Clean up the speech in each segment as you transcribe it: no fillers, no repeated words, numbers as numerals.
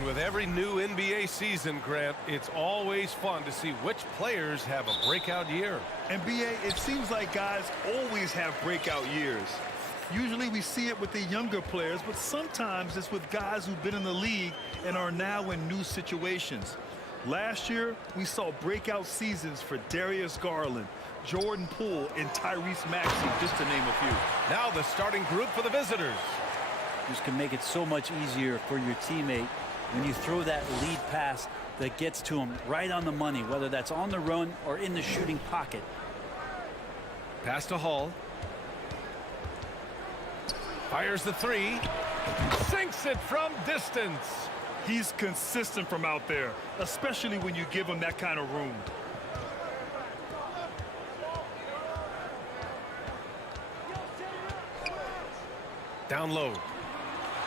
And with every new NBA season, Grant, it's always fun to see which players have a breakout year. NBA, it seems like guys always have breakout years. Usually we see it with the younger players, but sometimes it's with guys who've been in the league and are now in new situations. Last year, we saw breakout seasons for Darius Garland, Jordan Poole, and Tyrese Maxey, just to name a few. Now the starting group for the visitors. This can make it so much easier for your teammate when you throw that lead pass that gets to him right on the money, whether that's on the run or in the shooting pocket. Pass to Hall. Fires the three. Sinks it from distance. He's consistent from out there, especially when you give him that kind of room. Down low.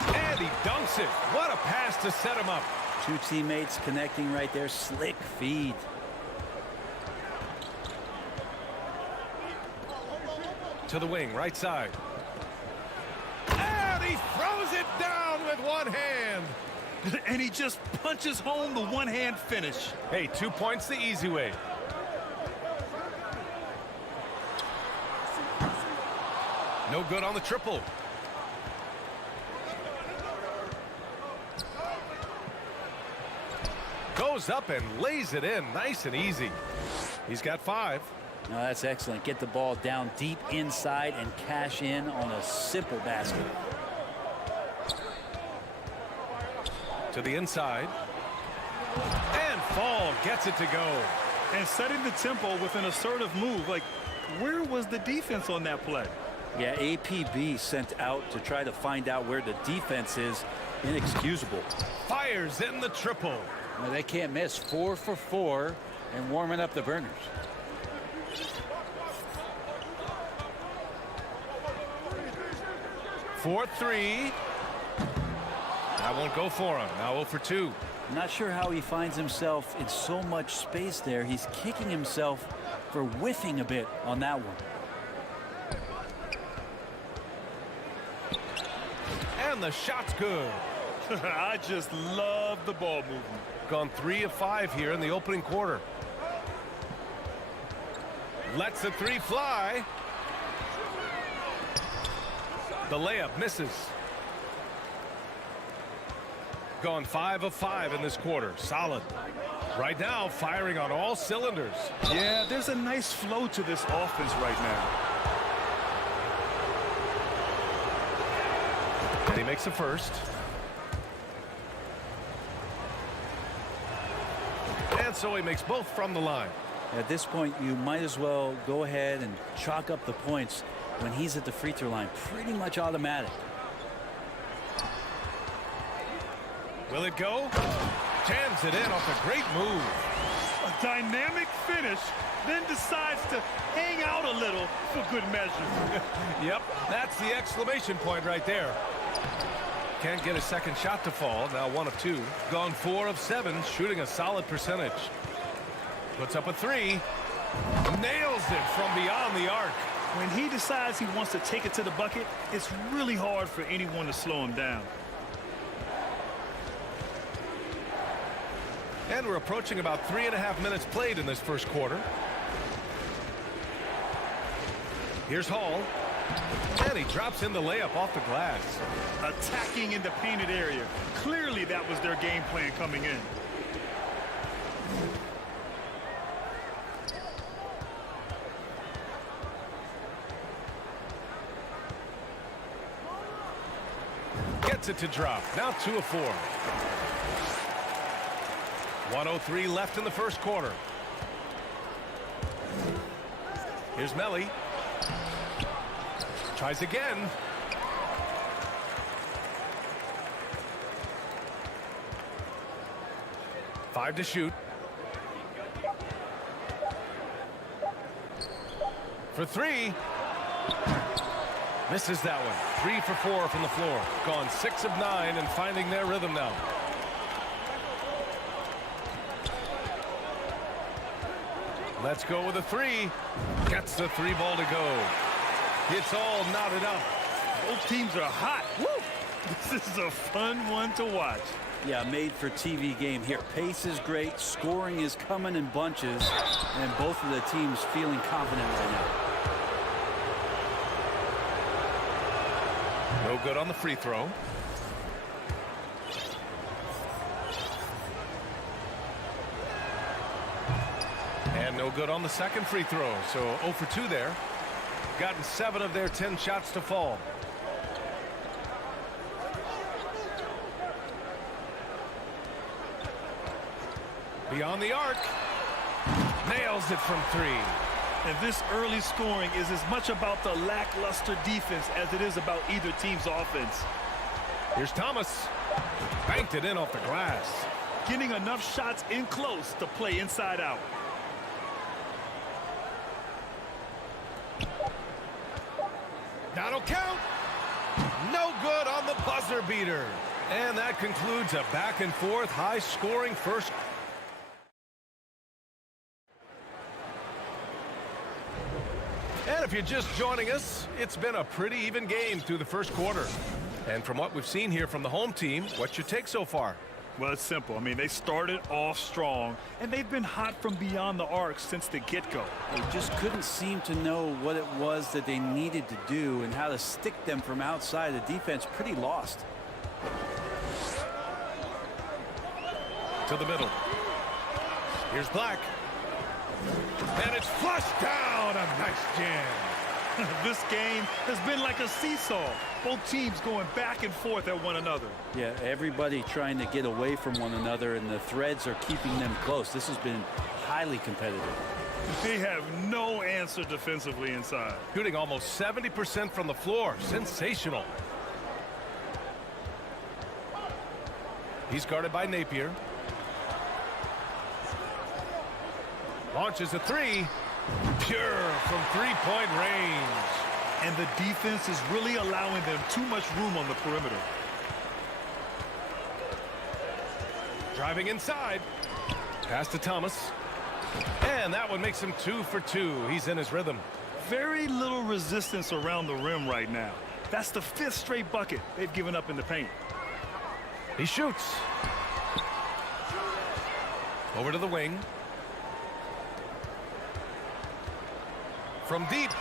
And he dunks it. What a pass to set him up. Two teammates connecting right there. Slick feed. To the wing, right side. And he throws it down with one hand. And he just punches home the one-hand finish. Hey, 2 points the easy way. No good on the triple. Goes up and lays it in nice and easy. He's got 5. No, that's excellent. Get the ball down deep inside and cash in on a simple basket. To the inside. And Fall gets it to go. And setting the tempo with an assertive move. Like, where was the defense on that play? Yeah, APB sent out to try to find out where the defense is. Inexcusable. Fires in the triple. Well, they can't miss. 4 for 4 and warming up the burners. For 3. That won't go for him. Now 0 for 2. I'm not sure how he finds himself in so much space there. He's kicking himself for whiffing a bit on that one. And the shot's good. I just love the ball movement. Gone 3 of 5 here in the opening quarter. Lets the 3 fly. The layup misses. Gone 5 of 5 in this quarter. Solid. Right now, firing on all cylinders. Yeah, there's a nice flow to this offense right now. And he makes the first. And so he makes both from the line. At this point, you might as well go ahead and chalk up the points when he's at the free throw line. Pretty much automatic. Will it go? Jams it in off a great move. A dynamic finish, then decides to hang out a little for good measure. Yep, that's the exclamation point right there. Can't get a second shot to fall. Now 1 of 2. Gone 4 of 7, shooting a solid percentage. Puts up a 3. Nails it from beyond the arc. When he decides he wants to take it to the bucket, it's really hard for anyone to slow him down. And we're approaching about 3.5 minutes played in this first quarter. Here's Hall. And he drops in the layup off the glass. Attacking in the painted area. Clearly that was their game plan coming in. Gets it to drop. Now 2 of 4. 1:03 left in the first quarter. Here's Melly. Tries again. Five to shoot. For 3. Misses that one. 3 for 4 from the floor. Gone 6 of 9 and finding their rhythm now. Let's go with a 3. Gets the 3 ball to go. It's all knotted up. Both teams are hot. Woo! This is a fun one to watch. Yeah, made for TV game here. Pace is great, scoring is coming in bunches, and both of the teams feeling confident right now. No good on the free throw. And no good on the second free throw. So 0 for 2 there. Gotten 7 of their 10 shots to fall. Beyond the arc. Nails it from 3. And this early scoring is as much about the lackluster defense as it is about either team's offense. Here's Thomas. Banked it in off the glass. Getting enough shots in close to play inside out. That'll count. No good on the buzzer beater. And that concludes a back and forth high-scoring first. And if you're just joining us, it's been a pretty even game through the first quarter. And from what we've seen here from the home team, what's your take so far? Well, it's simple. I mean, they started off strong, and they've been hot from beyond the arc since the get-go. They just couldn't seem to know what it was that they needed to do and how to stick them from outside. The defense pretty lost. To the middle. Here's Black. And it's flushed down. A nice jam. This game has been like a seesaw. Both teams going back and forth at one another. Yeah, everybody trying to get away from one another, and the threads are keeping them close. This has been highly competitive. They have no answer defensively inside. Shooting almost 70% from the floor. Sensational. He's guarded by Napier. Launches a 3. Pure from three-point range. And the defense is really allowing them too much room on the perimeter. Driving inside. Pass to Thomas. And that one makes him 2 for 2. He's in his rhythm. Very little resistance around the rim right now. That's the 5th straight bucket they've given up in the paint. He shoots. Over to the wing. From deep.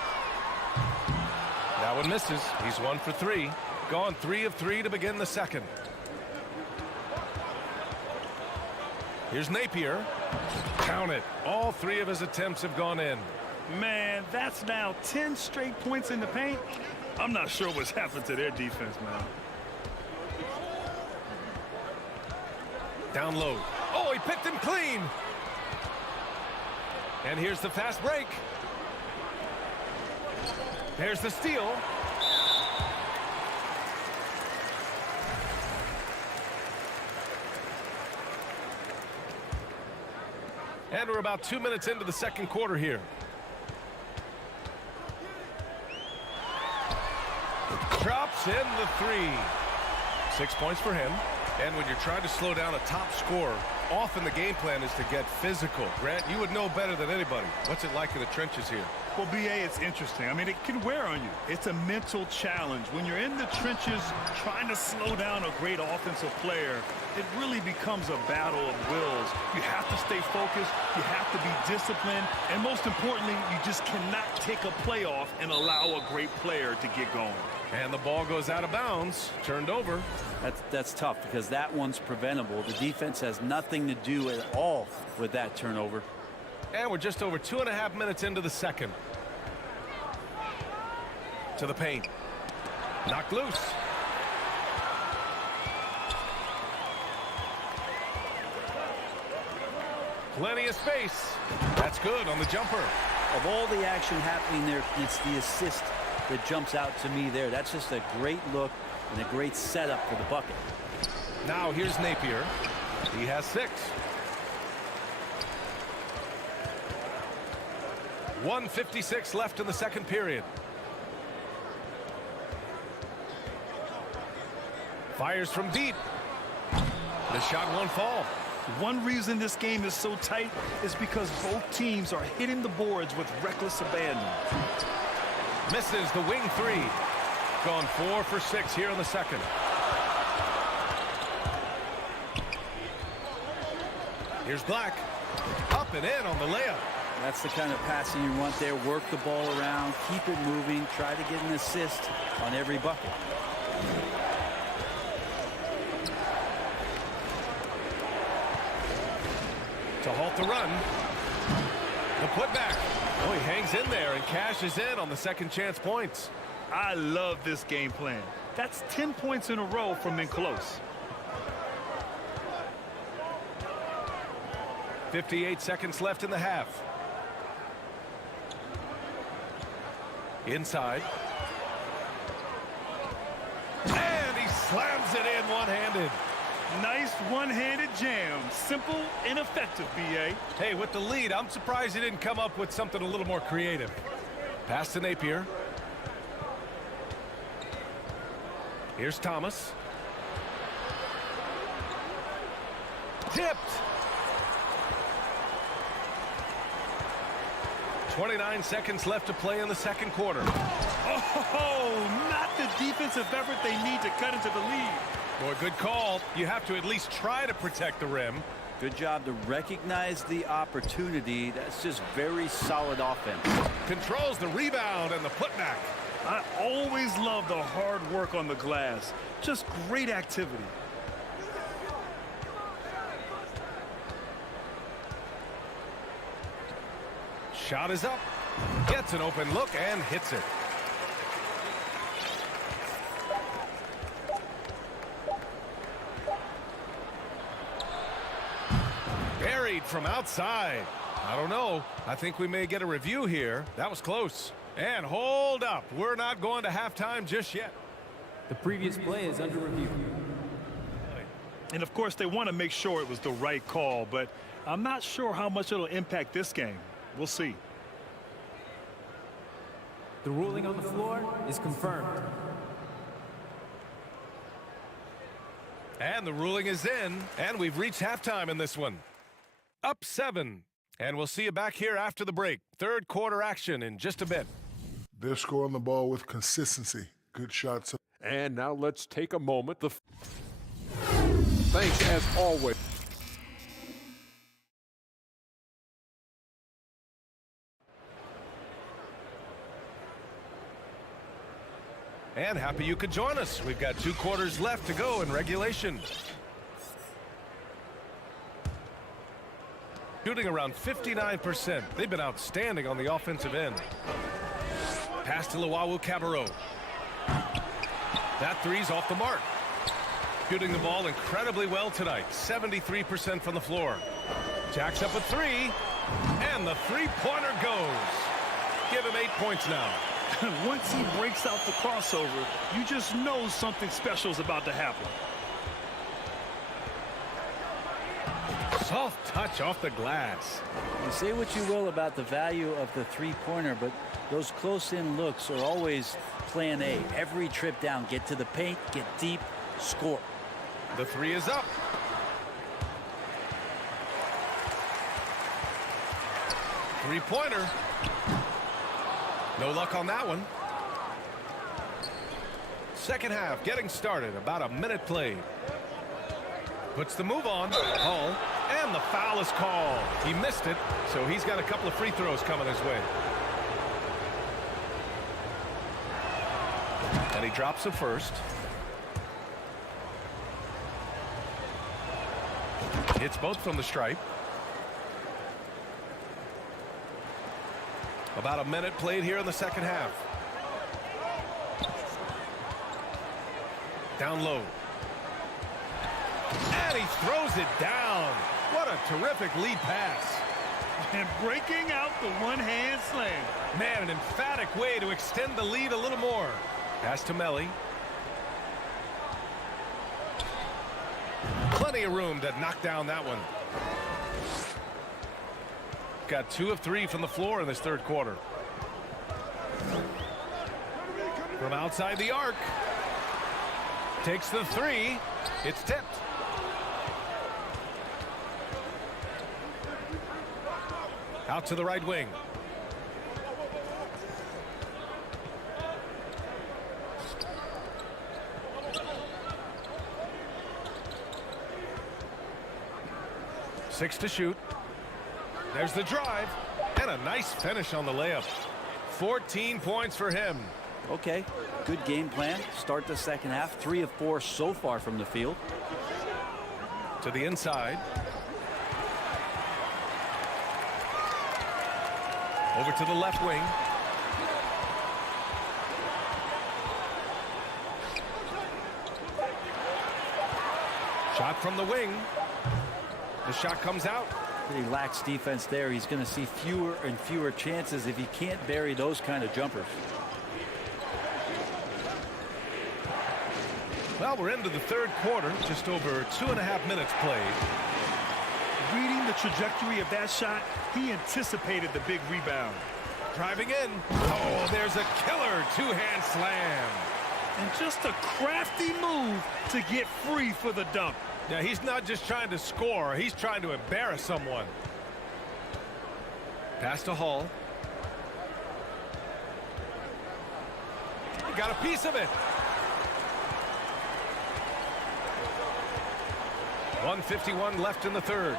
That one misses. He's 1 for 3. Gone 3 of 3 to begin the second. Here's Napier. Count it. All 3 of his attempts have gone in. Man, that's now 10 straight points in the paint. I'm not sure what's happened to their defense, man. Down low. Oh, he picked him clean. And here's the fast break. There's the steal. And we're about 2 minutes into the second quarter here. Drops in the 3. 6 points for him. And when you're trying to slow down a top scorer, often the game plan is to get physical. Grant, you would know better than anybody. What's it like in the trenches here? Well, B.A., it's interesting. I mean, it can wear on you. It's a mental challenge. When you're in the trenches trying to slow down a great offensive player, it really becomes a battle of wills. You have to stay focused. You have to be disciplined. And most importantly, you just cannot take a play off and allow a great player to get going. And the ball goes out of bounds, turned over. That's tough because that one's preventable. The defense has nothing to do at all with that turnover. And we're just over 2.5 minutes into the second. To the paint. Knocked loose. Plenty of space. That's good on the jumper. Of all the action happening there, it's the assist that jumps out to me there. That's just a great look and a great setup for the bucket. Now here's Napier. He has 6. 1:56 left in the second period. Fires from deep. The shot won't fall. One reason this game is so tight is because both teams are hitting the boards with reckless abandon. Misses the wing 3. Gone 4 for 6 here in the second. Here's Black. Up and in on the layup. That's the kind of passing you want there. Work the ball around, keep it moving, try to get an assist on every bucket. To halt the run. The putback. Oh, he hangs in there and cashes in on the second chance points. I love this game plan. That's 10 points in a row from in close. 58 seconds left in the half. Inside. And he slams it in one-handed. Nice one-handed jam. Simple and effective, B.A. Hey, with the lead, I'm surprised he didn't come up with something a little more creative. Pass to Napier. Here's Thomas. Tipped. 29 seconds left to play in the second quarter. Oh, not the defensive effort they need to cut into the lead. Boy, good call. You have to at least try to protect the rim. Good job to recognize the opportunity. That's just very solid offense. Controls the rebound and the putback. I always love the hard work on the glass. Just great activity. Shot is up. Gets an open look and hits it. Buried from outside. I don't know. I think we may get a review here. That was close. And hold up. We're not going to halftime just yet. The previous play is under review. And of course, they want to make sure it was the right call, but I'm not sure how much it'll impact this game. We'll see. The ruling on the floor is confirmed. And the ruling is in, and we've reached halftime in this one. Up 7. And we'll see you back here after the break. Third quarter action in just a bit. They're scoring the ball with consistency. Good shots. And now let's take a moment. Thanks as always. And happy you could join us. We've got 2 quarters left to go in regulation. Shooting around 59%. They've been outstanding on the offensive end. Pass to Luwawu-Cabarrot. That three's off the mark. Shooting the ball incredibly well tonight. 73% from the floor. Jacks up a 3. And the three-pointer goes. Give him 8 points now. Once he breaks out the crossover, you just know something special is about to happen. Soft touch off the glass. You say what you will about the value of the three-pointer, but those close-in looks are always plan A. Every trip down, get to the paint, get deep, score. The 3 is up. Three-pointer. No luck on that one. Second half getting started. About a minute played. Puts the move on. Hall. And the foul is called. He missed it, so he's got a couple of free throws coming his way. And he drops the first. Hits both from the stripe. About a minute played here in the second half. Down low. And he throws it down. What a terrific lead pass. And breaking out the one-hand slam. Man, an emphatic way to extend the lead a little more. Pass to Melly. Plenty of room to knock down that one. Got 2 of 3 from the floor in this third quarter. From outside the arc. Takes the 3. It's tipped. Out to the right wing. 6 to shoot. There's the drive. And a nice finish on the layup. 14 points for him. Okay, good game plan. Start the second half. 3 of 4 so far from the field. To the inside. Over to the left wing. Shot from the wing. The shot comes out. Pretty lax defense there. He's going to see fewer and fewer chances if he can't bury those kind of jumpers. Well, we're into the third quarter. Just over 2.5 minutes played. Reading the trajectory of that shot, he anticipated the big rebound. Driving in. Oh, there's a killer two-hand slam. And just a crafty move to get free for the dunk. Now, he's not just trying to score. He's trying to embarrass someone. Pass to Hall. He got a piece of it. 1:51 left in the third.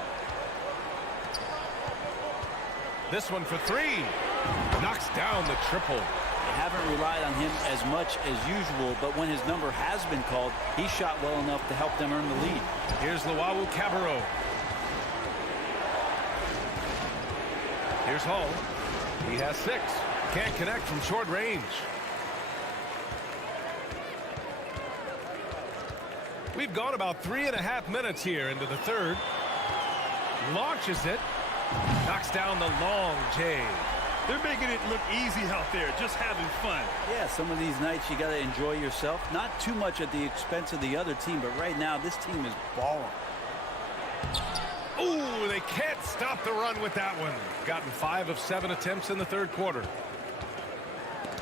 This one for 3. Knocks down the triple. They haven't relied on him as much as usual, but when his number has been called, he shot well enough to help them earn the lead. Here's Luau Cabarro. Here's Hall. He has 6. Can't connect from short range. We've gone about 3.5 minutes here into the third. Launches it. Knocks down the long J. They're making it look easy out there, just having fun. Yeah, some of these nights you got to enjoy yourself. Not too much at the expense of the other team, but right now this team is balling. Ooh, they can't stop the run with that one. Gotten 5 of 7 attempts in the third quarter.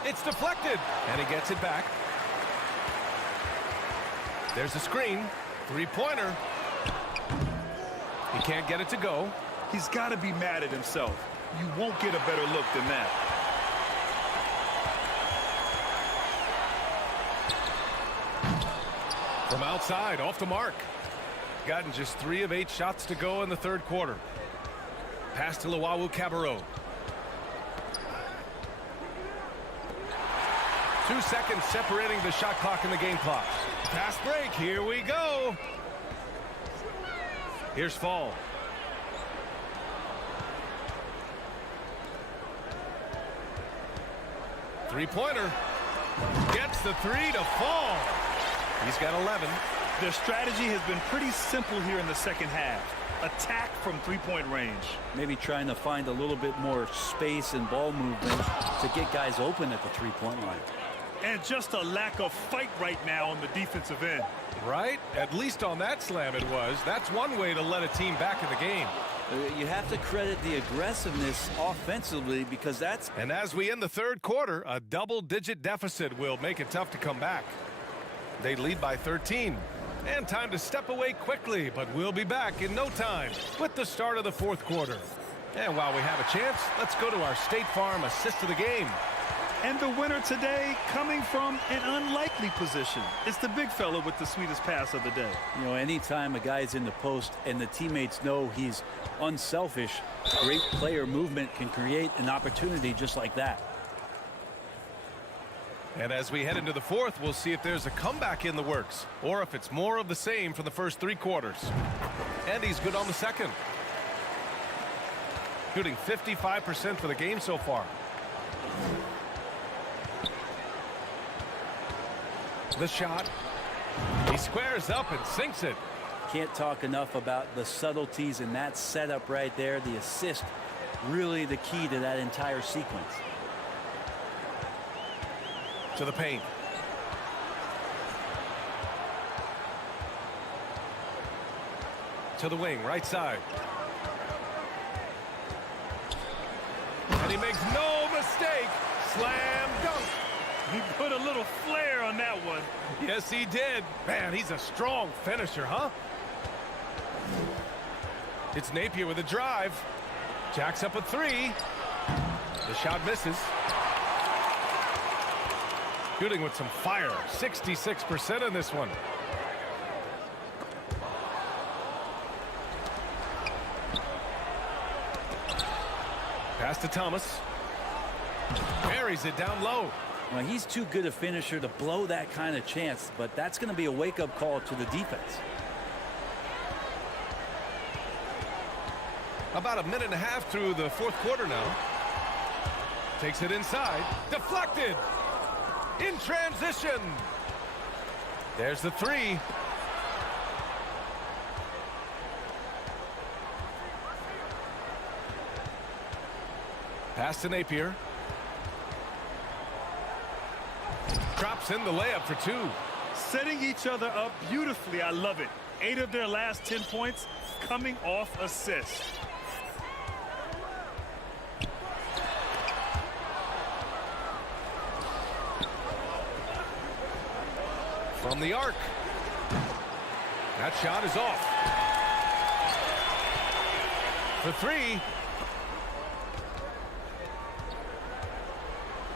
It's deflected, and he gets it back. There's a screen. 3-pointer. He can't get it to go. He's got to be mad at himself. You won't get a better look than that. From outside, off the mark. Gotten just 3 of 8 shots to go in the third quarter. Pass to Luau Cabarro. 2 seconds separating the shot clock and the game clock. Fast break, here we go. Here's Fall. Three-pointer. Gets the 3 to fall. He's got 11. Their strategy has been pretty simple here in the second half. Attack from three-point range. Maybe trying to find a little bit more space and ball movement to get guys open at the three-point line. And just a lack of fight right now on the defensive end. Right? At least on that slam it was. That's one way to let a team back in the game. You have to credit the aggressiveness offensively because that's... And as we end the third quarter, a double-digit deficit will make it tough to come back. They lead by 13. And time to step away quickly, but we'll be back in no time with the start of the fourth quarter. And while we have a chance, let's go to our State Farm assist of the game. And the winner today coming from an unlikely position. It's the big fella with the sweetest pass of the day. You know, anytime a guy's in the post and the teammates know he's unselfish, great player movement can create an opportunity just like that. And as we head into the fourth, we'll see if there's a comeback in the works or if it's more of the same for the first 3 quarters. And he's good on the second. Shooting 55% for the game so far. The shot. He squares up and sinks it. Can't talk enough about the subtleties in that setup right there. The assist, really the key to that entire sequence. To the paint. To the wing, right side. And he makes no mistake. Slam dunk. He put a little flair on that one. Yes, he did. Man, he's a strong finisher, huh? It's Napier with a drive. Jacks up a 3. The shot misses. Shooting with some fire. 66% in this one. Pass to Thomas. Buries it down low. Well, he's too good a finisher to blow that kind of chance, but that's going to be a wake-up call to the defense. About a minute and a half through the fourth quarter now. Takes it inside. Deflected. In transition. There's the three. Pass to Napier. Drops in the layup for two. Setting each other up beautifully. I love it. 8 of their last 10 points coming off assists. From the arc. That shot is off. For three.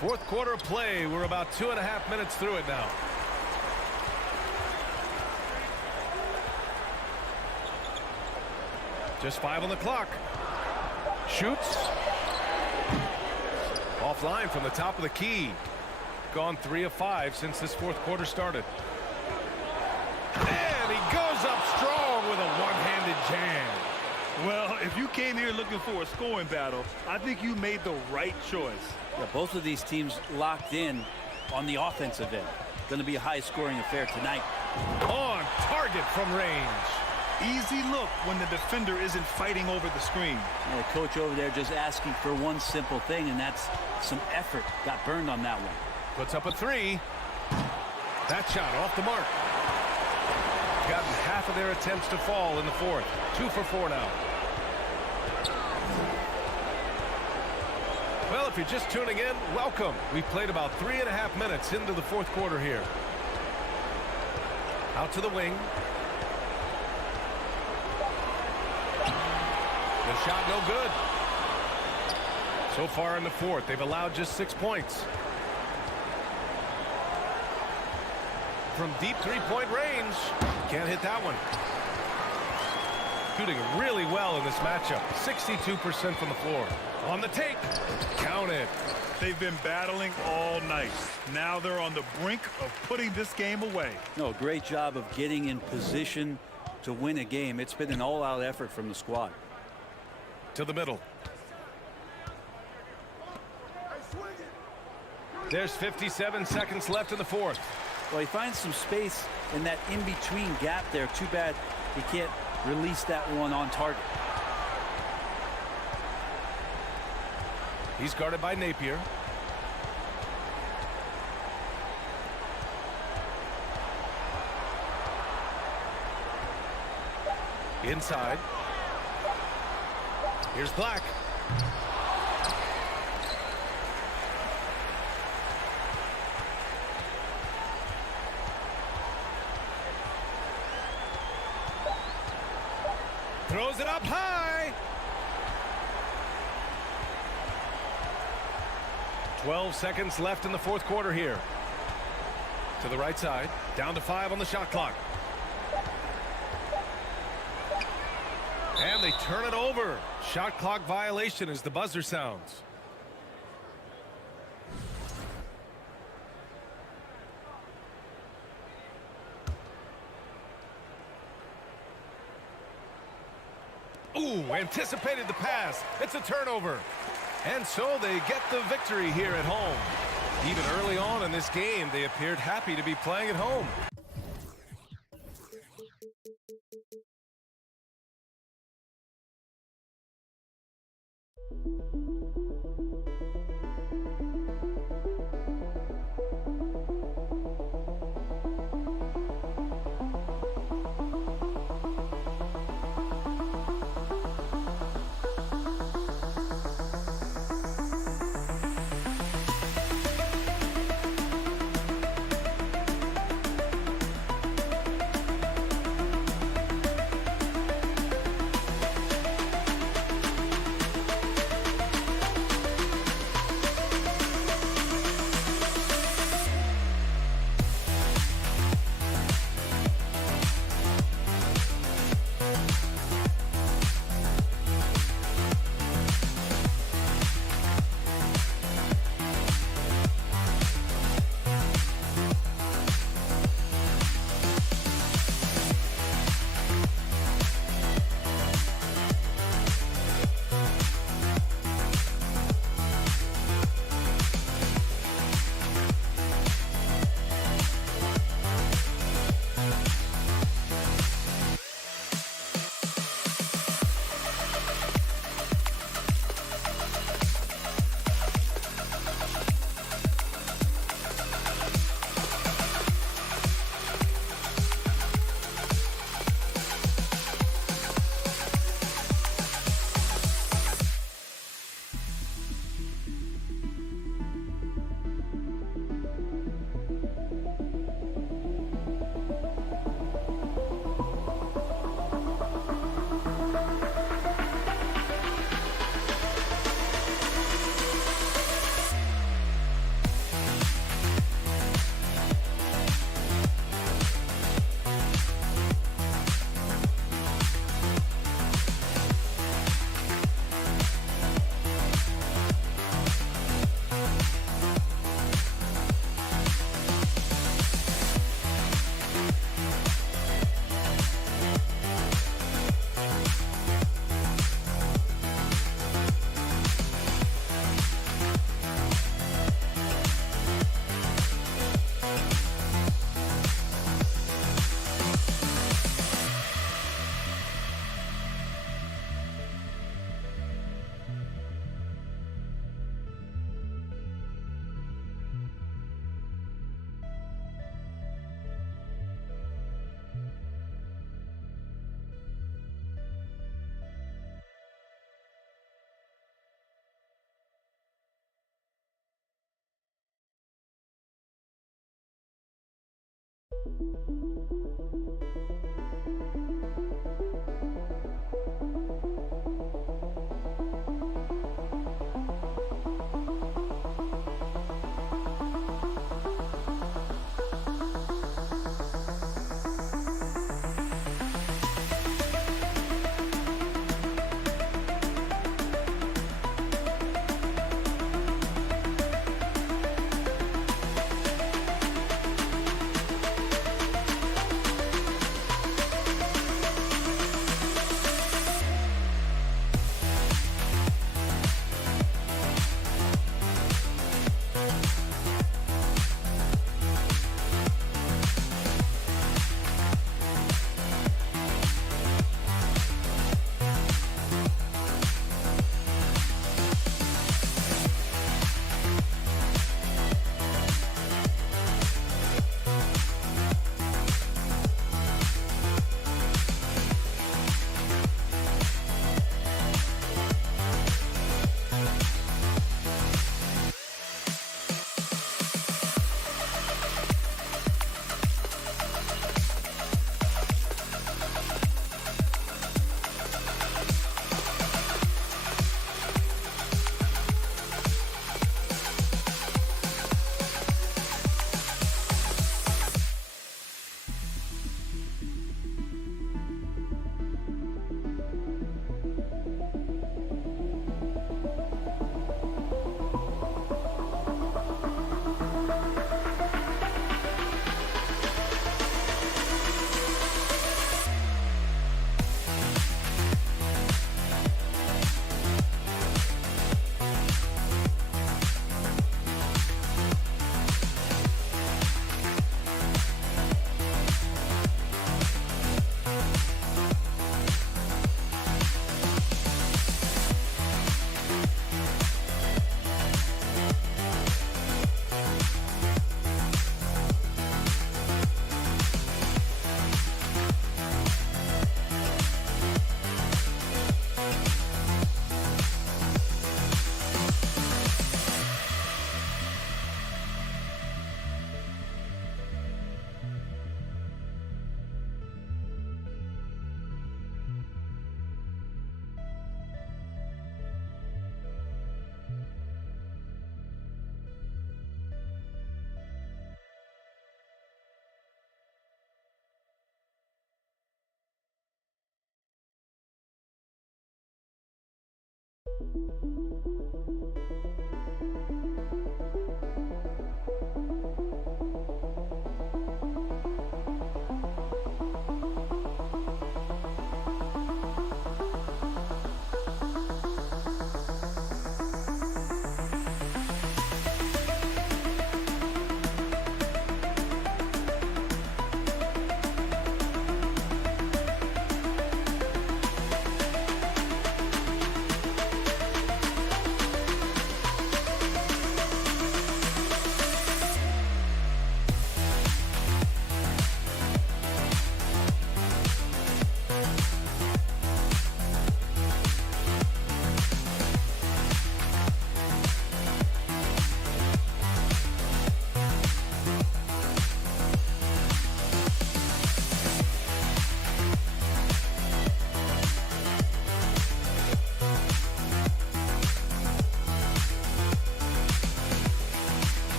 Fourth quarter of play. We're about 2.5 minutes through it now. Just 5 on the clock. Shoots. Offline from the top of the key. Gone 3 of 5 since this fourth quarter started. And he goes up strong with a one-handed jam. Well, if you came here looking for a scoring battle, I think you made the right choice. Yeah, both of these teams locked in on the offensive end. Going to be a high-scoring affair tonight. On target from range. Easy look when the defender isn't fighting over the screen. And the coach over there just asking for one simple thing, and that's some effort. Got burned on that one. Puts up a three. That shot off the mark. Gotten half of their attempts to fall in the fourth. 2 for 4 now. Well, if you're just tuning in, welcome. We played about 3.5 minutes into the fourth quarter here. Out to the wing. The shot no good. So far in the fourth, they've allowed just 6 points. From deep three-point range. Can't hit that one. Shooting really well in this matchup. 62% from the floor. On the take. Count it. They've been battling all night. Now they're on the brink of putting this game away. No, great job of getting in position to win a game. It's been an all-out effort from the squad. To the middle. There's 57 seconds left in the fourth. Well, he finds some space in that in-between gap there. Too bad he can't release that one on target. He's guarded by Napier. Inside. Here's Black. Throws it up high. 12 seconds left in the fourth quarter here. To the right side. Down to 5 on the shot clock. And they turn it over. Shot clock violation as the buzzer sounds. Ooh, anticipated the pass. It's a turnover. And so they get the victory here at home. Even early on in this game, they appeared happy to be playing at home.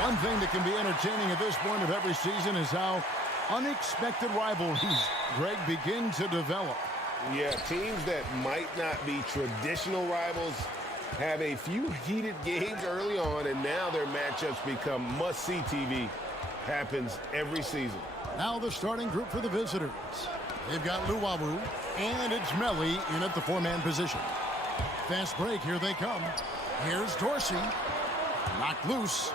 One thing that can be entertaining at this point of every season is how unexpected rivalries, Greg, begin to develop. Yeah, teams that might not be traditional rivals have a few heated games early on, and now their matchups become must-see TV. Happens every season. Now the starting group for the visitors. They've got Luwawu, and it's Melli in at the four-man position. Fast break, here they come. Here's Dorsey. Knocked loose.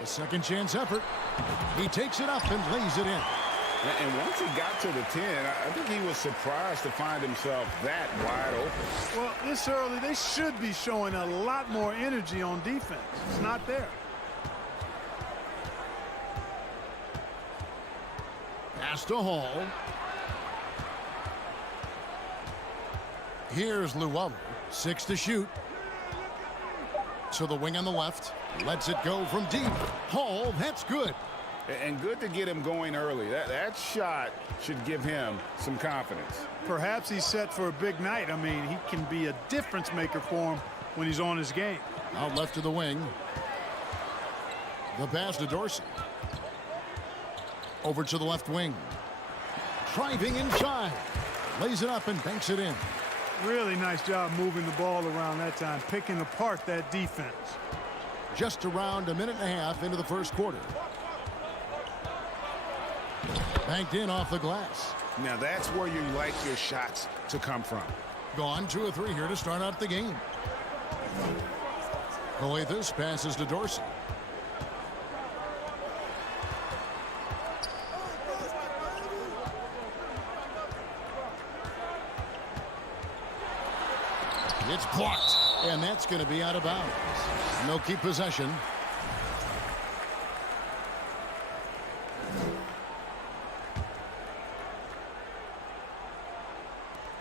A second chance effort. He takes it up and lays it in. And once he got to the 10, I think he was surprised to find himself that wide open. Well, this early, they should be showing a lot more energy on defense. It's not there. Pass to Hall. Here's Luwawu. 6 to shoot. To the wing on the left. Lets it go from deep. Hall, that's good. And good to get him going early. That shot should give him some confidence. Perhaps he's set for a big night. I mean, he can be a difference maker for him when he's on his game. Out left to the wing. The pass to Dorsey. Over to the left wing. Driving inside. Lays it up and banks it in. Really nice job moving the ball around that time, picking apart that defense. Just around a minute and a half into the first quarter. Banked in off the glass. Now that's where you like your shots to come from. Gone 2 of 3 here to start out the game. Coathus passes to Dorsey. It's blocked, and that's going to be out of bounds. No keep possession.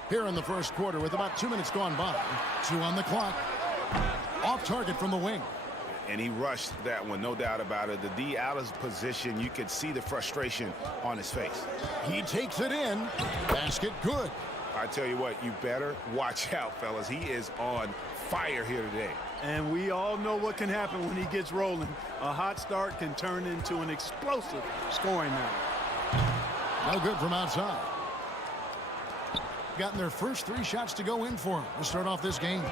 Here in the first quarter with about 2 minutes gone by. 2 on the clock. Off target from the wing. And he rushed that one, no doubt about it. The D out of position, you could see the frustration on his face. He takes it in. Basket good. I tell you what, you better watch out, fellas. He is on fire here today. And we all know what can happen when he gets rolling. A hot start can turn into an explosive scoring night. No good from outside. Gotten their first 3 shots to go in for him to start off this game.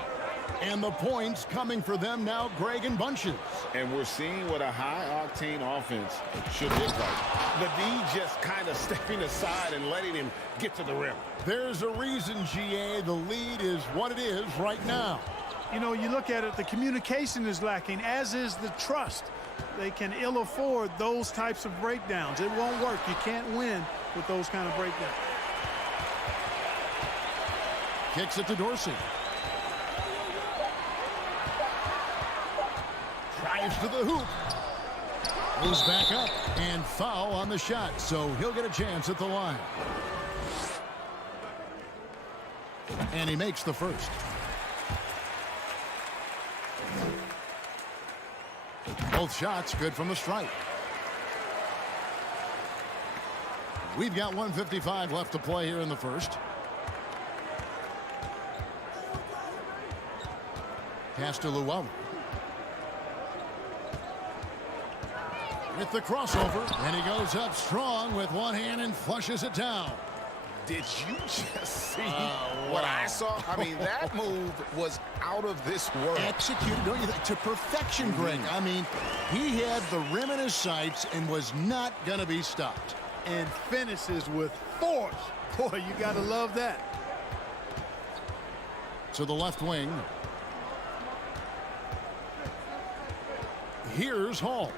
And the points coming for them now, Greg, in bunches. And we're seeing what a high-octane offense should look like. The D just kind of stepping aside and letting him get to the rim. There's a reason, GA, the lead is what it is right now. You know, you look at it, the communication is lacking, as is the trust. They can ill afford those types of breakdowns. It won't work. You can't win with those kind of breakdowns. Kicks it to Dorsey. Drives to the hoop. Goes back up and foul on the shot, so he'll get a chance at the line. And he makes the first. Both shots good from the stripe. We've got 1:55 left to play here in the first. Pass to Luau. With the crossover, and he goes up strong with one hand and flushes it down. Did you just see what I saw? I mean, that move was out of this world. Executed, don't you think, to perfection, Greg. I mean, he had the rim in his sights and was not going to be stopped. And finishes with force. Boy, you got to love that. To the left wing. Here's Hall.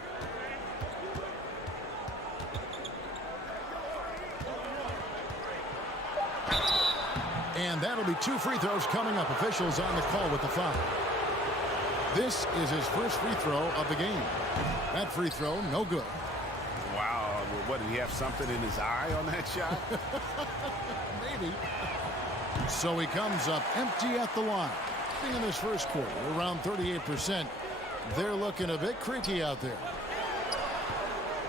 And that'll be 2 free throws coming up. Officials on the call with the foul. This is his first free throw of the game. That free throw, no good. Wow. What, did he have something in his eye on that shot? Maybe. So he comes up empty at the line. In this first quarter, around 38%. They're looking a bit creaky out there.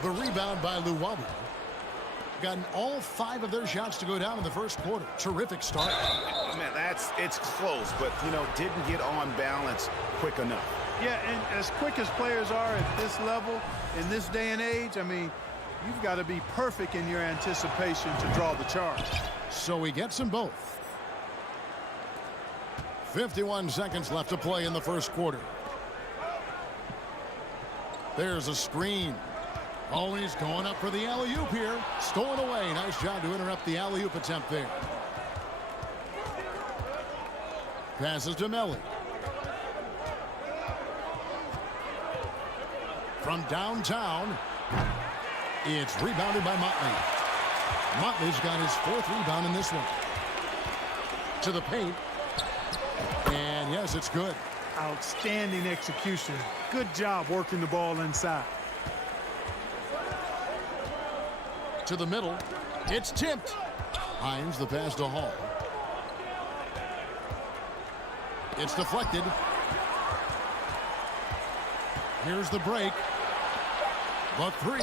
The rebound by Luwawu. Gotten all 5 of their shots to go down in the first quarter. Terrific start. Man, it's close, but, you know, didn't get on balance quick enough. Yeah, and as quick as players are at this level, in this day and age, I mean, you've got to be perfect in your anticipation to draw the charge. So he gets them both. 51 seconds left to play in the first quarter. There's a screen. Always going up for the alley-oop here. Stolen away. Nice job to interrupt the alley-oop attempt there. Passes to Melly. From downtown, it's rebounded by Motley. Motley's got his 4th rebound in this one. To the paint. And yes, it's good. Outstanding execution. Good job working the ball inside. To the middle. It's tipped. Hines the pass to Hall. It's deflected. Here's the break. The 3.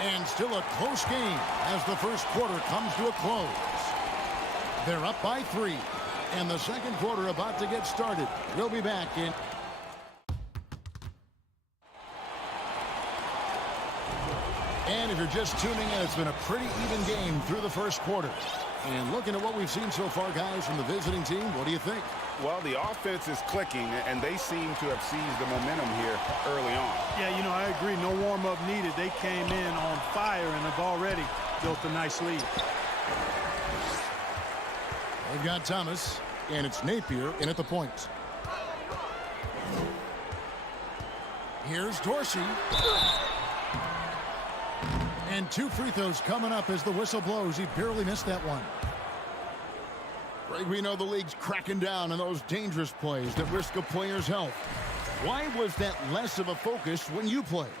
And still a close game as the first quarter comes to a close. They're up by 3. And the second quarter about to get started. We'll be back in. And if you're just tuning in, it's been a pretty even game through the first quarter. And looking at what we've seen so far, guys, from the visiting team, what do you think? Well, the offense is clicking, and they seem to have seized the momentum here early on. Yeah, you know, I agree. No warm-up needed. They came in on fire and have already built a nice lead. They've got Thomas, and it's Napier in at the point. Here's Dorsey. And 2 free throws coming up as the whistle blows. He barely missed that one. Greg, we know the league's cracking down on those dangerous plays that risk a player's health. Why was that less of a focus when you played?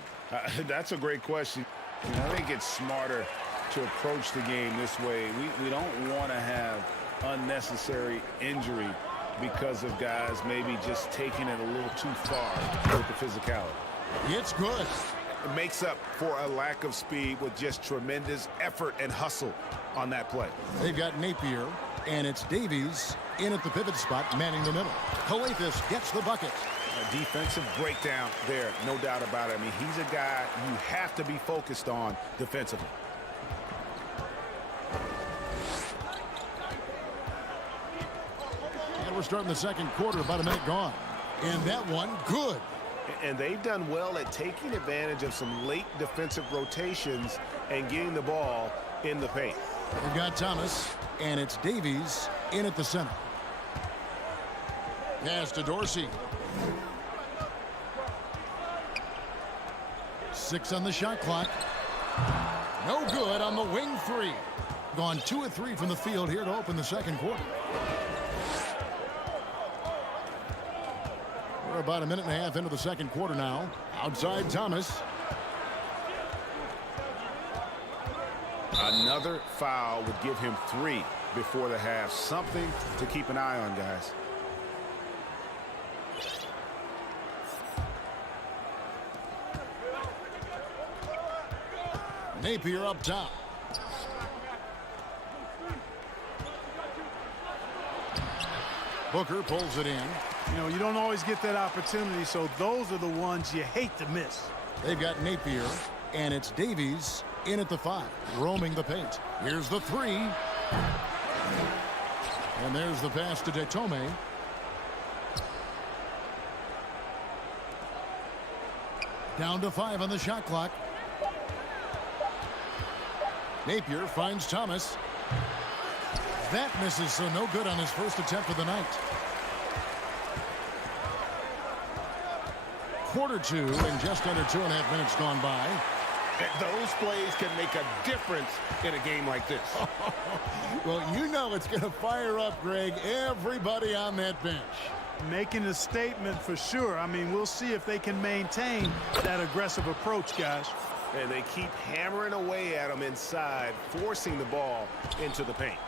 That's a great question. I think it's smarter to approach the game this way. We don't want to have unnecessary injury because of guys maybe just taking it a little too far with the physicality. It's good. It makes up for a lack of speed with just tremendous effort and hustle on that play. They've got Napier, and it's Davies in at the pivot spot, manning the middle. Calathes gets the bucket. A defensive breakdown there, no doubt about it. I mean, he's a guy you have to be focused on defensively. And we're starting the second quarter, about a minute gone. And that one, good. And they've done well at taking advantage of some late defensive rotations and getting the ball in the paint. We've got Thomas, and it's Davies in at the center. Pass to Dorsey. 6 on the shot clock. No good on the wing three. Gone 2 of 3 from the field here to open the second quarter. We're about a minute and a half into the second quarter now. Outside Thomas. Another foul would give him 3 before the half. Something to keep an eye on, guys. Napier up top. Booker pulls it in. You know, you don't always get that opportunity, so those are the ones you hate to miss. They've got Napier, and it's Davies in at the 5, roaming the paint. Here's the 3. And there's the pass to Detome. Down to 5 on the shot clock. Napier finds Thomas. That misses, so no good on his first attempt of the night. Quarter 2 and just under 2.5 minutes gone by. Those plays can make a difference in a game like this. Well, you know it's going to fire up, Greg, everybody on that bench. Making a statement for sure. I mean, we'll see if they can maintain that aggressive approach, guys. And they keep hammering away at him inside, forcing the ball into the paint.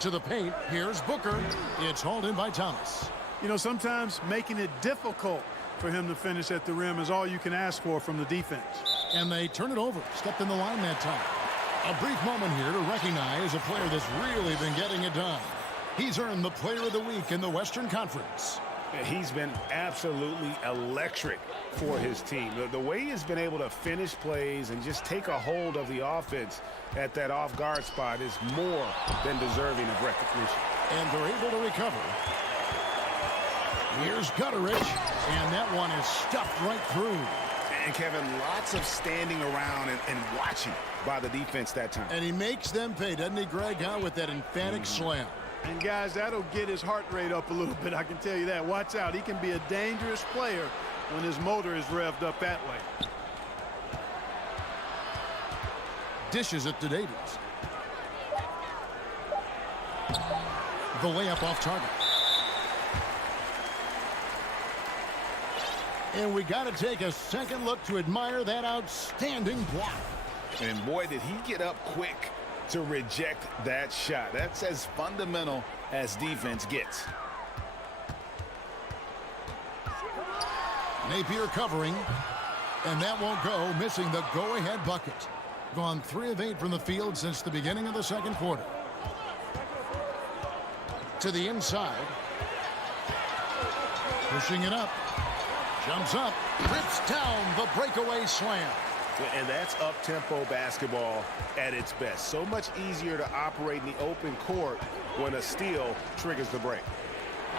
To the paint, here's Booker. It's hauled in by Thomas. You know, sometimes making it difficult for him to finish at the rim is all you can ask for from the defense. And they turn it over. Stepped in the line that time. A brief moment here to recognize a player that's really been getting it done. He's earned the Player of the Week in the Western Conference. He's been absolutely electric for his team. The way he's been able to finish plays and just take a hold of the offense at that off-guard spot is more than deserving of recognition. And they're able to recover. Here's Gutteridge, and that one is stuffed right through. And Kevin, lots of standing around and watching by the defense that time. And he makes them pay, doesn't he, Greg, with that emphatic slam. And, guys, that'll get his heart rate up a little bit, I can tell you that. Watch out. He can be a dangerous player when his motor is revved up that way. Dishes it to Davies. The layup off target. And we got to take a second look to admire that outstanding block. And, boy, did he get up quick to reject that shot. That's as fundamental as defense gets. Napier covering, and that won't go, missing the go-ahead bucket. Gone 3 of 8 from the field since the beginning of the second quarter. To the inside. Pushing it up. Jumps up. Rips down the breakaway slam. And that's up-tempo basketball at its best. So much easier to operate in the open court when a steal triggers the break.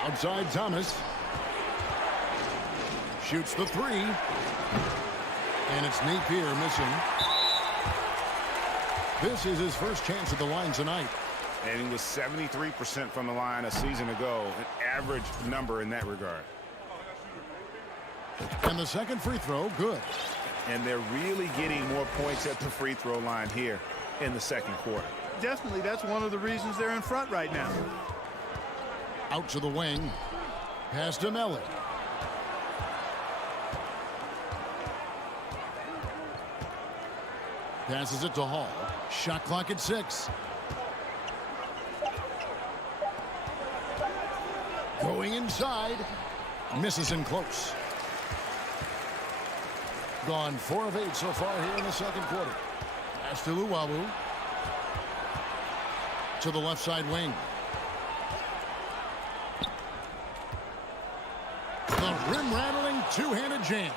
Outside Thomas. Shoots the 3. And it's Napier missing. This is his first chance at the line tonight. And he was 73% from the line a season ago. An average number in that regard. And the second free throw, good. And they're really getting more points at the free throw line here in the second quarter. Definitely, that's one of the reasons they're in front right now. Out to the wing. Pass to Melly. Passes it to Hall. Shot clock at 6. Going inside. Misses in close. Gone 4 of 8 so far here in the second quarter. Pass to Luwawu. To the left side wing. The rim-rattling two-handed jam.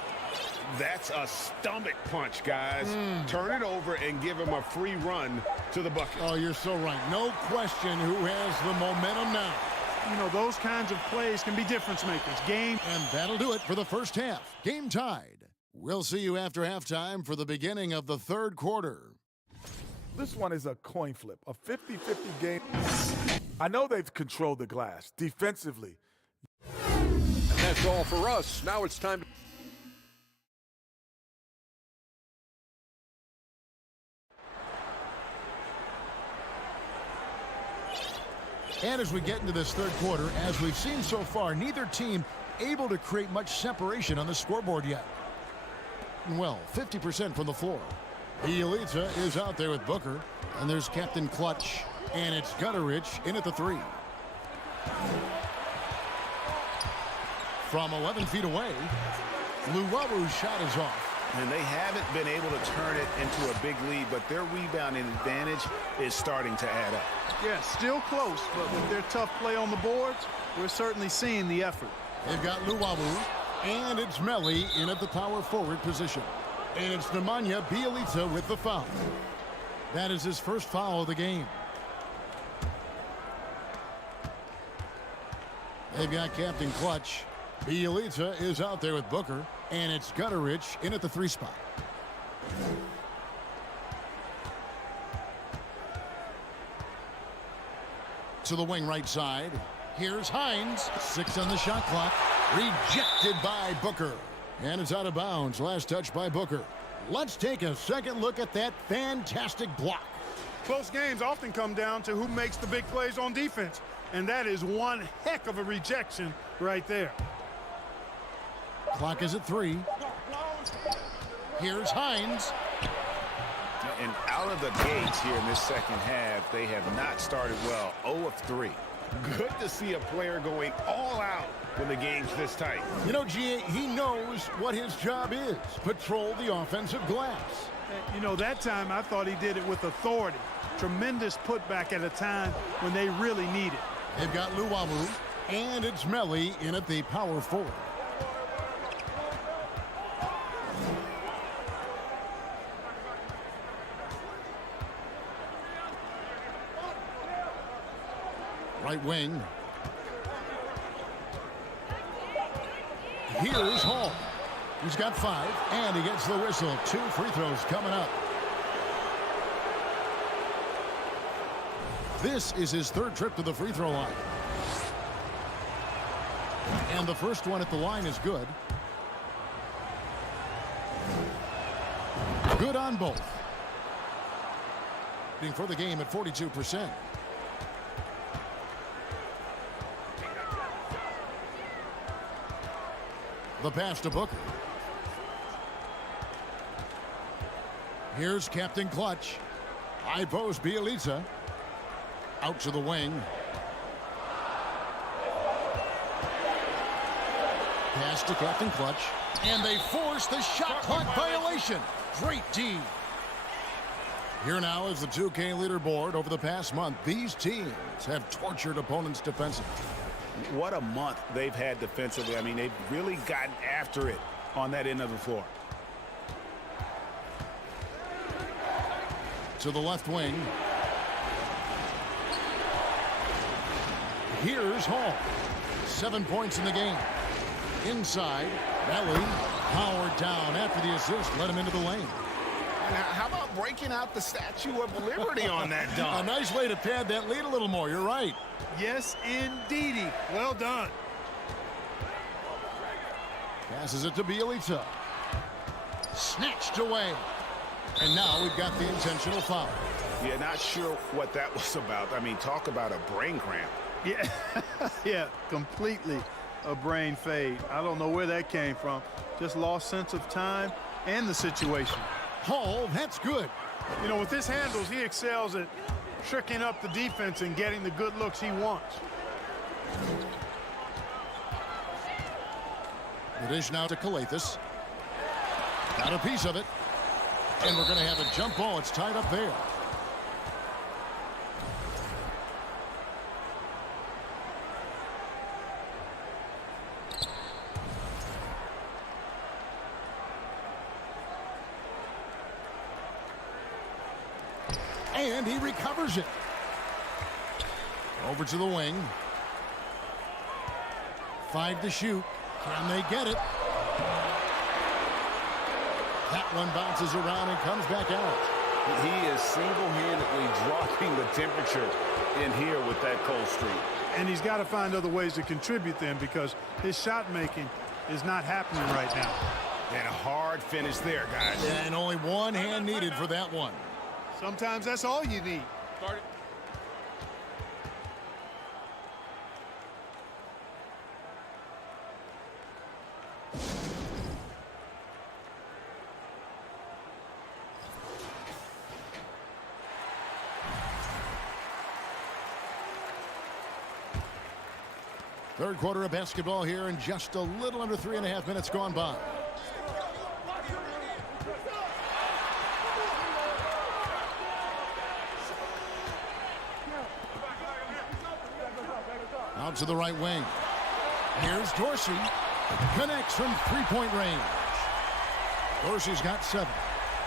That's a stomach punch, guys. Turn it over and give him a free run to the bucket. Oh, you're so right. No question who has the momentum now. You know, those kinds of plays can be difference makers. Game. And that'll do it for the first half. Game tied. We'll see you after halftime for the beginning of the third quarter. This one is a coin flip, a 50-50 game. I know they've controlled the glass defensively. And that's all for us. Now it's time to... And as we get into this third quarter, as we've seen so far, neither team able to create much separation on the scoreboard yet. Well, 50% from the floor. Bielitsa is out there with Booker, and there's Captain Clutch, and it's Gutterich in at the 3. From 11 feet away, Luwabu's shot is off. And they haven't been able to turn it into a big lead, but their rebounding advantage is starting to add up. Yeah, still close, but with their tough play on the boards, we're certainly seeing the effort. They've got Luwawu, and it's Melli in at the power forward position. And it's Nemanja Bjelica with the foul. That is his first foul of the game. They've got Captain Clutch. Bjelica is out there with Booker, and it's Gutterich in at the 3 spot. To the wing right side. Here's Hines. 6 on the shot clock. Rejected by Booker. And it's out of bounds. Last touch by Booker. Let's take a second look at that fantastic block. Close games often come down to who makes the big plays on defense. And that is one heck of a rejection right there. Clock is at 3. Here's Hines. And out of the gates here in this second half, they have not started well. 0 of 3. Good to see a player going all out when the game's this tight. You know, G.A., he knows what his job is. Patrol the offensive glass. You know, that time I thought he did it with authority. Tremendous putback at a time when they really need it. They've got Luwawu, and it's Melli in at the power forward. Right wing. Here's Hall. He's got 5, and he gets the whistle. 2 free throws coming up. This is his 3rd trip to the free throw line. And the first one at the line is good. Good on both. For the game at 42%. The pass to Booker. Here's Captain Clutch. High post Bjelica. Out to the wing. Pass to Captain Clutch. And they force the shot clock violation. Great D. Here now is the 2K leaderboard. Over the past month, these teams have tortured opponents defensively. What a month they've had defensively. I mean, they've really gotten after it on that end of the floor. To the left wing. Here's Hall. 7 points in the game. Inside, Melli powered down after the assist. Let him into the lane. How about breaking out the Statue of Liberty on that dunk? A nice way to pad that lead a little more. You're right. Yes, indeedy. Well done. Passes it to Bjelica. Snatched away. And now we've got the intentional foul. Yeah, not sure what that was about. I mean, talk about a brain cramp. Yeah, yeah, completely a brain fade. I don't know where that came from. Just lost sense of time and the situation. Hall, that's good. You know, with his handles, he excels at tricking up the defense and getting the good looks he wants. The dish now to Skijesss. Got a piece of it. And we're going to have a jump ball. It's tied up there. And he recovers it. Over to the wing. 5 to shoot. Can they get it? That one bounces around and comes back out. He is single-handedly dropping the temperature in here with that cold streak. And he's got to find other ways to contribute then, because his shot making is not happening right now. And a hard finish there, guys. Yeah, and only one hand needed for that one. Sometimes that's all you need. Start it. Third quarter of basketball here, and just a little under 3.5 minutes gone by. Out to the right wing. Here's Dorsey. Connects from three-point range. Dorsey's got 7.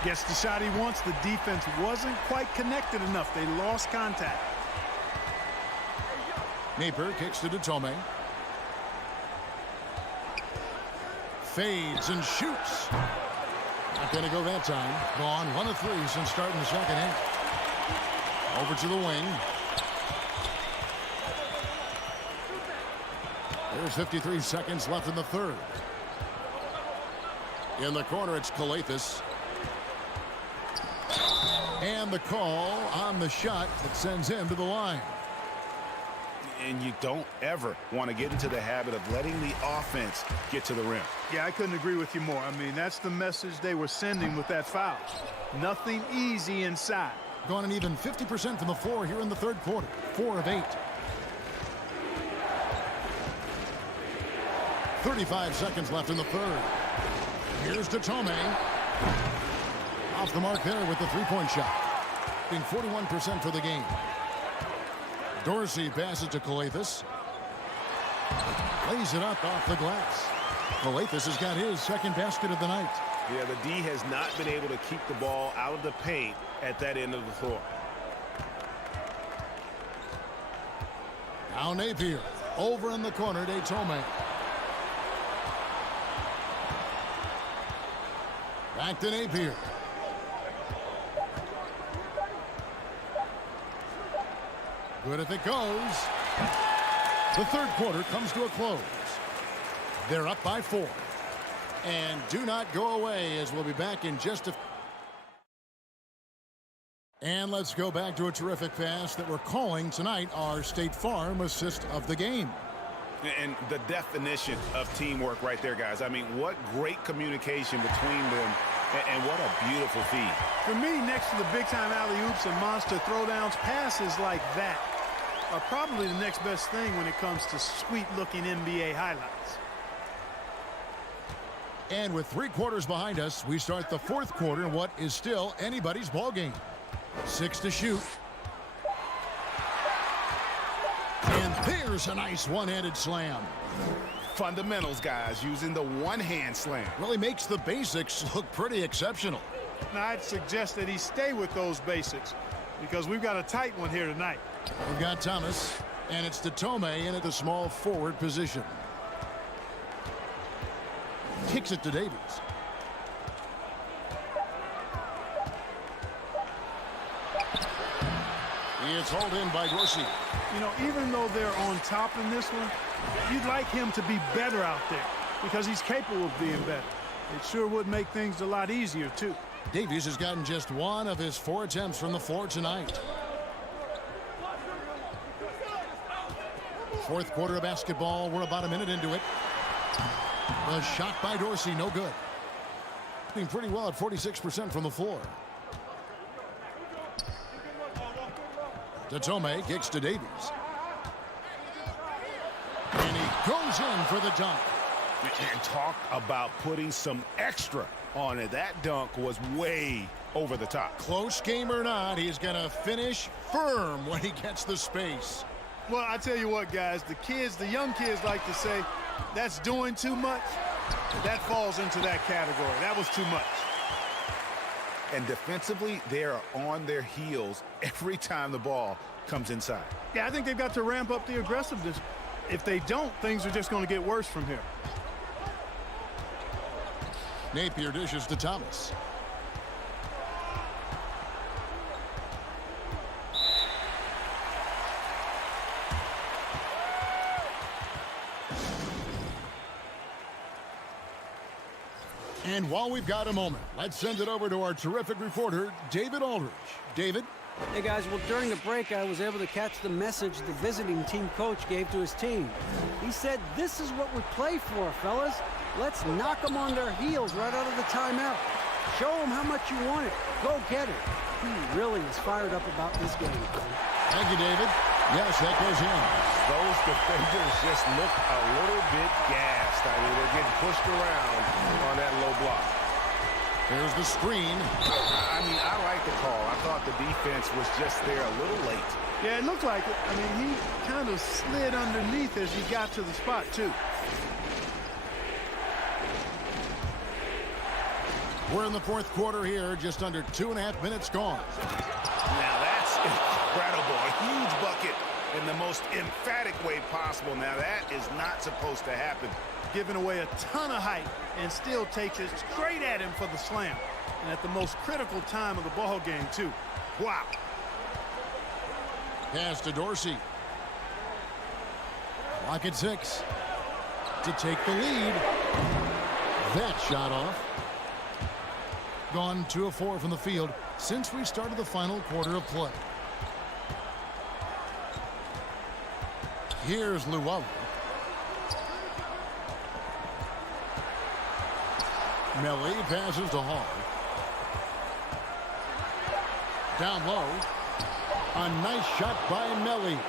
Gets the shot he wants. The defense wasn't quite connected enough. They lost contact. Napier kicks to Tome. Fades and shoots. Not going to go that time. Gone 1 of 3 since starting the second half. Over to the wing. There's 53 seconds left in the third. In the corner, it's Skijesss. And the call on the shot that sends him to the line. And you don't ever want to get into the habit of letting the offense get to the rim. Yeah, I couldn't agree with you more. I mean, that's the message they were sending with that foul. Nothing easy inside. Gone an even 50% from the floor here in the third quarter. 4 of 8. 35 seconds left in the third. Here's Tome. Off the mark there with the three-point shot. Being 41% for the game. Dorsey passes to Skijesss. Lays it up off the glass. Skijesss has got his second basket of the night. Yeah, the D has not been able to keep the ball out of the paint at that end of the floor. Now Napier. Over in the corner, Tome. Back to Napier. Good if it goes. The third quarter comes to a close. They're up by 4. And do not go away, as we'll be back in just a... And let's go back to a terrific pass that we're calling tonight our State Farm assist of the game. And the definition of teamwork right there, guys. I mean, what great communication between them, and what a beautiful feed. For me, next to the big-time alley-oops and monster throwdowns, passes like that are probably the next best thing when it comes to sweet-looking NBA highlights. And with 3 quarters behind us, we start the fourth quarter in what is still anybody's ball game. 6 to shoot. And there's a nice one-handed slam. Fundamentals, guys, using the one-hand slam. Really makes the basics look pretty exceptional. Now, I'd suggest that he stay with those basics, because we've got a tight one here tonight. We've got Thomas, and it's Tome in at the small forward position. Kicks it to Davies. It's hauled in by Dorsey. You know, even though they're on top in this one, you'd like him to be better out there, because he's capable of being better. It sure would make things a lot easier, too. Davies has gotten just 1 of his 4 attempts from the floor tonight. Fourth quarter of basketball. We're about a minute into it. The shot by Dorsey, no good. Doing pretty well at 46% from the floor. Datome kicks to Davies. And he goes in for the dunk. And talk about putting some extra on it. That dunk was way over the top. Close game or not, he's going to finish firm when he gets the space. Well, I tell you what, guys, the young kids like to say, that's doing too much. That falls into that category. That was too much. And defensively, they are on their heels every time the ball comes inside. Yeah, I think they've got to ramp up the aggressiveness. If they don't, things are just going to get worse from here. Napier dishes to Thomas. And while we've got a moment, let's send it over to our terrific reporter, David Aldridge. David? Hey, guys, well, during the break, I was able to catch the message the visiting team coach gave to his team. He said, this is what we play for, fellas. Let's knock them on their heels right out of the timeout. Show them how much you want it. Go get it. He really is fired up about this game. Thank you, David. Yes, that goes in. Those defenders just look a little bit gassed. I mean, they're getting pushed around on that low block. There's the screen. I mean, I like the call. I thought the defense was just there a little late. Yeah, it looked like it. I mean, he kind of slid underneath as he got to the spot, too. We're in the fourth quarter here, just under 2.5 minutes gone. Now that's incredible. A huge bucket in the most emphatic way possible. Now that is not supposed to happen. Giving away a ton of height and still takes it straight at him for the slam. And at the most critical time of the ball game, too. Wow. Pass to Dorsey. Clock at 6. To take the lead. That shot off. Gone 2 of 4 from the field since we started the final quarter of play. Here's Luwawu. Melly passes to Hall. Down low. A nice shot by Melly.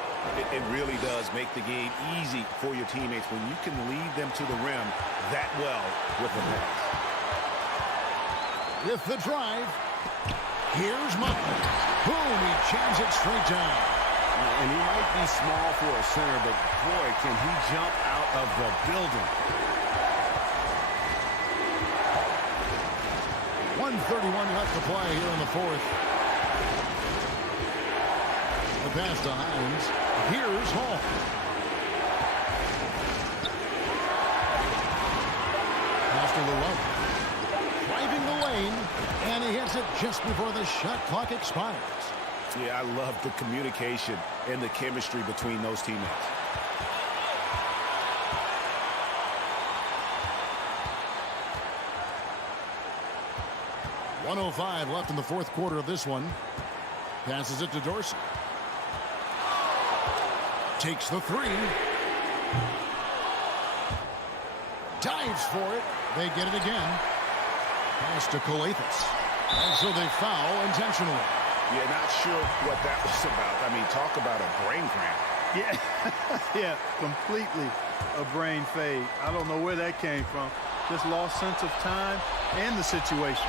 It really does make the game easy for your teammates when you can lead them to the rim that well with the pass. With the drive. Here's Motley. Boom, he jams it straight down. And he might be small for a center, but boy, can he jump out of the building. 1:31 left to play here in the fourth. The pass to Hines. Here's Hall. Pass to Luwawu. Driving the lane, and he hits it just before the shot clock expires. Yeah, I love the communication and the chemistry between those teammates. .105 left in the fourth quarter of this one. Passes it to Dorsey. Takes the three. Dives for it. They get it again. Pass to Kalathis. And so they foul intentionally. Yeah, not sure what that was about. I mean, talk about a brain cramp. Yeah, yeah, completely a brain fade. I don't know where that came from. Just lost sense of time and the situation.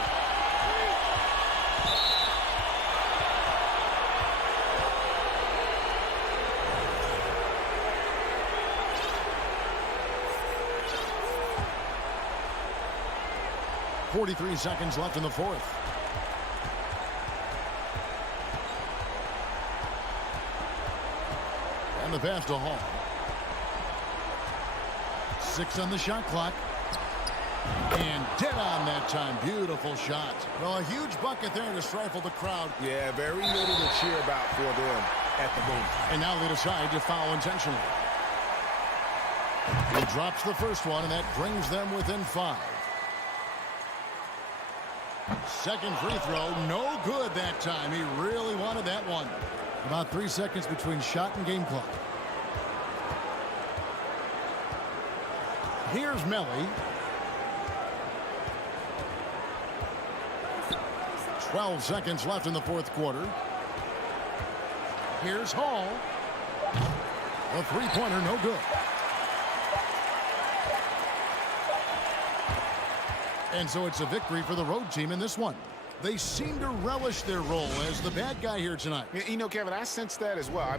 .43 seconds left in the fourth. And the pass to Hall. 6 on the shot clock. And dead on that time. Beautiful shot. Well, a huge bucket there to stifle the crowd. Yeah, very little to cheer about for them at the moment. And now they decide to foul intentionally. He drops the first one, and that brings them within 5. Second free throw, no good that time. He really wanted that one. About 3 seconds between shot and game clock. Here's Melly. 12 seconds left in the fourth quarter. Here's Hall. A three-pointer, no good. And so it's a victory for the road team in this one. They seem to relish their role as the bad guy here tonight. You know, Kevin, I sense that as well.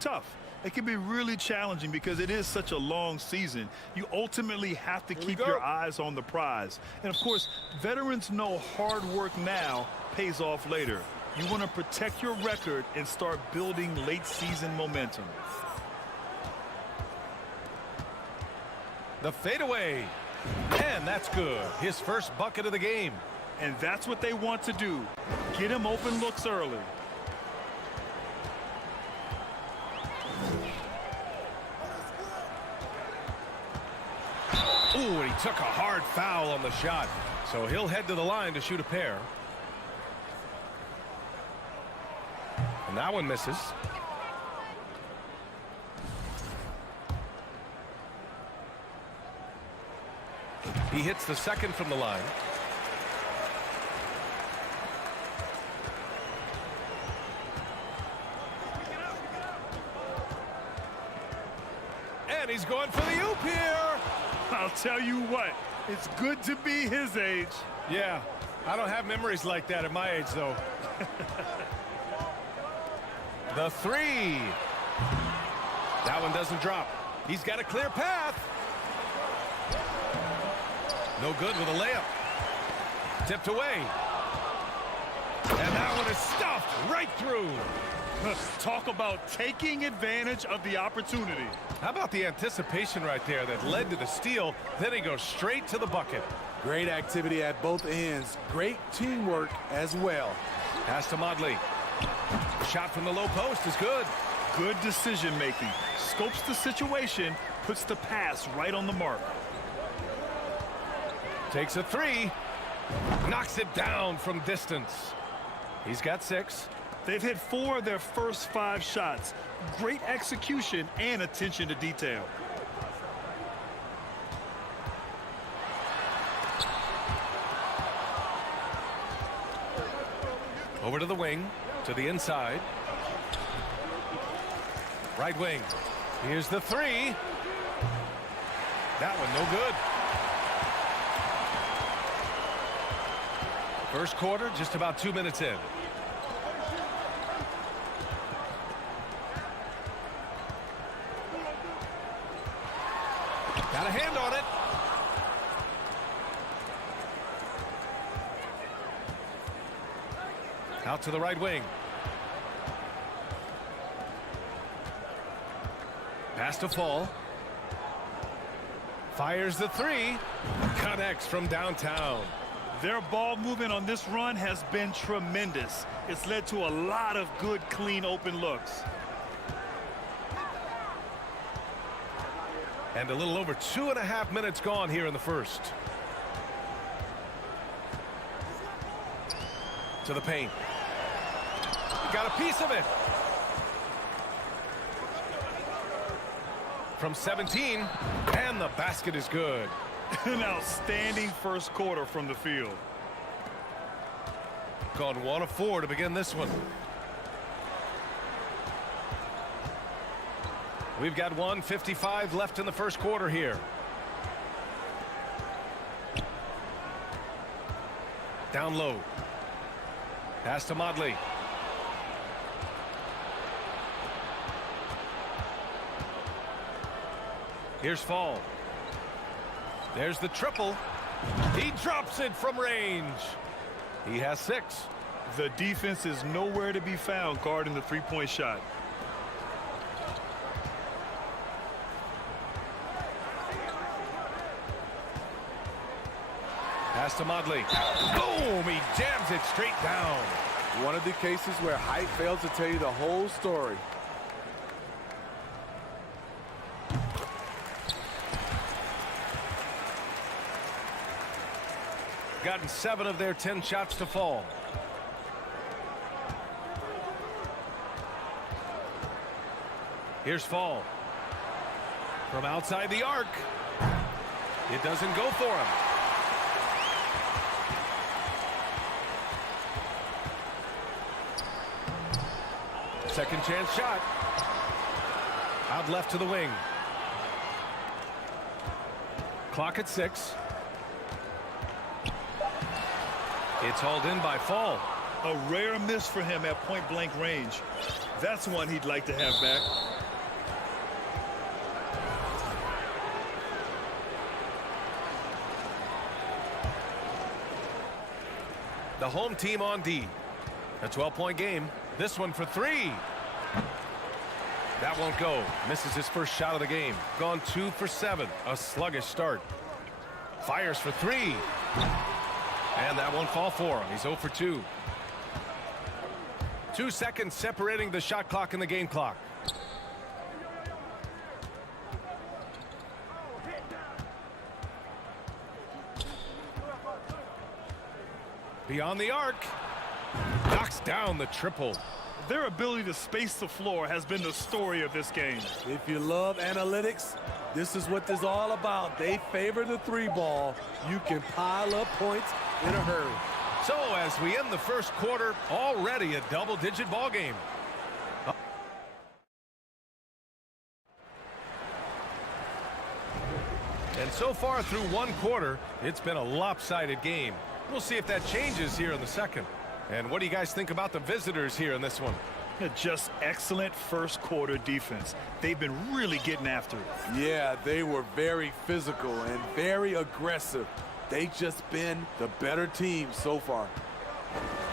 Tough. It can be really challenging because it is such a long season. You ultimately have to keep your eyes on the prize. And of course, veterans know hard work now pays off later. You want to protect your record and start building late season momentum. The fadeaway. And that's good. His first bucket of the game. And that's what they want to do. Get him open looks early. Ooh, and he took a hard foul on the shot. So he'll head to the line to shoot a pair. And that one misses. He hits the second from the line. And he's going for the oop here. I'll tell you what, it's good to be his age. Yeah, I don't have memories like that at my age, though. The three. That one doesn't drop. He's got a clear path. No good with a layup. Tipped away. And that one is stuffed right through. Talk about taking advantage of the opportunity. How about the anticipation right there that led to the steal? Then he goes straight to the bucket. Great activity at both ends. Great teamwork as well. Pass to Modley. The shot from the low post is good. Good decision making. Scopes the situation, puts the pass right on the mark. Takes a three. Knocks it down from distance. He's got 6. They've hit 4 of their first 5 shots. Great execution and attention to detail. Over to the wing, to the inside. Right wing. Here's the three. That one no good. First quarter, just about 2 minutes in. a hand on it. Out to the right wing. Pass to Fall. Fires the three. Connects from downtown. Their ball movement on this run has been tremendous. It's led to a lot of good, clean, open looks. And a little over 2.5 minutes gone here in the first. To the paint. Got a piece of it. From 17, and the basket is good. An outstanding first quarter from the field. Gone 1 of 4 to begin this one. We've got 1:55 left in the first quarter here. Down low. Pass to Motley. Here's Fall. There's the triple. He drops it from range. He has 6. The defense is nowhere to be found guarding the three-point shot. Pass to Motley. Boom! He jams it straight down. One of the cases where height fails to tell you the whole story. Gotten 7 of their 10 shots to fall. Here's Fall. From outside the arc. It doesn't go for him. Second chance shot. Out left to the wing. Clock at 6. It's hauled in by Fall. A rare miss for him at point-blank range. That's one he'd like to have back. The home team on D. A 12-point game. This one for 3. That won't go. Misses his first shot of the game. Gone 2 for 7. A sluggish start. Fires for 3. And that won't fall for him. He's 0 for 2. 2 seconds separating the shot clock and the game clock. Beyond the arc. Knocks down the triple. Their ability to space the floor has been the story of this game. If you love analytics, this is what this is all about. They favor the 3-ball. You can pile up points in a hurry. So as we end the first quarter, already a double-digit ball game. And so far through one quarter, it's been a lopsided game. We'll see if that changes here in the second. And what do you guys think about the visitors here in this one? Just excellent first quarter defense. They've been really getting after it. Yeah, they were very physical and very aggressive. They've just been the better team so far.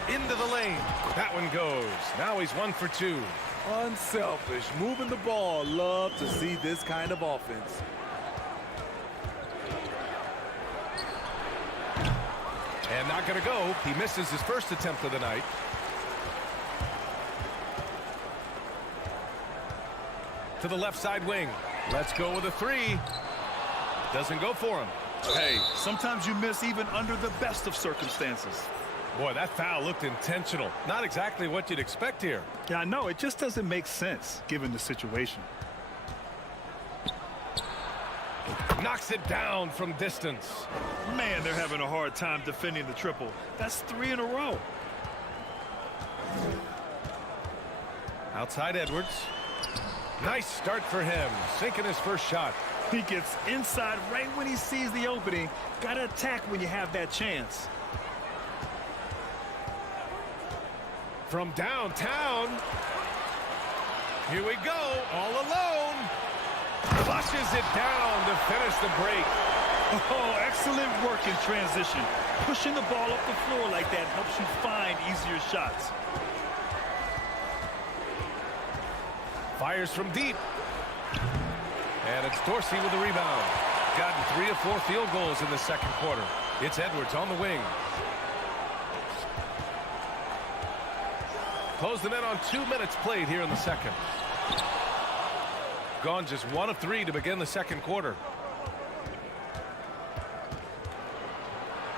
Into the lane. That one goes. Now he's 1 for 2. Unselfish, moving the ball. Love to see this kind of offense. And not going to go. He misses his first attempt of the night. To the left side wing. Let's go with a 3. Doesn't go for him. Hey, sometimes you miss even under the best of circumstances. Boy, that foul looked intentional. Not exactly what you'd expect here. Yeah, I know. It just doesn't make sense given the situation. Knocks it down from distance. Man, they're having a hard time defending the triple. That's 3 in a row. Outside Edwards. Nice start for him. Sinking his first shot. He gets inside right when he sees the opening. Got to attack when you have that chance. From downtown. Here we go. All alone. Flushes it down to finish the break. Oh, excellent work in transition. Pushing the ball up the floor like that helps you find easier shots. Fires from deep. And it's Dorsey with the rebound. Gotten 3 of 4 field goals in the second quarter. It's Edwards on the wing. Close them in on 2 minutes played here in the second. Gone just 1 of 3 to begin the second quarter.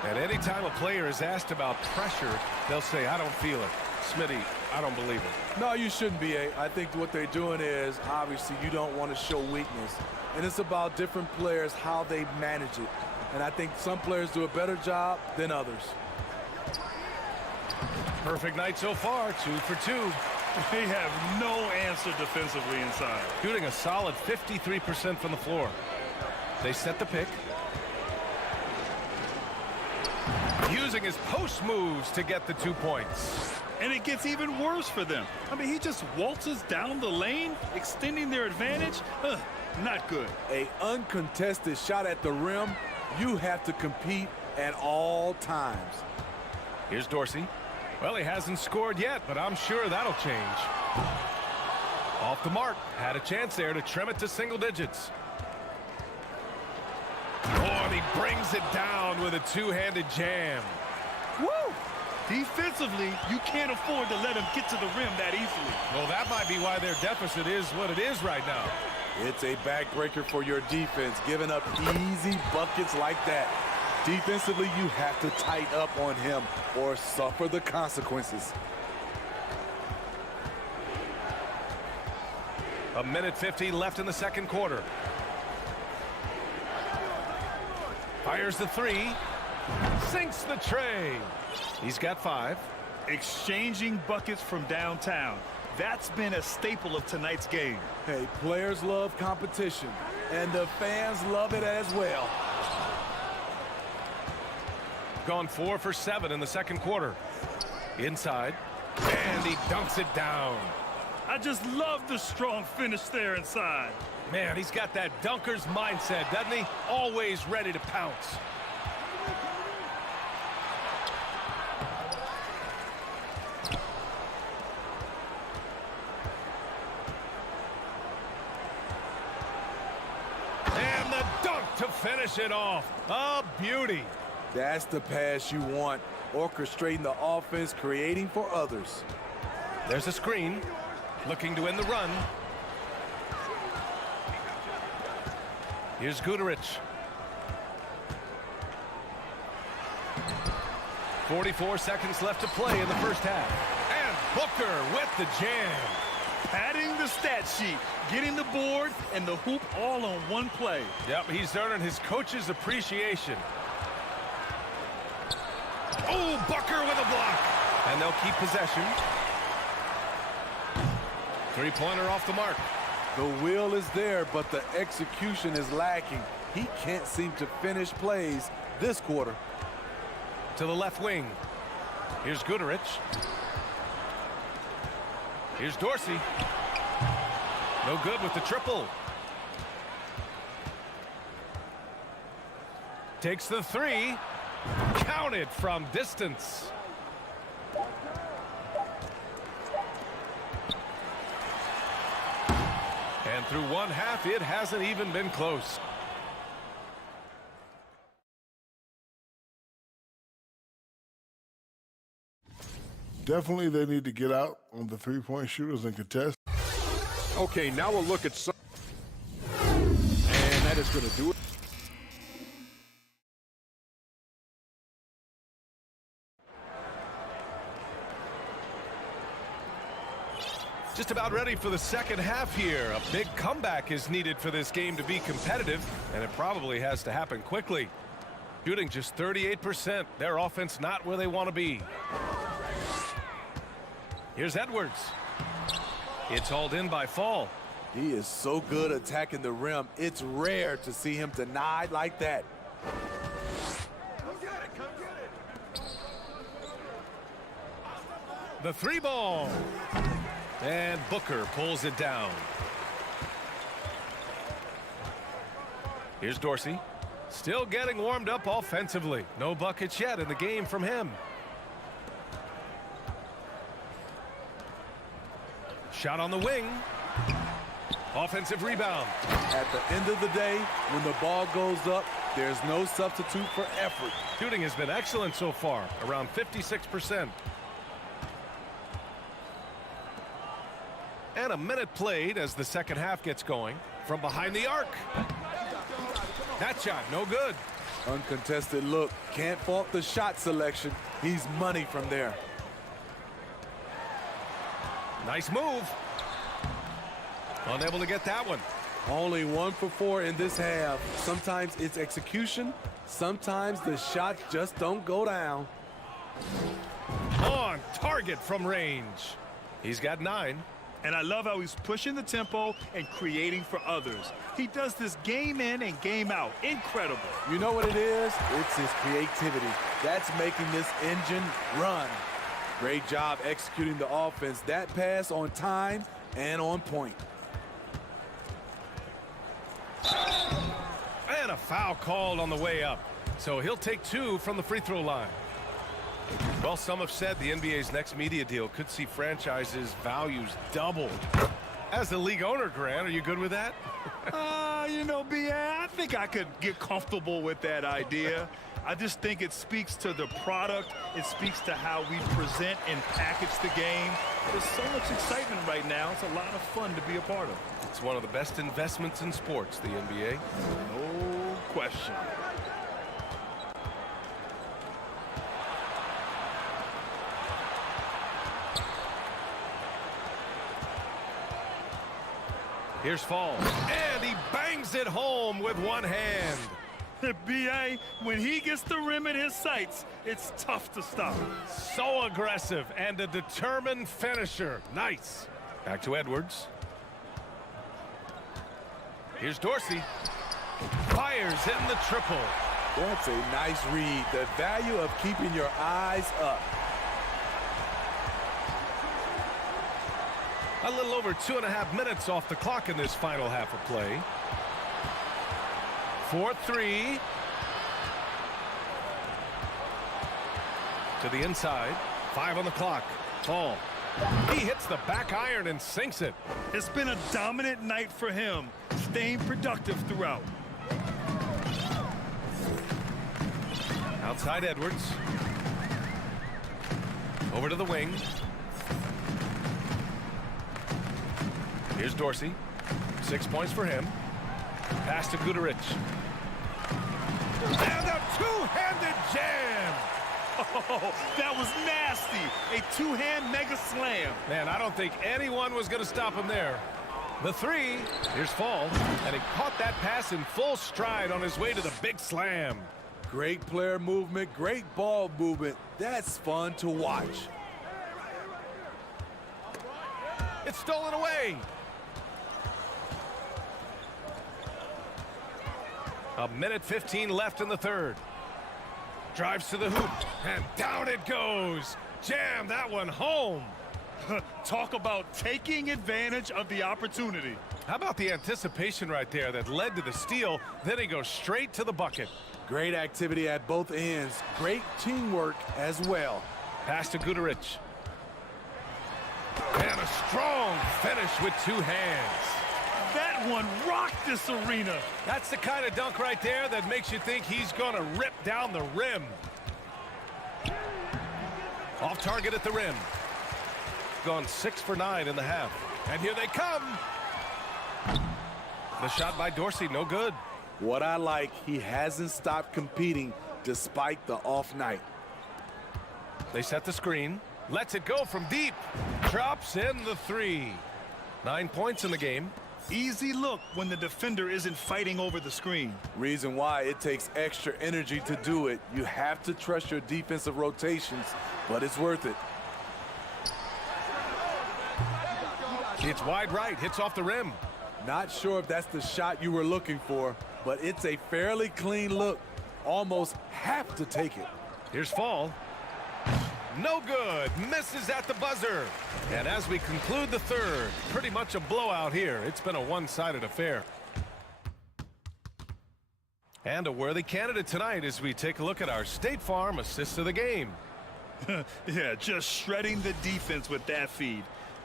And anytime a player is asked about pressure, they'll say, I don't feel it. Smitty, I don't believe it. No, you shouldn't be. I think what they're doing is, obviously, you don't want to show weakness. And it's about different players, how they manage it. And I think some players do a better job than others. Perfect night so far, 2 for 2. They have no answer defensively inside. Shooting a solid 53% from the floor. They set the pick. Using his post moves to get the 2 points. And it gets even worse for them. I mean, he just waltzes down the lane, extending their advantage. Not good. An uncontested shot at the rim, you have to compete at all times. Here's Dorsey. Well, he hasn't scored yet, but I'm sure that'll change. Off the mark. Had a chance there to trim it to single digits. Oh, and he brings it down with a two-handed jam. Woo! Defensively, you can't afford to let him get to the rim that easily. Well, that might be why their deficit is what it is right now. It's a backbreaker for your defense, giving up easy buckets like that. Defensively, you have to tighten up on him or suffer the consequences. A minute 50 left in the second quarter. Fires the 3. Sinks the tray. He's got 5. Exchanging buckets from downtown. That's been a staple of tonight's game. Hey, players love competition, and the fans love it as well. Gone 4 for 7 in the second quarter. Inside, and he dunks it down. I just love the strong finish there inside. Man, he's got that dunker's mindset, doesn't he? Always ready to pounce. And the dunk to finish it off. A beauty. That's the pass you want. Orchestrating the offense, creating for others. There's a screen. Looking to win the run. Here's Guduric. 44 seconds left to play in the first half. And Booker with the jam. Padding the stat sheet, getting the board and the hoop all on one play. Yep, he's earning his coach's appreciation. Oh, Booker with a block. And they'll keep possession. Three-pointer off the mark. The will is there, but the execution is lacking. He can't seem to finish plays this quarter. To the left wing. Here's Guduric. Here's Dorsey. No good with the triple. Takes the 3. Counted from distance. And through one half, it hasn't even been close. Definitely they need to get out on the three-point shooters and contest. Okay, now we'll look at some. And that is going to do it. Just about ready for the second half here. A big comeback is needed for this game to be competitive, and it probably has to happen quickly. Shooting just 38%. Their offense not where they want to be. Here's Edwards. It's hauled in by Fall. He is so good attacking the rim. It's rare to see him denied like that. The 3 ball. And Booker pulls it down. Here's Dorsey. Still getting warmed up offensively. No buckets yet in the game from him. Shot on the wing. Offensive rebound. At the end of the day, when the ball goes up, there's no substitute for effort. Shooting has been excellent so far, around 56%. And a minute played as the second half gets going. From behind the arc. That shot, no good. Uncontested look. Can't fault the shot selection. He's money from there. Nice move. Unable to get that one. Only 1 for 4 in this half. Sometimes it's execution. Sometimes the shots just don't go down. On target from range. He's got 9. And I love how he's pushing the tempo and creating for others. He does this game in and game out. Incredible. You know what it is? It's his creativity. That's making this engine run. Great job executing the offense. That pass on time and on point. And a foul called on the way up. So he'll take 2 from the free throw line. Well, some have said the NBA's next media deal could see franchises' values doubled. As the league owner, Grant, are you good with that? You know, B.A., I think I could get comfortable with that idea. I just think it speaks to the product. It speaks to how we present and package the game. There's so much excitement right now. It's a lot of fun to be a part of. It's one of the best investments in sports, the NBA. No question. Here's Fall. And he bangs it home with one hand. B.A., when he gets the rim in his sights, it's tough to stop. So aggressive and a determined finisher. Nice. Back to Edwards. Here's Dorsey. Fires in the triple. That's a nice read. The value of keeping your eyes up. A little over 2.5 minutes off the clock in this final half of play. 4-3. To the inside. 5 on the clock. Fall. He hits the back iron and sinks it. It's been a dominant night for him, staying productive throughout. Outside Edwards. Over to the wing. Here's Dorsey. 6 points for him. Pass to Guterich. And a two-handed jam. Oh, that was nasty. A two-hand mega slam. Man, I don't think anyone was going to stop him there. The 3. Here's Fall. And he caught that pass in full stride on his way to the big slam. Great player movement, great ball movement. That's fun to watch. It's stolen away. A minute 15 left in the third. Drives to the hoop, and down it goes. Jam that one home. Talk about taking advantage of the opportunity. How about the anticipation right there that led to the steal? Then he goes straight to the bucket. Great activity at both ends. Great teamwork as well. Pass to Guterich. And a strong finish with 2 hands. That one rocked this arena. That's the kind of dunk right there that makes you think he's going to rip down the rim. Off target at the rim. Gone 6 for 9 in the half. And here they come. The shot by Dorsey, no good. What I like, he hasn't stopped competing despite the off night. They set the screen. Lets it go from deep. Drops in the 3. 9 points in the game. Easy look when the defender isn't fighting over the screen. Reason why it takes extra energy to do it. You have to trust your defensive rotations, but it's worth it. It's wide right, hits off the rim. Not sure if that's the shot you were looking for, but it's a fairly clean look. Almost have to take it. Here's Fall. No good. Misses at the buzzer. And as we conclude the third, pretty much a blowout here. It's been a one-sided affair. And a worthy candidate tonight as we take a look at our State Farm assist of the game. Yeah, just shredding the defense with that feed.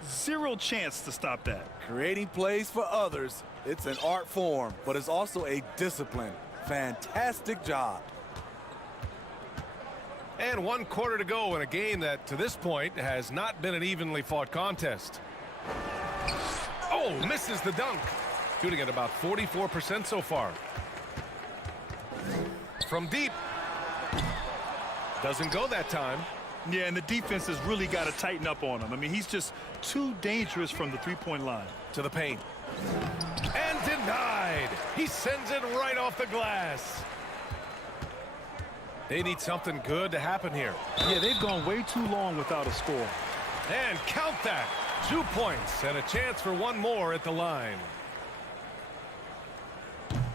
Zero chance to stop that. Creating plays for others. It's an art form, but it's also a discipline. Fantastic job. And 1 quarter to go in a game that, to this point, has not been an evenly fought contest. Oh, misses the dunk. Shooting at about 44% so far. From deep. Doesn't go that time. Yeah, and the defense has really got to tighten up on him. I mean, he's just too dangerous from the three-point line. To the paint. And denied. He sends it right off the glass. They need something good to happen here. Yeah, they've gone way too long without a score. And count that. 2 points and a chance for one more at the line.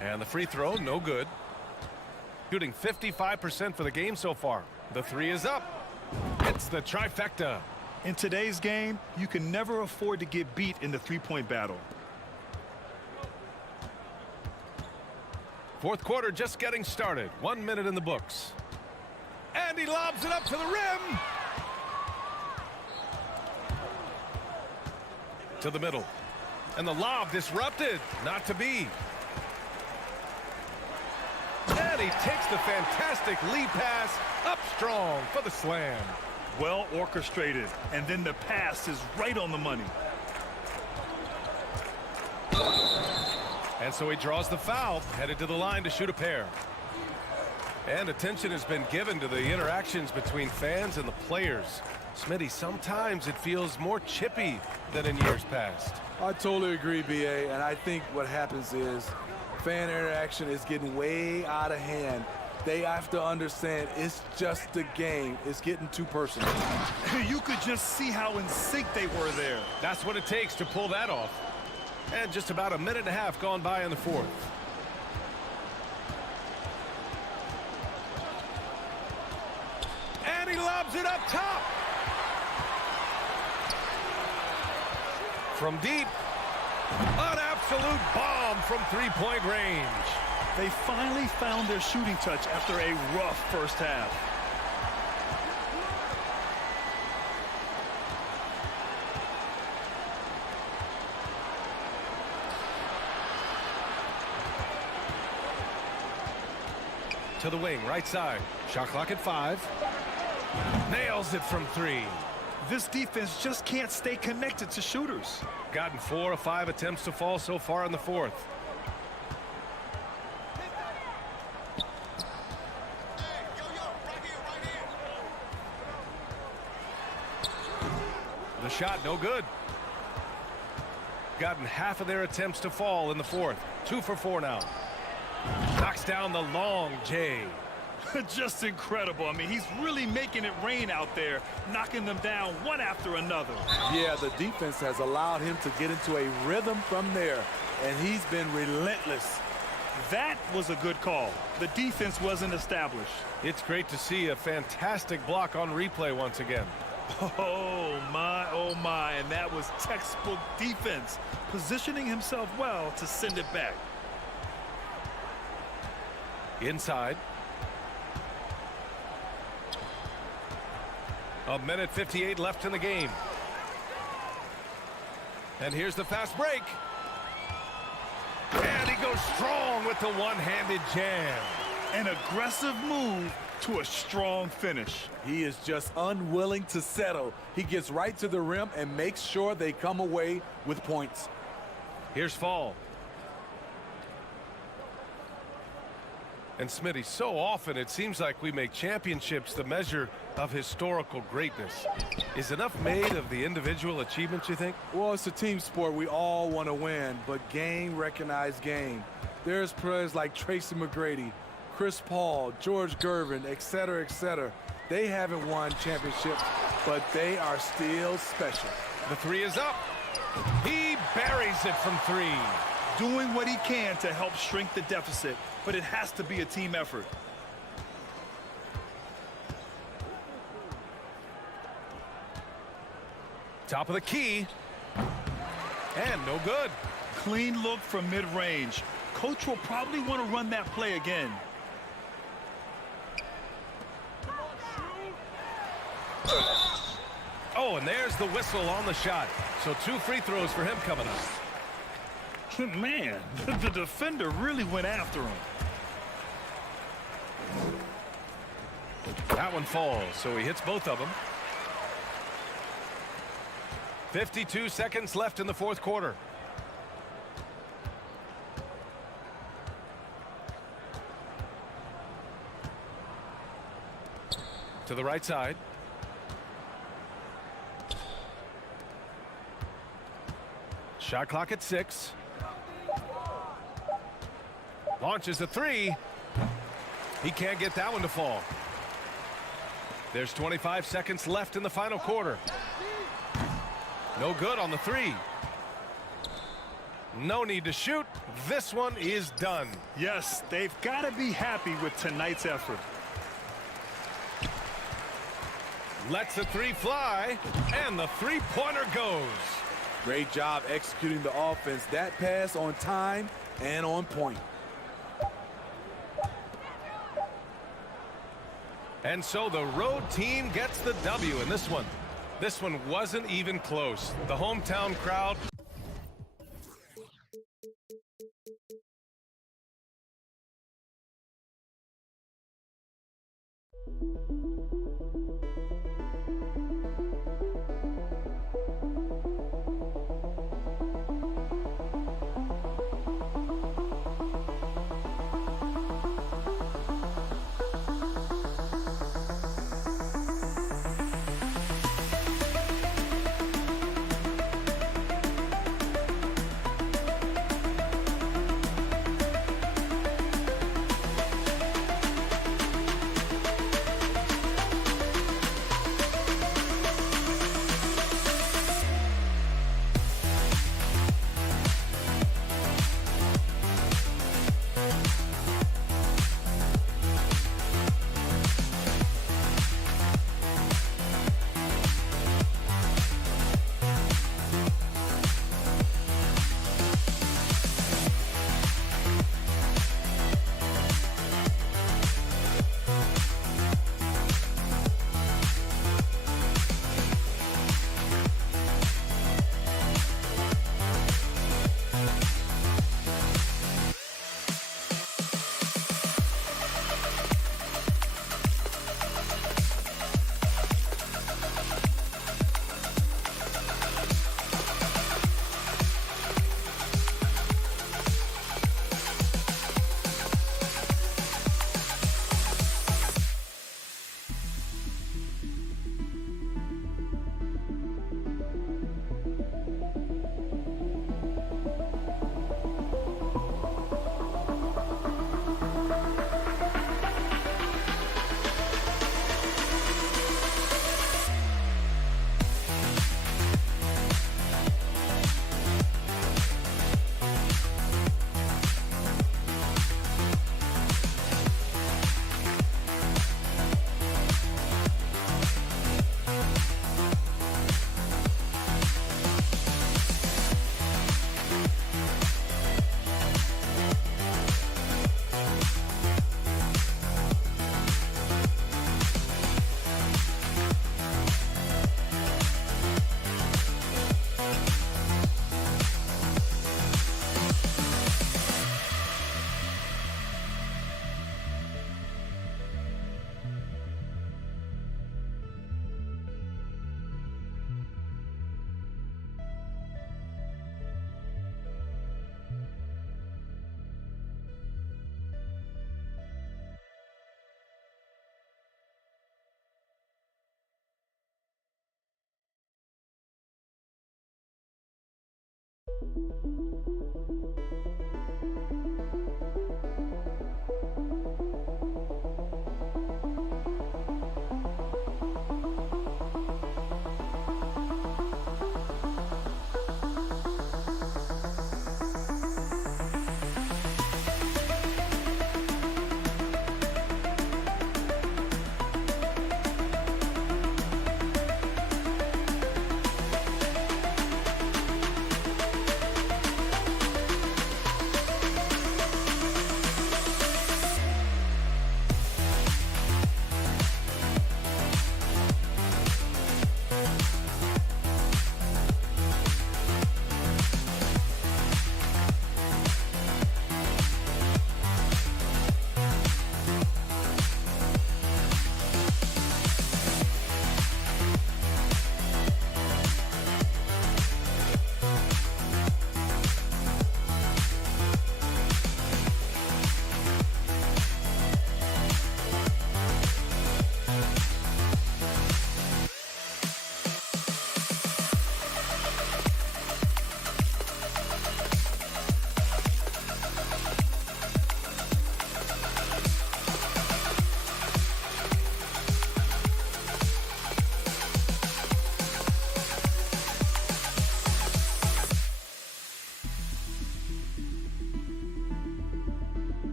And the free throw, no good. Shooting 55% for the game so far. The 3 is up. It's the trifecta. In today's game, you can never afford to get beat in the three-point battle. 4th quarter just getting started. 1 minute in the books. And he lobs it up to the rim. To the middle. And the lob disrupted. Not to be. And he takes the fantastic lead pass up strong for the slam. Well orchestrated. And then the pass is right on the money. And so he draws the foul, headed to the line to shoot a pair. And attention has been given to the interactions between fans and the players. Smitty, sometimes it feels more chippy than in years past. I totally agree, B.A., and I think what happens is fan interaction is getting way out of hand. They have to understand it's just a game. It's getting too personal. You could just see how in sync they were there. That's what it takes to pull that off. And just about a minute and a half gone by in the 4th. And he lobs it up top. From deep. An absolute bomb from three-point range. They finally found their shooting touch after a rough first half. To the wing, right side. Shot clock at 5. Nails it from 3. This defense just can't stay connected to shooters. Gotten 4 of 5 attempts to fall so far in the 4th. The shot no good. Gotten half of their attempts to fall in the 4th. 2 for 4 now. Knocks down the long J. Just incredible. I mean, he's really making it rain out there, knocking them down one after another. Yeah, the defense has allowed him to get into a rhythm from there, and he's been relentless. That was a good call. The defense wasn't established. It's great to see a fantastic block on replay once again. Oh my, and that was textbook defense, positioning himself well to send it back. Inside. A minute 58 left in the game. And here's the fast break. And he goes strong with the one-handed jam. An aggressive move to a strong finish. He is just unwilling to settle. He gets right to the rim and makes sure they come away with points. Here's Fall. And Smitty, so often it seems like we make championships the measure of historical greatness. Is enough made of the individual achievements, you think? Well, it's a team sport. We all want to win, but game recognized game. There's players like Tracy McGrady, Chris Paul, George Gervin, et cetera, They haven't won championships, but they are still special. The 3 is up. He buries it from 3. Doing what he can to help shrink the deficit, but it has to be a team effort. Top of the key. And no good. Clean look from mid-range. Coach will probably want to run that play again. Oh, and there's the whistle on the shot. So 2 free throws for him coming up. Man, the defender really went after him. That one falls, so he hits both of them. 52 seconds left in the fourth quarter. To the right side. Shot clock at 6. Launches a 3. He can't get that one to fall. There's 25 seconds left in the final quarter. No good on the 3. No need to shoot. This one is done. Yes, they've got to be happy with tonight's effort. Lets the 3 fly, and the 3-pointer goes. Great job executing the offense. That pass on time and on point. And so the road team gets the W in this one. This one wasn't even close. The hometown crowd.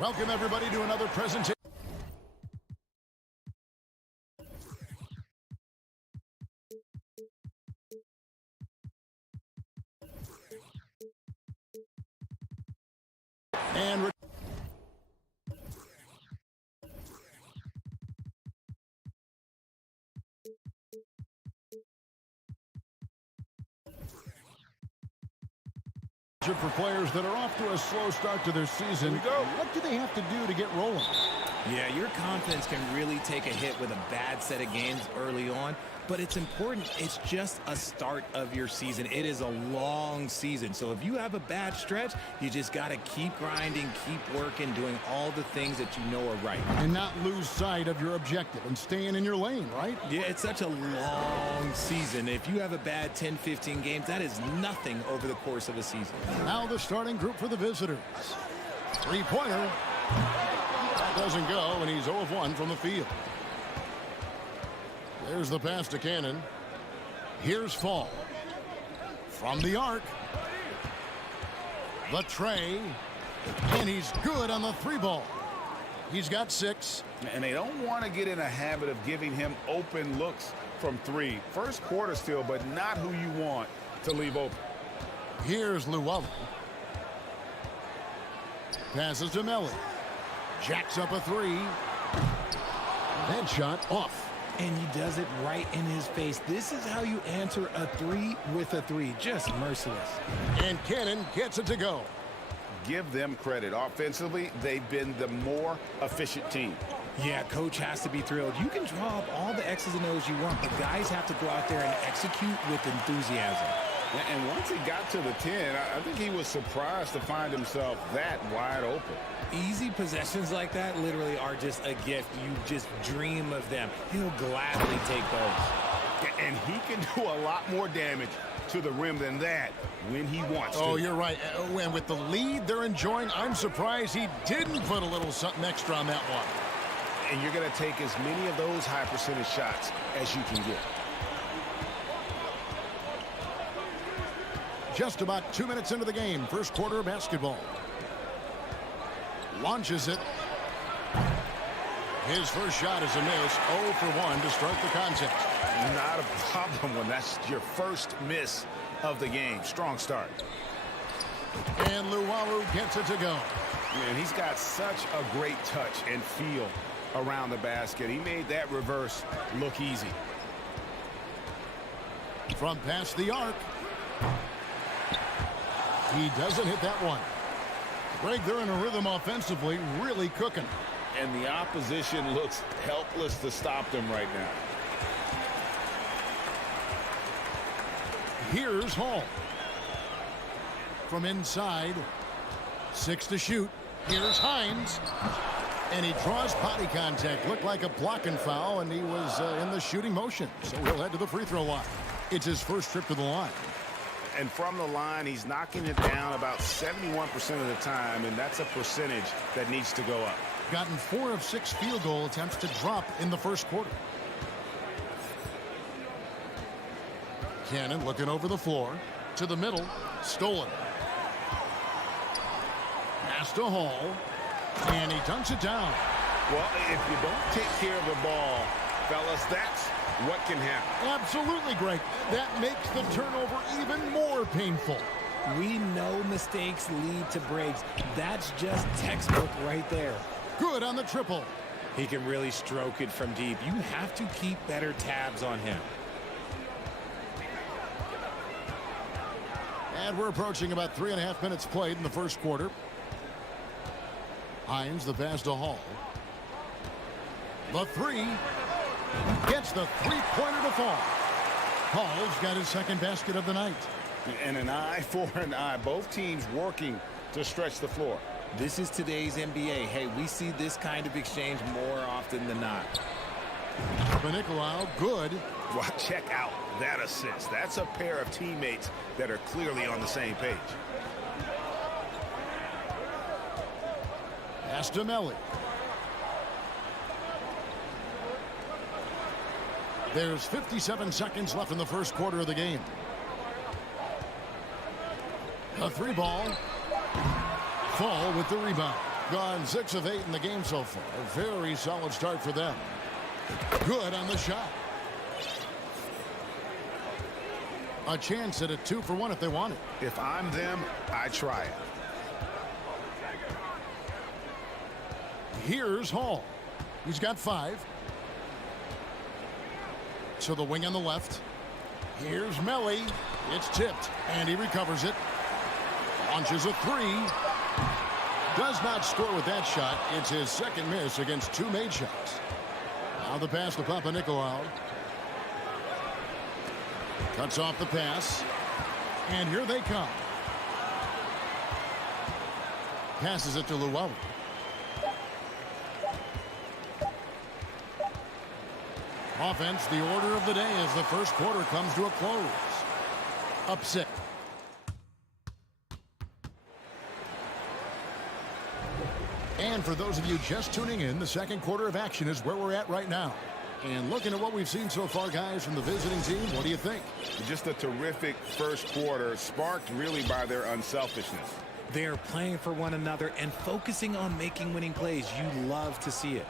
Welcome, everybody, to another presentation. And for players that are off to a slow start to their season, what do they have to do to get rolling? Yeah, your confidence can really take a hit with a bad set of games early on, but it's important. It's just a start of your season. It is a long season, so if you have a bad stretch, you just got to keep grinding, keep working, doing all the things that you know are right. And not lose sight of your objective and staying in your lane, right? Yeah, it's such a long season. If you have a bad 10, 15 games, that is nothing over the course of a season. Now the starting group for the visitors. Three-pointer. Doesn't go, and he's 0 of 1 from the field. There's the pass to Cannon. Here's Fall. From the arc. The tray. And he's good on the three ball. He's got 6. And they don't want to get in a habit of giving him open looks from 3. First quarter still, but not who you want to leave open. Here's Llewellyn. Passes to Melly. Jacks up a 3. That shot off. and he does it right in his face. This is how you answer a three with a three. Just merciless. And Cannon gets it to go. Give them credit. Offensively, they've been the more efficient team. Yeah, coach has to be thrilled. You can draw up all the X's and O's you want, but guys have to go out there and execute with enthusiasm. And once he got to the 10, I think he was surprised to find himself that wide open. Easy possessions like that literally are just a gift. You just dream of them. He'll gladly take those. And he can do a lot more damage to the rim than that when he wants to. Oh, you're right. And with the lead they're enjoying, I'm surprised he didn't put a little something extra on that one. And you're going to take as many of those high percentage shots as you can get. Just about 2 minutes into the game, first quarter of basketball. Launches it. His first shot is a miss. 0 for 1 to start the contest. Not a problem when that's your first miss of the game. Strong start. And Luwawu gets it to go. Man, he's got such a great touch and feel around the basket. He made that reverse look easy. From past the arc. He doesn't hit that one. Greg, they're in a rhythm offensively, really cooking. And the opposition looks helpless to stop them right now. Here's Hall. From inside. 6 to shoot. Here's Hines. And he draws body contact. Looked like a blocking foul, and he was in the shooting motion. So he'll head to the free throw line. It's his first trip to the line. And from the line, he's knocking it down about 71% of the time, and that's a percentage that needs to go up. Gotten 4 of 6 field goal attempts to drop in the first quarter. Cannon looking over the floor. To the middle. Stolen. Pass to Hall. And he dunks it down. Well, if you don't take care of the ball, fellas, that's what can happen. Absolutely, Greg. That makes the turnover even more painful. We know mistakes lead to breaks. That's just textbook right there. Good on the triple. He can really stroke it from deep. You have to keep better tabs on him. And we're approaching about 3.5 minutes played in the first quarter. Hines, the pass to Hall. The three. Gets the three-pointer to fall. Hall's got his second basket of the night. And an eye for an eye. Both teams working to stretch the floor. This is today's NBA. Hey, we see this kind of exchange more often than not. Nicolau, good. Well, check out that assist. That's a pair of teammates that are clearly on the same page. Astamelli. There's 57 seconds left in the first quarter of the game. A 3-ball. Fall with the rebound. Gone 6 of 8 in the game so far. A very solid start for them. Good on the shot. A chance at a 2 for 1 if they want it. If I'm them, I try it. Here's Hall. He's got 5. To the wing on the left. Here's Melly. It's tipped, and he recovers it. Launches a 3. Does not score with that shot. It's his second miss against 2 made shots. Now the pass to Papanikolaou. Cuts off the pass. And here they come. Passes it to Luwawu. Offense, the order of the day as the first quarter comes to a close. Up 6. And for those of you just tuning in, the second quarter of action is where we're at right now. And looking at what we've seen so far, guys, from the visiting team, what do you think? Just a terrific first quarter, sparked really by their unselfishness. They're playing for one another and focusing on making winning plays. You love to see it.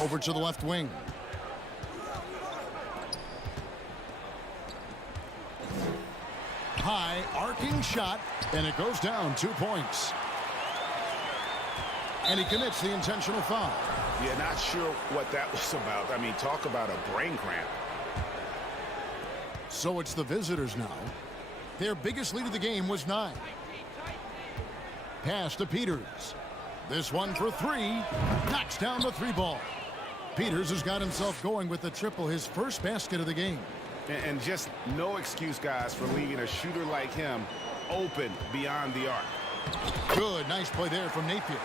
Over to the left wing. High arcing shot, and it goes down 2 points. And he commits the intentional foul. Yeah, not sure what that was about. I mean, talk about a brain cramp. So it's the visitors now. Their biggest lead of the game was 9. Pass to Peters. This one for 3. Knocks down the 3 ball. Peters has got himself going with the triple, his first basket of the game. And just no excuse, guys, for leaving a shooter like him open beyond the arc. Good, nice play there from Napier.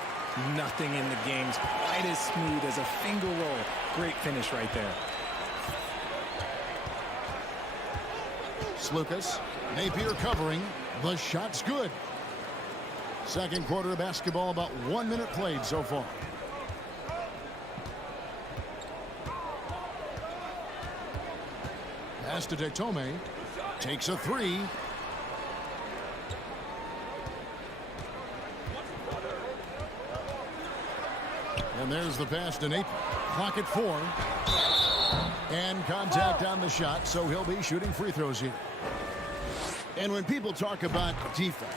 Nothing in the game's quite as smooth as a finger roll. Great finish right there. Slukas, Napier covering. The shot's good. Second quarter of basketball, about 1 minute played so far. Pass to Detome. Takes a 3. And there's the pass to Napier. Clock at 4. And contact on the shot, so he'll be shooting free throws here. And when people talk about defense,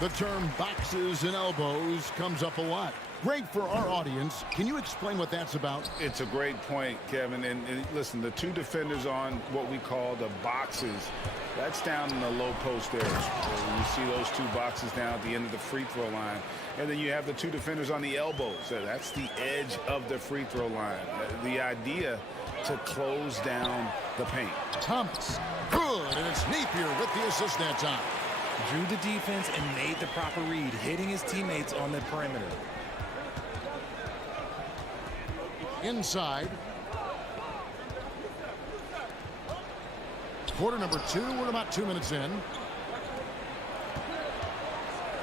the term boxes and elbows comes up a lot. Great for our audience. Can you explain what that's about? It's a great point, Kevin. And listen, the 2 defenders on what we call the boxes, that's down in the low post area. So you see those 2 boxes down at the end of the free throw line. And then you have the 2 defenders on the elbows. That's the edge of the free throw line. The idea to close down the paint. Thomas. Good. And it's Napier with the assist that time. Drew the defense and made the proper read, hitting his teammates on the perimeter. Inside. Quarter number 2. We're about 2 minutes in.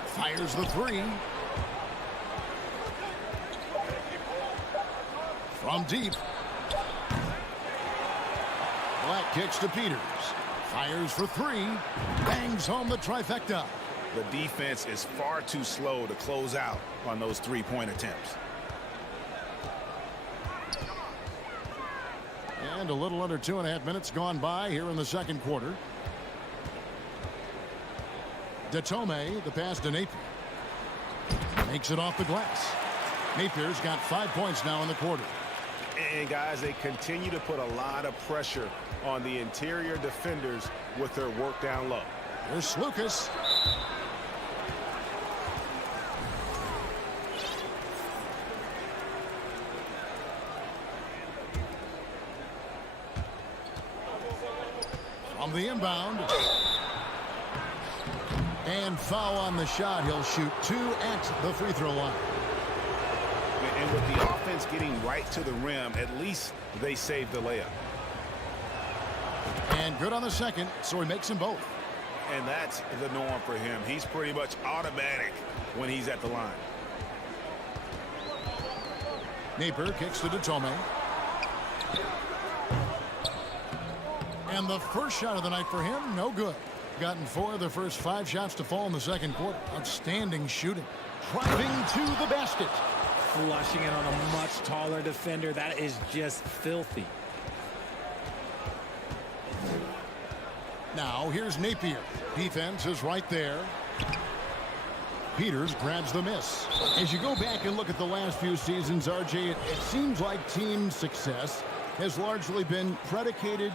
Fires the 3. From deep. Black kicks to Peters. Fires for 3. Bangs home the trifecta. The defense is far too slow to close out on those 3-point attempts. And a little under 2.5 minutes gone by here in the second quarter. Detome, the pass to Napier. Makes it off the glass. Napier's got 5 points now in the quarter. And guys, they continue to put a lot of pressure on the interior defenders with their work down low. Here's Slukas. From the inbound. And foul on the shot. He'll shoot 2 at the free throw line. And with the offense getting right to the rim, at least they saved the layup. And good on the second, so he makes them both. And that's the norm for him. He's pretty much automatic when he's at the line. Napier kicks to Detome. And the first shot of the night for him, no good. Gotten 4 of the first 5 shots to fall in the second quarter. Outstanding shooting. Driving to the basket. Flushing it on a much taller defender. That is just filthy. Now here's Napier. Defense is right there. Peters grabs the miss. As you go back and look at the last few seasons, RJ, it seems like team success has largely been predicated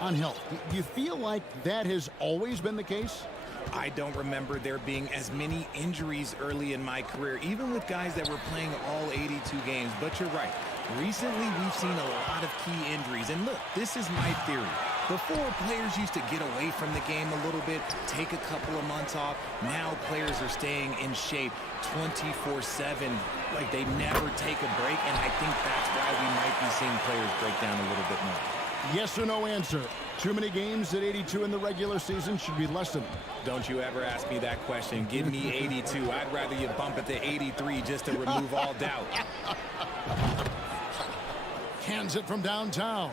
on health. Do you feel like that has always been the case? I don't remember there being as many injuries early in my career, even with guys that were playing all 82 games. But you're right. Recently, we've seen a lot of key injuries. And look, this is my theory. Before, players used to get away from the game a little bit, take a couple of months off. Now players are staying in shape 24/7, like they never take a break. And I think that's why we might be seeing players break down a little bit more. Yes or no answer. Too many games at 82 in the regular season should be lessened. Don't you ever ask me that question. Give me 82. I'd rather you bump it to 83 just to remove all doubt. Cans it from downtown.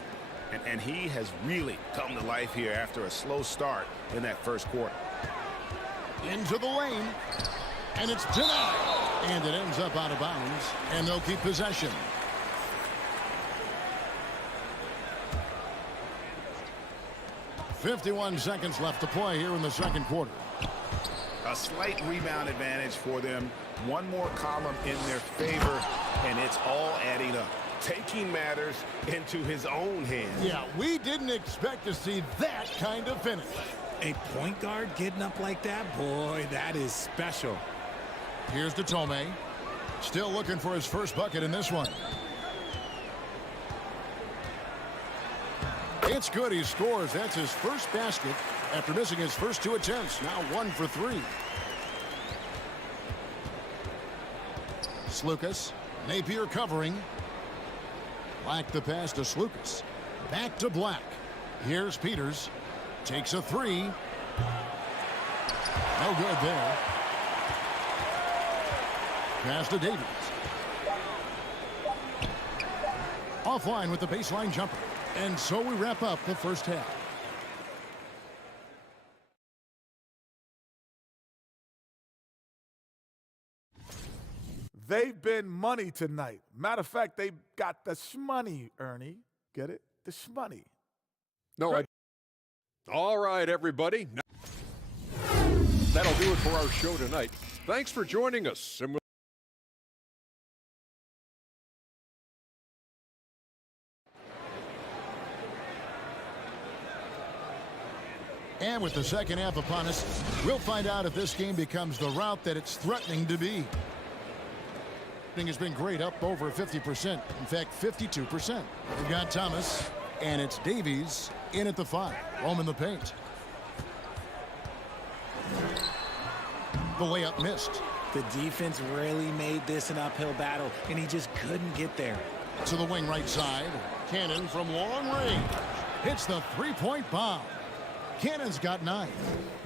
And he has really come to life here after a slow start in that first quarter. Into the lane. And it's denied. And it ends up out of bounds. And they'll keep possession. .51 seconds left to play here in the second quarter. A slight rebound advantage for them. One more column in their favor, and it's all adding up. taking matters into his own hands. Yeah, we didn't expect to see that kind of finish. A point guard getting up like that, boy, that is special. Here's Tome. Still looking for his first bucket in this one. It's good. He scores. That's his first basket after missing his first 2 attempts. Now 1 for 3. Slukas. Napier covering. Black the pass to Slukas. Back to Black. Here's Peters. Takes a 3. No good there. Pass to Davies. Offline with the baseline jumper. And so we wrap up the first half. They've been money tonight. Matter of fact, they got the shmoney, Ernie. Get it? The shmoney. No, all right, everybody. That'll do it for our show tonight. Thanks for joining us. And with the second half upon us, we'll find out if this game becomes the route that it's threatening to be. Has been great, up over 50%. In fact, 52%. We've got Thomas, and it's Davies in at the 5. Roaming the paint. The layup missed. The defense really made this an uphill battle, and he just couldn't get there. To the wing right side. Cannon from long range. Hits the three-point bomb. Cannon's got 9.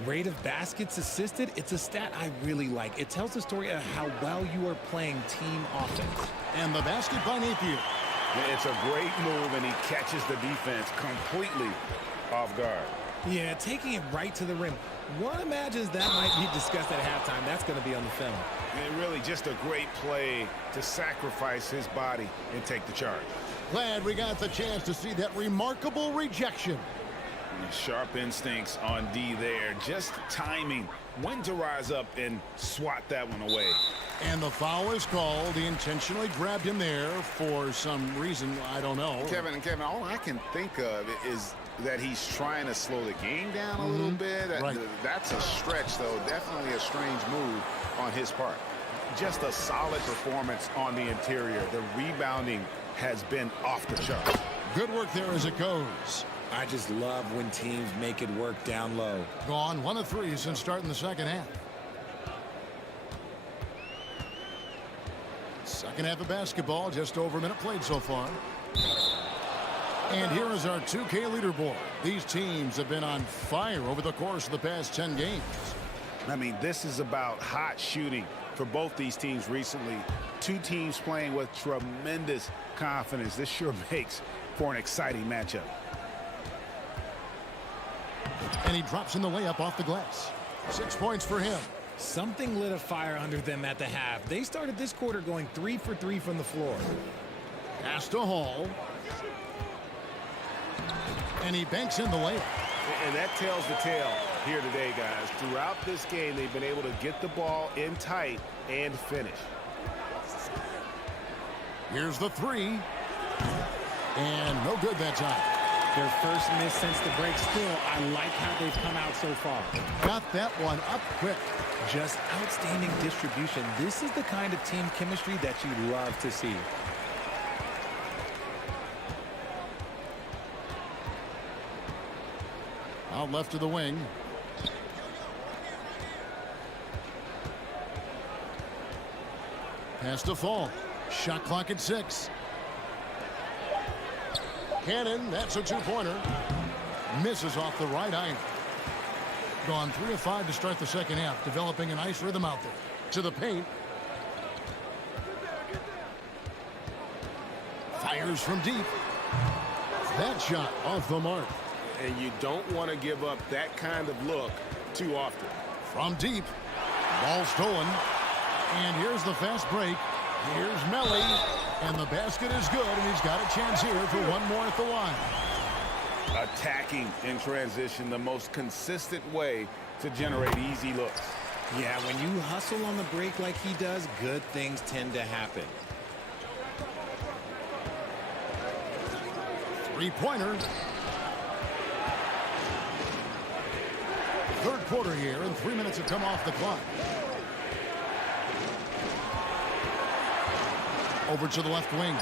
Rate of baskets assisted, it's a stat I really like. It tells the story of how well you are playing team offense. And the basket by Napier. It's a great move, and he catches the defense completely off guard. Yeah, taking it right to the rim. One imagines that might be discussed at halftime. That's going to be on the film. And really just a great play to sacrifice his body and take the charge. Glad we got the chance to see that remarkable rejection. Sharp instincts on D there. Just timing when to rise up and swat that one away. And the foul is called. He intentionally grabbed him there for some reason. I don't know. Kevin, all I can think of is that he's trying to slow the game down a little bit. Right. That's a stretch, though. Definitely a strange move on his part. Just a solid performance on the interior. The rebounding has been off the charts. Good work there as it goes. I just love when teams make it work down low. Gone 1 of 3 since starting the second half. Second half of basketball, just over a minute played so far. And here is our 2K leaderboard. These teams have been on fire over the course of the past 10 games. I mean, this is about hot shooting for both these teams recently. 2 teams playing with tremendous confidence. This sure makes for an exciting matchup. And he drops in the layup off the glass. 6 points for him. Something lit a fire under them at the half. They started this quarter going 3 for 3 from the floor. Pass to Hall. And he banks in the layup. And that tells the tale here today, guys. Throughout this game, they've been able to get the ball in tight and finish. Here's the 3. And no good that time. Their first miss since the break. Still, I like how they've come out so far. Got that one up quick. Just outstanding distribution. This is the kind of team chemistry that you love to see. Out left to the wing. Pass to Fall. Shot clock at 6. Cannon, that's a 2-pointer. Misses off the right iron. Gone 3 of 5 to start the second half, developing a nice rhythm out there. To the paint. Fires from deep. That shot off the mark. And you don't want to give up that kind of look too often. From deep. Ball stolen. And here's the fast break. Here's Melly. And the basket is good, and he's got a chance here for one more at the line. Attacking in transition, the most consistent way to generate easy looks. Yeah, when you hustle on the break like he does, good things tend to happen. Three-pointer. Third quarter here, and 3 minutes have come off the clock. Over to the left wing.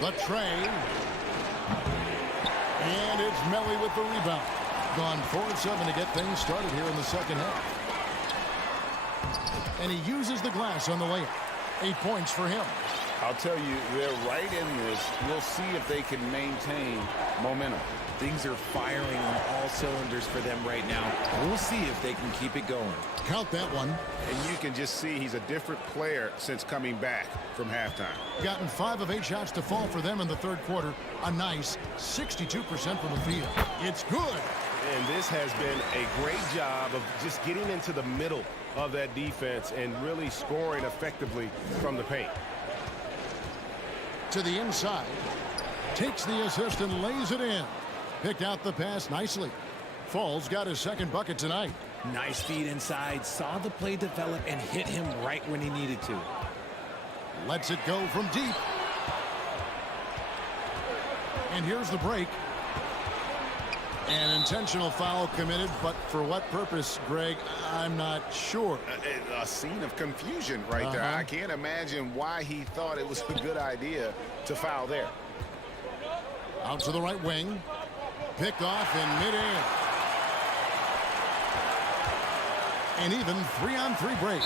The tray. And it's Melly with the rebound. Gone 4-7 to get things started here in the second half. And he uses the glass on the layup. 8 points for him. I'll tell you, they're right in this. We'll see if they can maintain momentum. Things are firing on all cylinders for them right now. We'll see if they can keep it going. Count that one. And you can just see he's a different player since coming back from halftime. Gotten 5 of 8 shots to fall for them in the third quarter. A nice 62% from the field. It's good. And this has been a great job of just getting into the middle of that defense and really scoring effectively from the paint. To the inside. Takes the assist and lays it in. Picked out the pass nicely. Fall's got his second bucket tonight. Nice feed inside. Saw the play develop and hit him right when he needed to. Lets it go from deep. And here's the break. An intentional foul committed, but for what purpose, Greg, I'm not sure. A scene of confusion right there. I can't imagine why he thought it was a good idea to foul there. Out to the right wing. Picked off in midair. An even 3-on-3 break.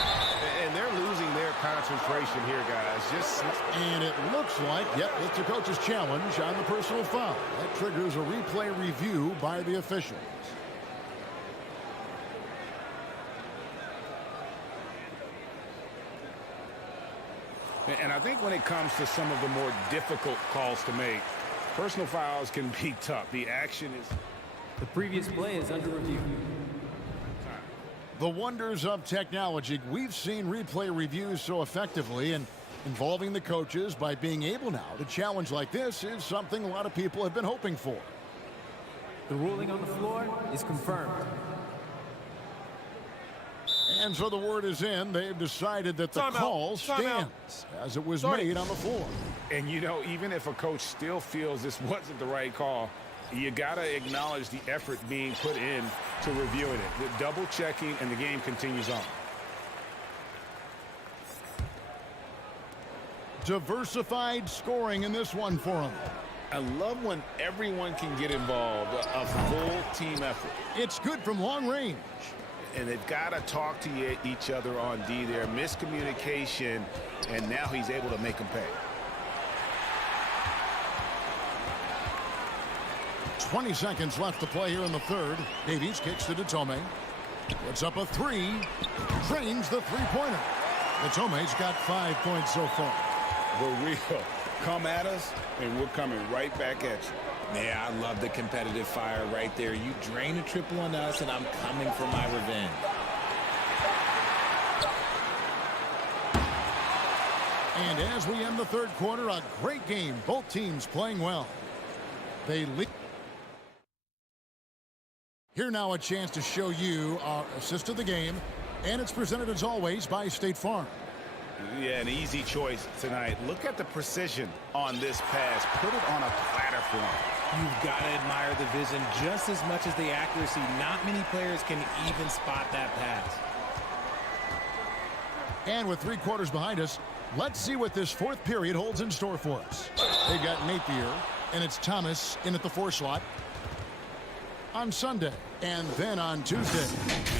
And they're losing their concentration here, guys. And it looks like, yep, it's a coach's challenge on the personal foul. That triggers a replay review by the officials. And I think when it comes to some of the more difficult calls to make, personal fouls can be tough. The action is... The previous play is under review. The wonders of technology. We've seen replay reviews so effectively, and involving the coaches by being able now to challenge like this is something a lot of people have been hoping for. The ruling on the floor is confirmed. And so the word is in. They've decided that the call stands as it was made on the floor. And, you know, even if a coach still feels this wasn't the right call, you got to acknowledge the effort being put in to reviewing it. The double checking, and the game continues on. Diversified scoring in this one for them. I love when everyone can get involved, a full team effort. It's good from long range. And they've got to talk to each other on D there. Miscommunication, and now he's able to make them pay. 20 seconds left to play here in the third. Davies kicks to Datome. Puts up a three. Drains the three-pointer. Datome's got 5 points so far. The real come at us, and we're coming right back at you. Yeah, I love the competitive fire right there. You drain a triple on us, and I'm coming for my revenge. And as we end the third quarter, a great game. Both teams playing well. They lead. Here now a chance to show you our assist of the game. And it's presented as always by State Farm. Yeah, an easy choice tonight. Look at the precision on this pass. Put it on a platter for him. You've got to admire the vision just as much as the accuracy. Not many players can even spot that pass. And with 3 quarters behind us, let's see what this fourth period holds in store for us. They've got Napier, and it's Thomas in at the 4 slot on Sunday, and then on Tuesday.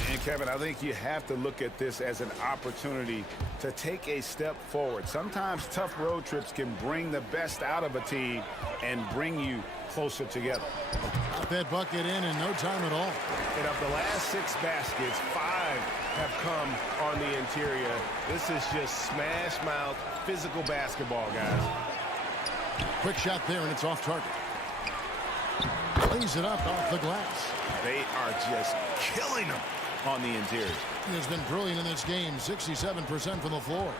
And Kevin, I think you have to look at this as an opportunity to take a step forward. Sometimes tough road trips can bring the best out of a team and bring you closer together. Got that bucket in no time at all. And of the last 6 baskets, 5 have come on the interior. This is just smash mouth physical basketball, guys. Quick shot there, and it's off target. Lays it up off the glass. They are just killing them on the interior. He has been brilliant in this game, 67% from the floor.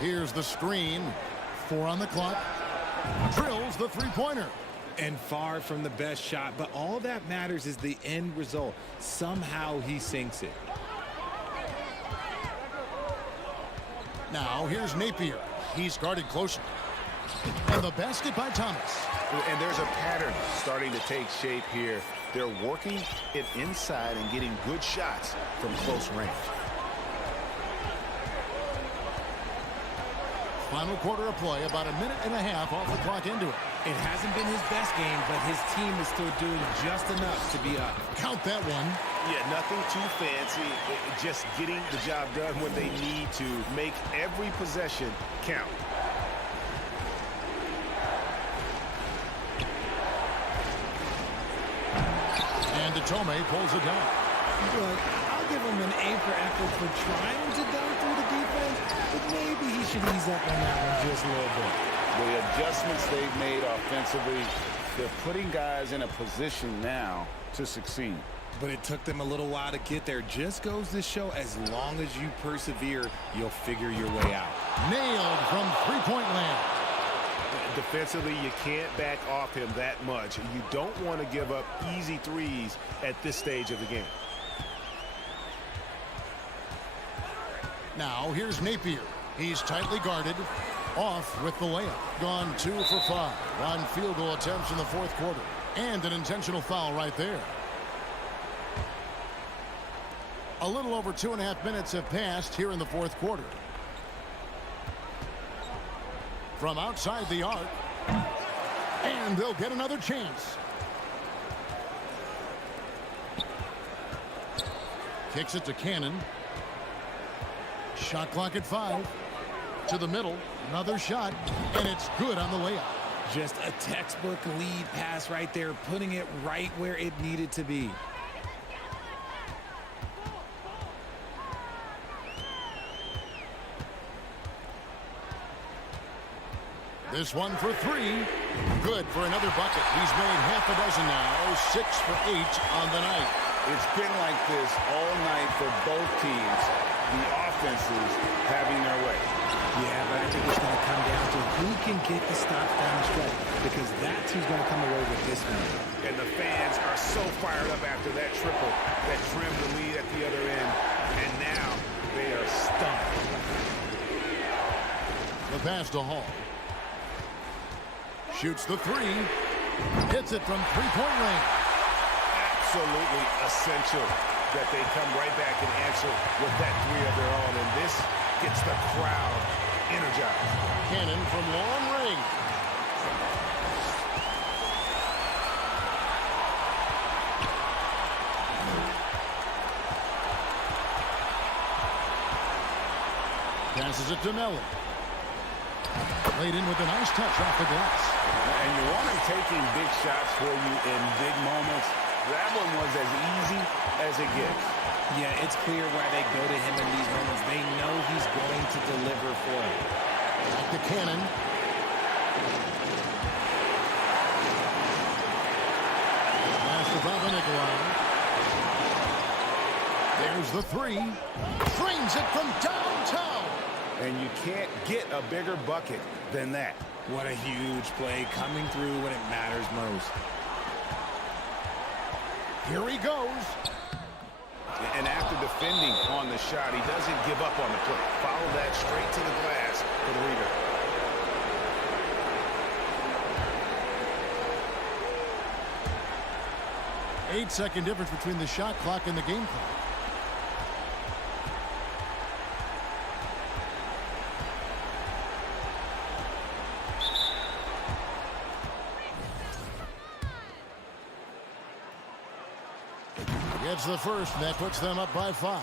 Here's the screen. 4 on the clock. Drills the three-pointer. And far from the best shot, but all that matters is the end result. Somehow he sinks it. Now here's Napier. He's guarded closer. And the basket by Thomas. And there's a pattern starting to take shape here. They're working it inside and getting good shots from close range. Final quarter of play, about a minute and a half off the clock into it. It hasn't been his best game, but his team is still doing just enough to be up. Count that one. Yeah, nothing too fancy. Just getting the job done when they need to. Make every possession count. And Tome pulls it down. Look, I'll give him an A for effort for trying to dunk through the defense, but maybe he should ease up on that one just a little bit. The adjustments they've made offensively, they're putting guys in a position now to succeed. But it took them a little while to get there. Just goes to show, as long as you persevere, you'll figure your way out. Nailed from three-point land. Defensively, you can't back off him that much. You don't want to give up easy threes at this stage of the game. Now here's Napier. He's tightly guarded. Off with the layup. Gone 2 for 5 on field goal attempts in the fourth quarter. And an intentional foul right there. A little over 2.5 minutes have passed here in the fourth quarter. From outside the arc. And they'll get another chance. Kicks it to Cannon. Shot clock at 5. To the middle. Another shot. And it's good on the layup. Just a textbook lead pass right there, putting it right where it needed to be. This one for 3. Good for another bucket. He's made half a dozen now. 6 for 8 on the night. It's been like this all night for both teams. The offenses having their way. Yeah, but I think it's going to come down to who can get the stops down the stretch, because that's who's going to come away with this one. And the fans are so fired up after that triple that trimmed the lead at the other end. And now they are stunned. The pass to Hall. Shoots the 3. Hits it from three-point range. Absolutely essential that they come right back and answer with that 3 of their own. And this gets the crowd energized. Cannon from long range. Passes it to Melly. Laid in with a nice touch off the glass. And you want him taking big shots for you in big moments. That one was as easy as it gets. Yeah, it's clear why they go to him in these moments. They know he's going to deliver for them. Back to Cannon. Pass to Papa Nikolai. There's the 3. Frames it from downtown. And you can't get a bigger bucket than that. What a huge play, coming through when it matters most. Here he goes. And after defending on the shot, he doesn't give up on the play. Follow that straight to the glass for the rebound. 8-second difference between the shot clock and the game clock. Gets the first, and that puts them up by 5.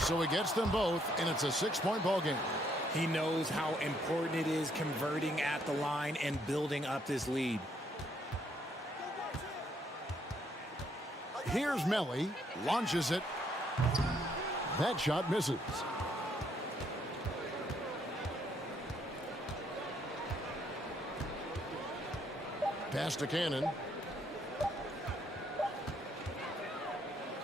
So he gets them both, and it's a 6-point ball game. He knows how important it is converting at the line and building up this lead. Here's Melly, launches it. That shot misses. Pass to Cannon.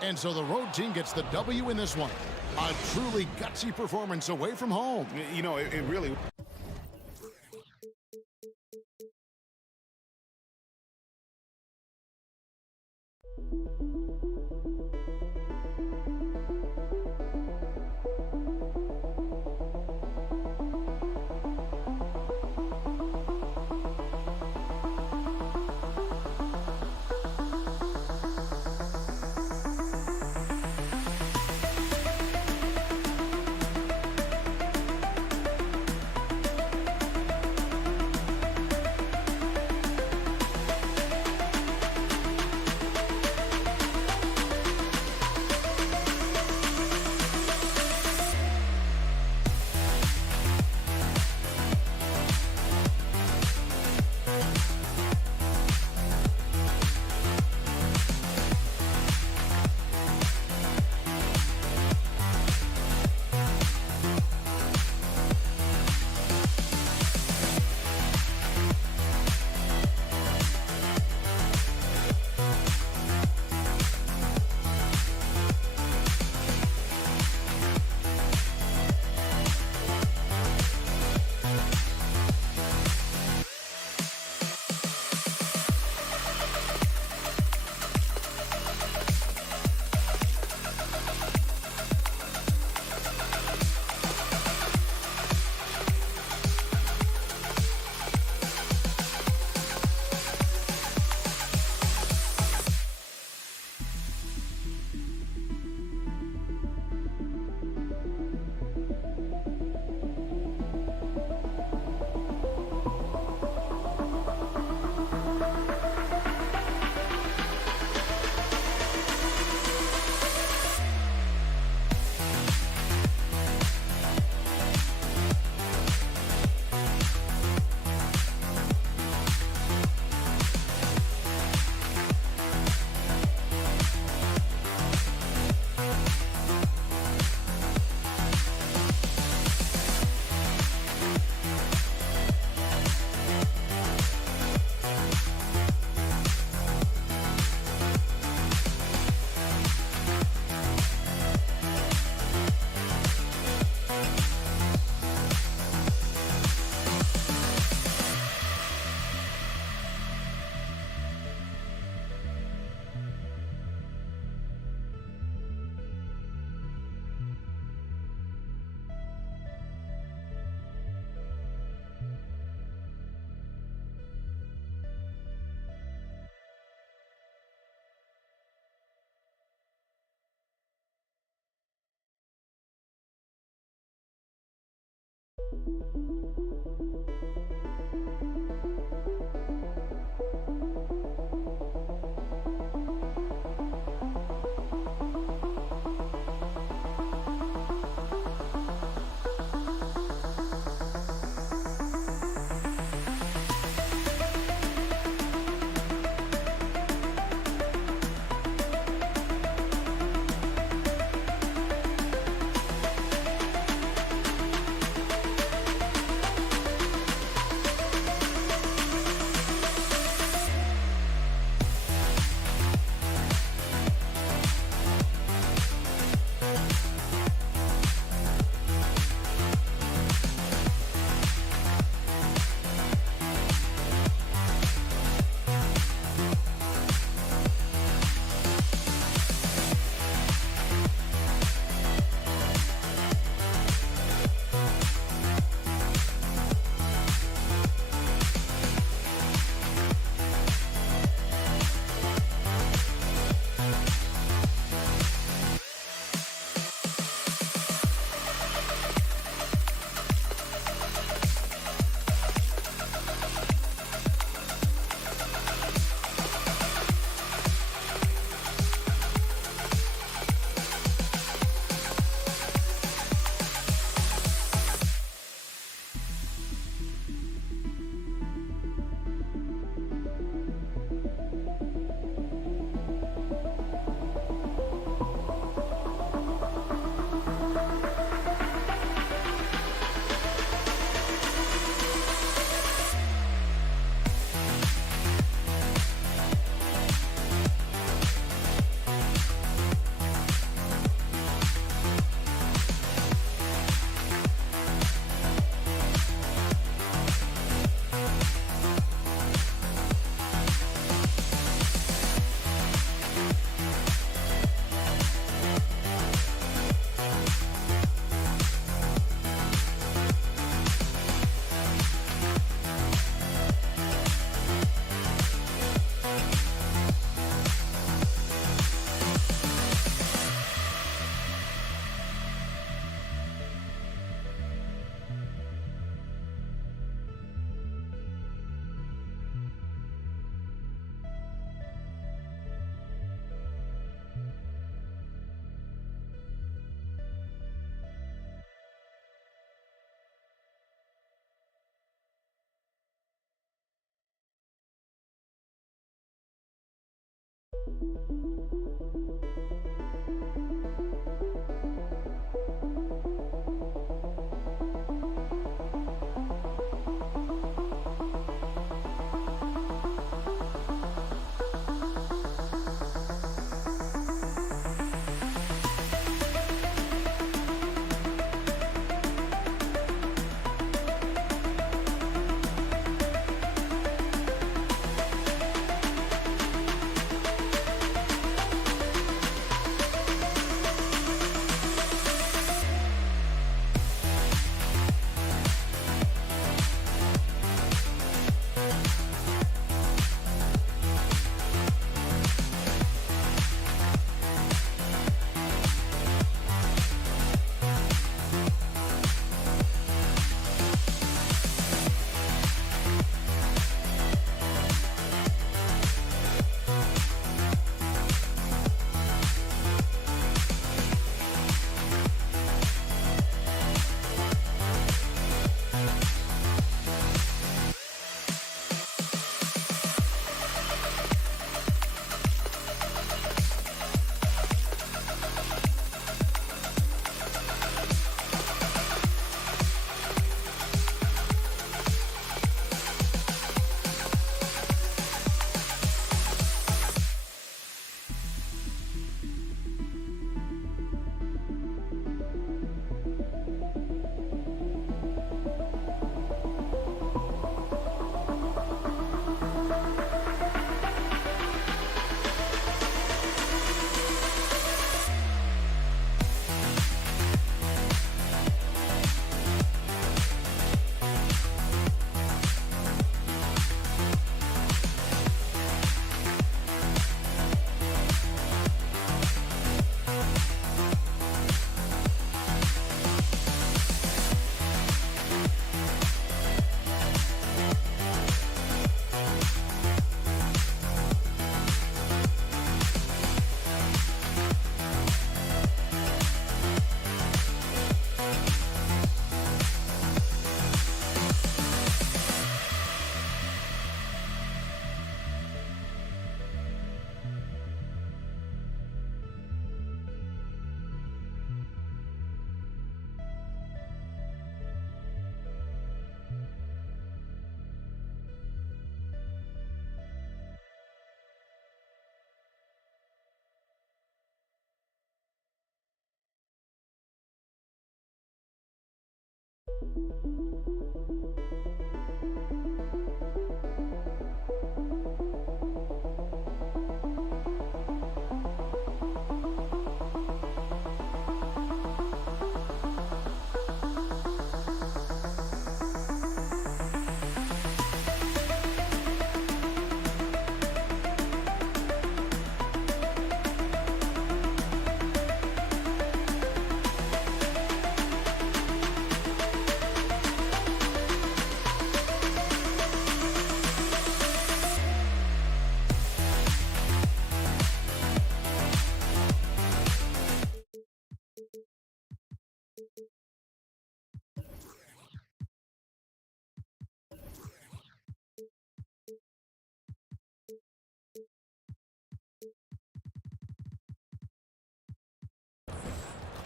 And so the road team gets the W in this one. A truly gutsy performance away from home. You know, it really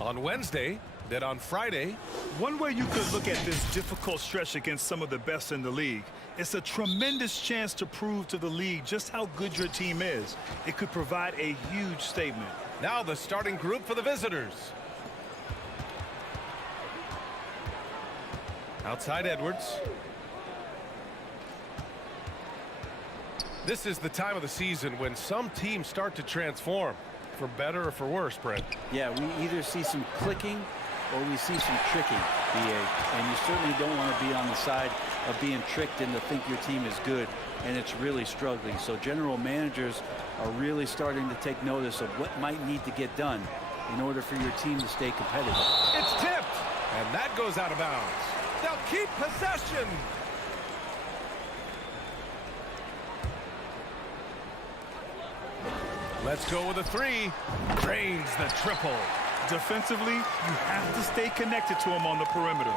On Wednesday, then on Friday. One way you could look at this difficult stretch against some of the best in the league, it's a tremendous chance to prove to the league just how good your team is. It could provide a huge statement. Now the starting group for the visitors. Outside Edwards. This is the time of the season when some teams start to transform, for better or for worse, Brent. Yeah, we either see some clicking or we see some tricking, BA. And you certainly don't want to be on the side of being tricked into think your team is good and it's really struggling. So general managers are really starting to take notice of what might need to get done in order for your team to stay competitive. It's tipped, and that goes out of bounds. They'll keep possession. Let's go with a three. Drains the triple. Defensively, you have to stay connected to him on the perimeter.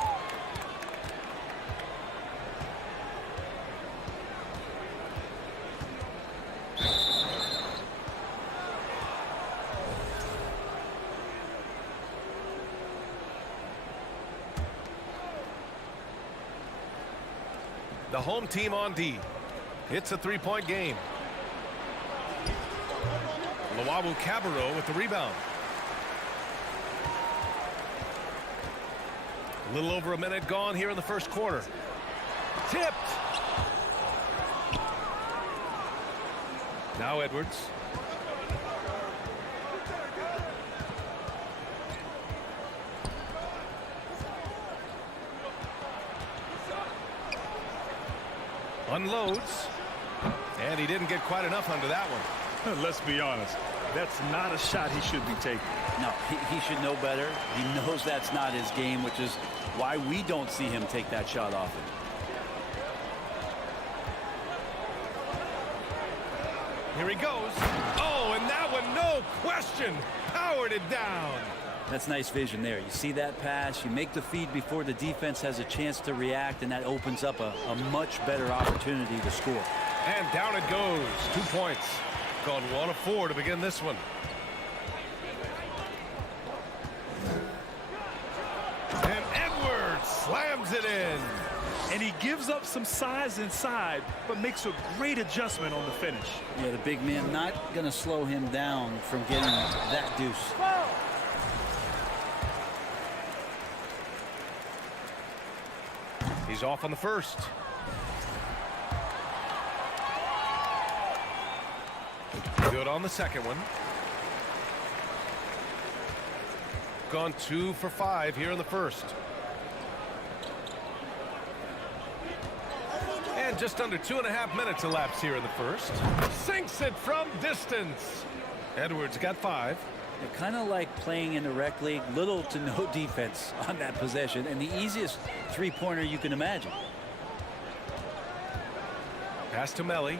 The home team on D. It's a three-point game. Luwawu Cabarro with the rebound. A little over a minute gone here in the first quarter. Tipped. Now Edwards. Unloads. And he didn't get quite enough under that one. Let's be honest. That's not a shot he should be taking. No, he should know better. He knows that's not his game, which is why we don't see him take that shot often. Here he goes. Oh, and that one, no question, powered it down. That's nice vision there. You see that pass, you make the feed before the defense has a chance to react, and that opens up a much better opportunity to score. And down it goes. 2 points. Gone 1 of 4 to begin this one. And Edwards slams it in. And he gives up some size inside, but makes a great adjustment on the finish. Yeah, the big man not going to slow him down from getting that deuce. He's off on the first. Good on the second one. Gone 2 for 5 here in the first. And just under 2.5 minutes elapsed here in the first. Sinks it from distance. Edwards got 5. They're kind of like playing in the rec league, little to no defense on that possession, and the easiest three-pointer you can imagine. Pass to Melly.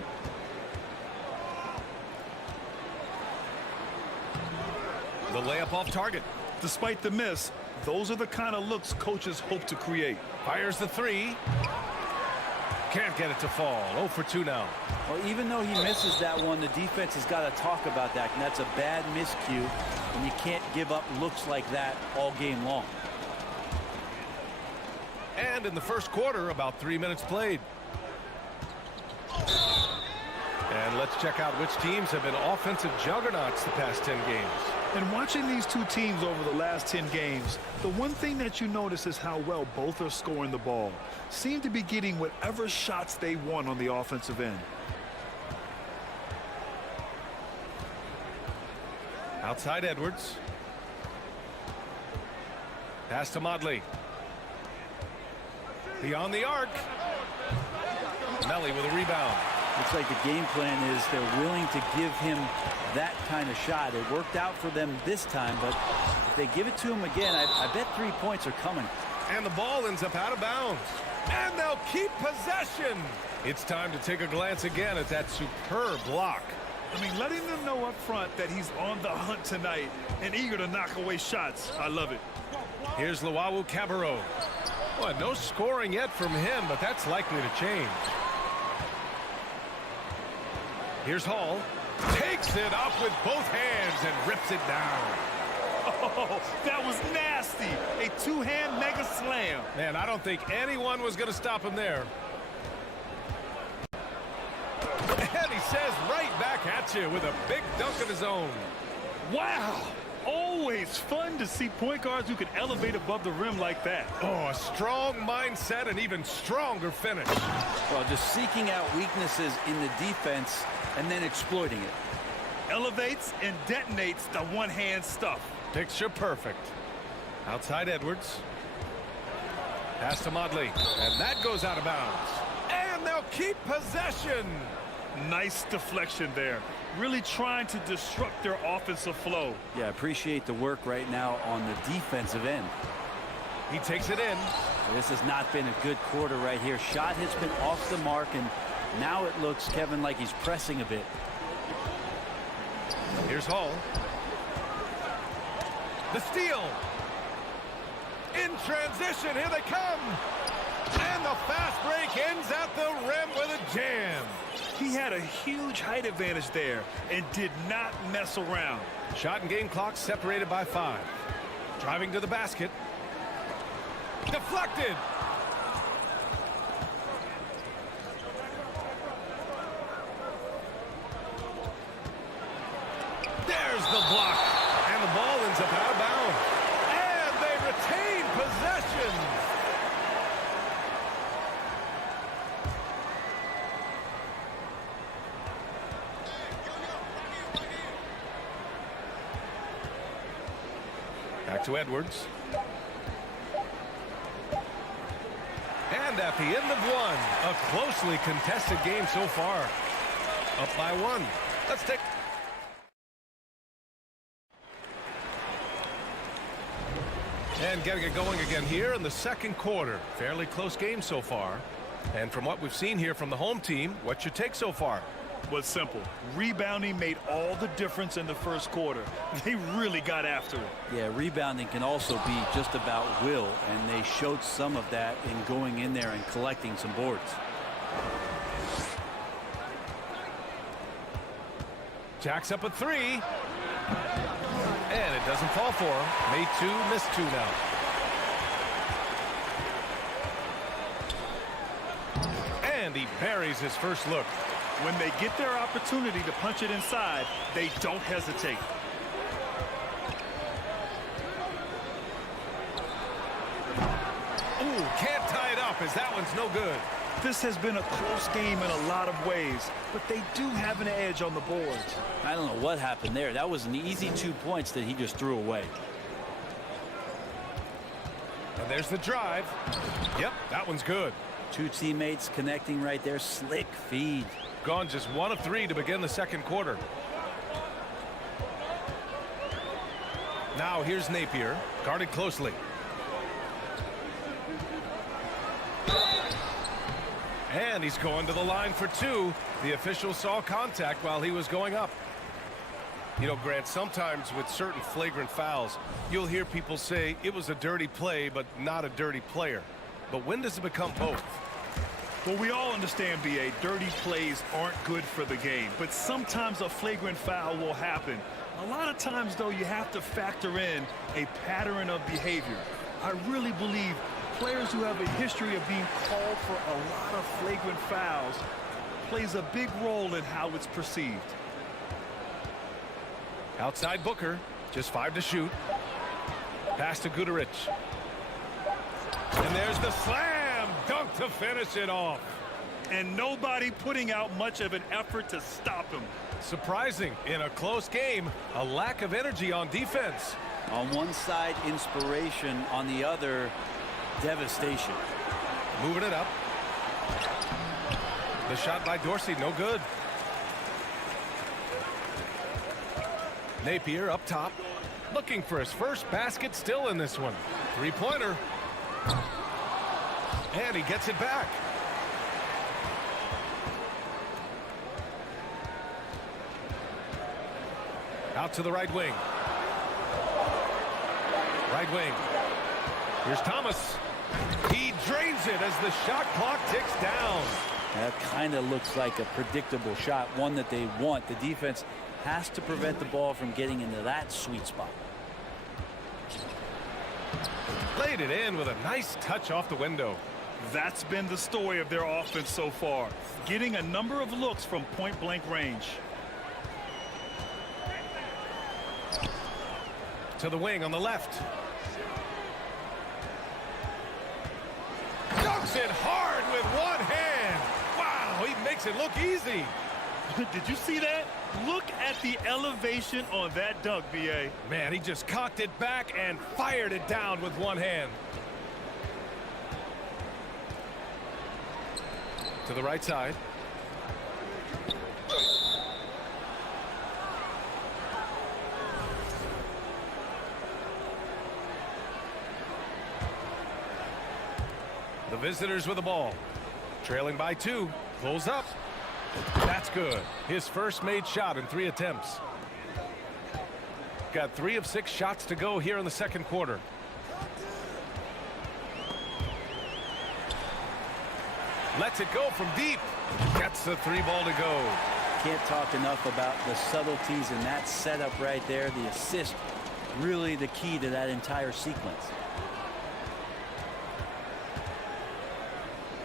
The layup off target. Despite the miss, those are the kind of looks coaches hope to create. Fires the 3. Can't get it to fall. 0 for 2 now. Well, even though he misses that one, the defense has got to talk about that, and that's a bad miscue, and you can't give up looks like that all game long. And in the first quarter, about 3 minutes played. And let's check out which teams have been offensive juggernauts the past 10 games. And watching these two teams over the last 10 games, the one thing that you notice is how well both are scoring the ball. Seem to be getting whatever shots they want on the offensive end. Outside Edwards. Pass to Modley. Beyond the arc. Melly with a rebound. Looks like the game plan is they're willing to give him that kind of shot. It worked out for them this time, but if they give it to him again, I bet 3 points are coming. And the ball ends up out of bounds. And they'll keep possession. It's time to take a glance again at that superb block. I mean, letting them know up front that he's on the hunt tonight and eager to knock away shots. I love it. Here's Luwawu Cabarro. Well, no scoring yet from him, but that's likely to change. Here's Hall. Takes it up with both hands and rips it down. Oh, that was nasty. A two-hand mega slam. Man, I don't think anyone was going to stop him there. And he says right back at you with a big dunk of his own. Wow. Always fun to see point guards who can elevate above the rim like that. Oh, a strong mindset and even stronger finish. Well, just seeking out weaknesses in the defense and then exploiting it. Elevates and detonates the one-hand stuff. Picture perfect. Outside Edwards. Pass to Modley. And that goes out of bounds. And they'll keep possession. Nice deflection there. Really trying to disrupt their offensive flow. Yeah, appreciate the work right now on the defensive end. He takes it in. This has not been a good quarter right here. Shot has been off the mark, and now it looks, Kevin, like he's pressing a bit. Here's Hall. The steal. In transition, here they come. And the fast break ends at the rim with a jam. He had a huge height advantage there and did not mess around. Shot and game clock separated by 5. Driving to the basket. Deflected. There's the block. And the ball ends up out of bounds. And they retain possession. Back to Edwards. And at the end of one, a closely contested game so far. Up by one. Let's take... And getting it going again here in the second quarter. Fairly close game so far. And from what we've seen here from the home team, what's your take so far? Was simple. Rebounding made all the difference in the first quarter. They really got after it. Yeah, rebounding can also be just about will, and they showed some of that in going in there and collecting some boards. Jacks up a three. And it doesn't fall for him. Made two, missed two now. And he buries his first look. When they get their opportunity to punch it inside, they don't hesitate. Ooh, can't tie it up as that one's no good. This has been a close game in a lot of ways, but they do have an edge on the boards. I don't know what happened there. That was an easy 2 points that he just threw away. And there's the drive. Yep, that one's good. Two teammates connecting right there. Slick feed. Gone just 1 of 3 to begin the second quarter. Now here's Napier, guarded closely. And he's going to the line for two. The official saw contact while he was going up. You know, Grant, sometimes with certain flagrant fouls, you'll hear people say it was a dirty play, but not a dirty player. But when does it become both? Well, we all understand, B.A., dirty plays aren't good for the game, but sometimes a flagrant foul will happen. A lot of times, though, you have to factor in a pattern of behavior. I really believe players who have a history of being called for a lot of flagrant fouls plays a big role in how it's perceived. Outside Booker, just 5 to shoot. Pass to Guduric. And there's the slam dunk to finish it off. And nobody putting out much of an effort to stop him. Surprising in a close game, a lack of energy on defense. On one side, inspiration. On the other, devastation. Moving it up. The shot by Dorsey, no good. Napier up top, looking for his first basket still in this one. Three-pointer. And he gets it back. Out to the right wing. Right wing. Here's Thomas. He drains it as the shot clock ticks down. That kind of looks like a predictable shot, one that they want. The defense has to prevent the ball from getting into that sweet spot. Laid it in with a nice touch off the window. That's been the story of their offense so far, getting a number of looks from point-blank range. To the wing on the left. Dunks it hard with one hand. Wow, he makes it look easy. Did you see that? Look at the elevation on that dunk, B.A. Man, he just cocked it back and fired it down with one hand. To the right side. The visitors with the ball. Trailing by 2. Pulls up. That's good. His first made shot in 3 attempts. Got 3 of 6 shots to go here in the second quarter. Lets it go from deep. Gets the 3 ball to go. Can't talk enough about the subtleties in that setup right there. The assist, really the key to that entire sequence.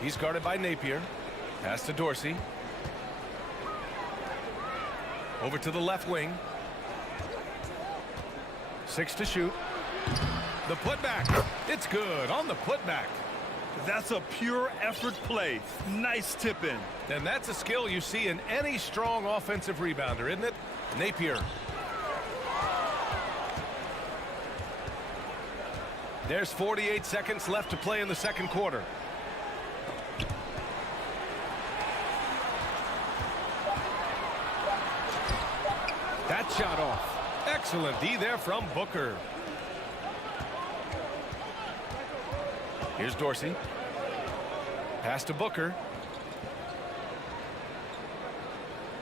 He's guarded by Napier. Pass to Dorsey. Over to the left wing. 6 to shoot. The putback. It's good on the putback. That's a pure effort play. Nice tip in. And that's a skill you see in any strong offensive rebounder, isn't it? Napier. There's 48 seconds left to play in the second quarter. That shot off. Excellent D there from Booker. Here's Dorsey. Pass to Booker.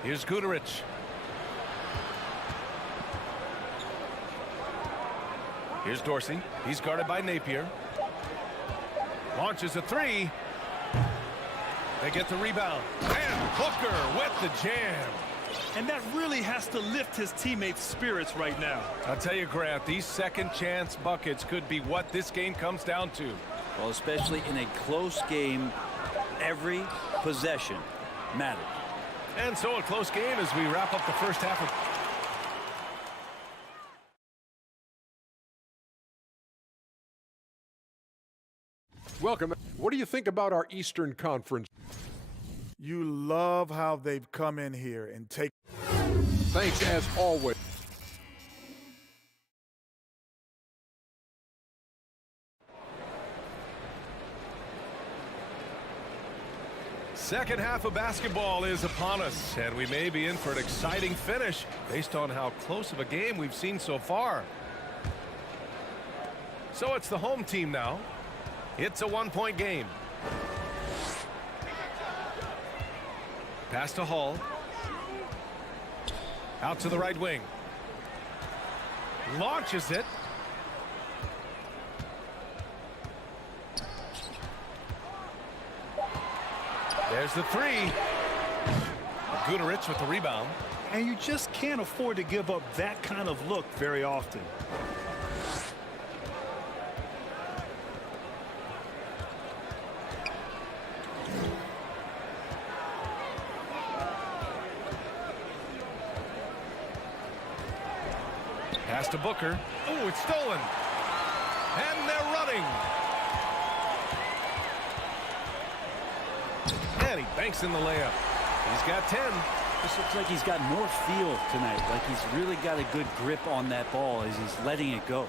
Here's Guterich. Here's Dorsey. He's guarded by Napier. Launches a three. They get the rebound. And Booker with the jam. And that really has to lift his teammates' spirits right now. I'll tell you, Grant, these second chance buckets could be what this game comes down to. Well, especially in a close game, every possession matters. And so a close game as we wrap up the first half of... Welcome. What do you think about our Eastern Conference? You love how they've come in here and take. Thanks as always. Second half of basketball is upon us, and we may be in for an exciting finish based on how close of a game we've seen so far. So it's the home team now. It's a one-point game. Pass to Hall. Out to the right wing. Launches it. There's the three. Guterich with the rebound. And you just can't afford to give up that kind of look very often. Pass to Booker. Oh, it's stolen. And they're running. And he banks in the layup. He's got 10. This looks like he's got more feel tonight. Like he's really got a good grip on that ball as he's letting it go.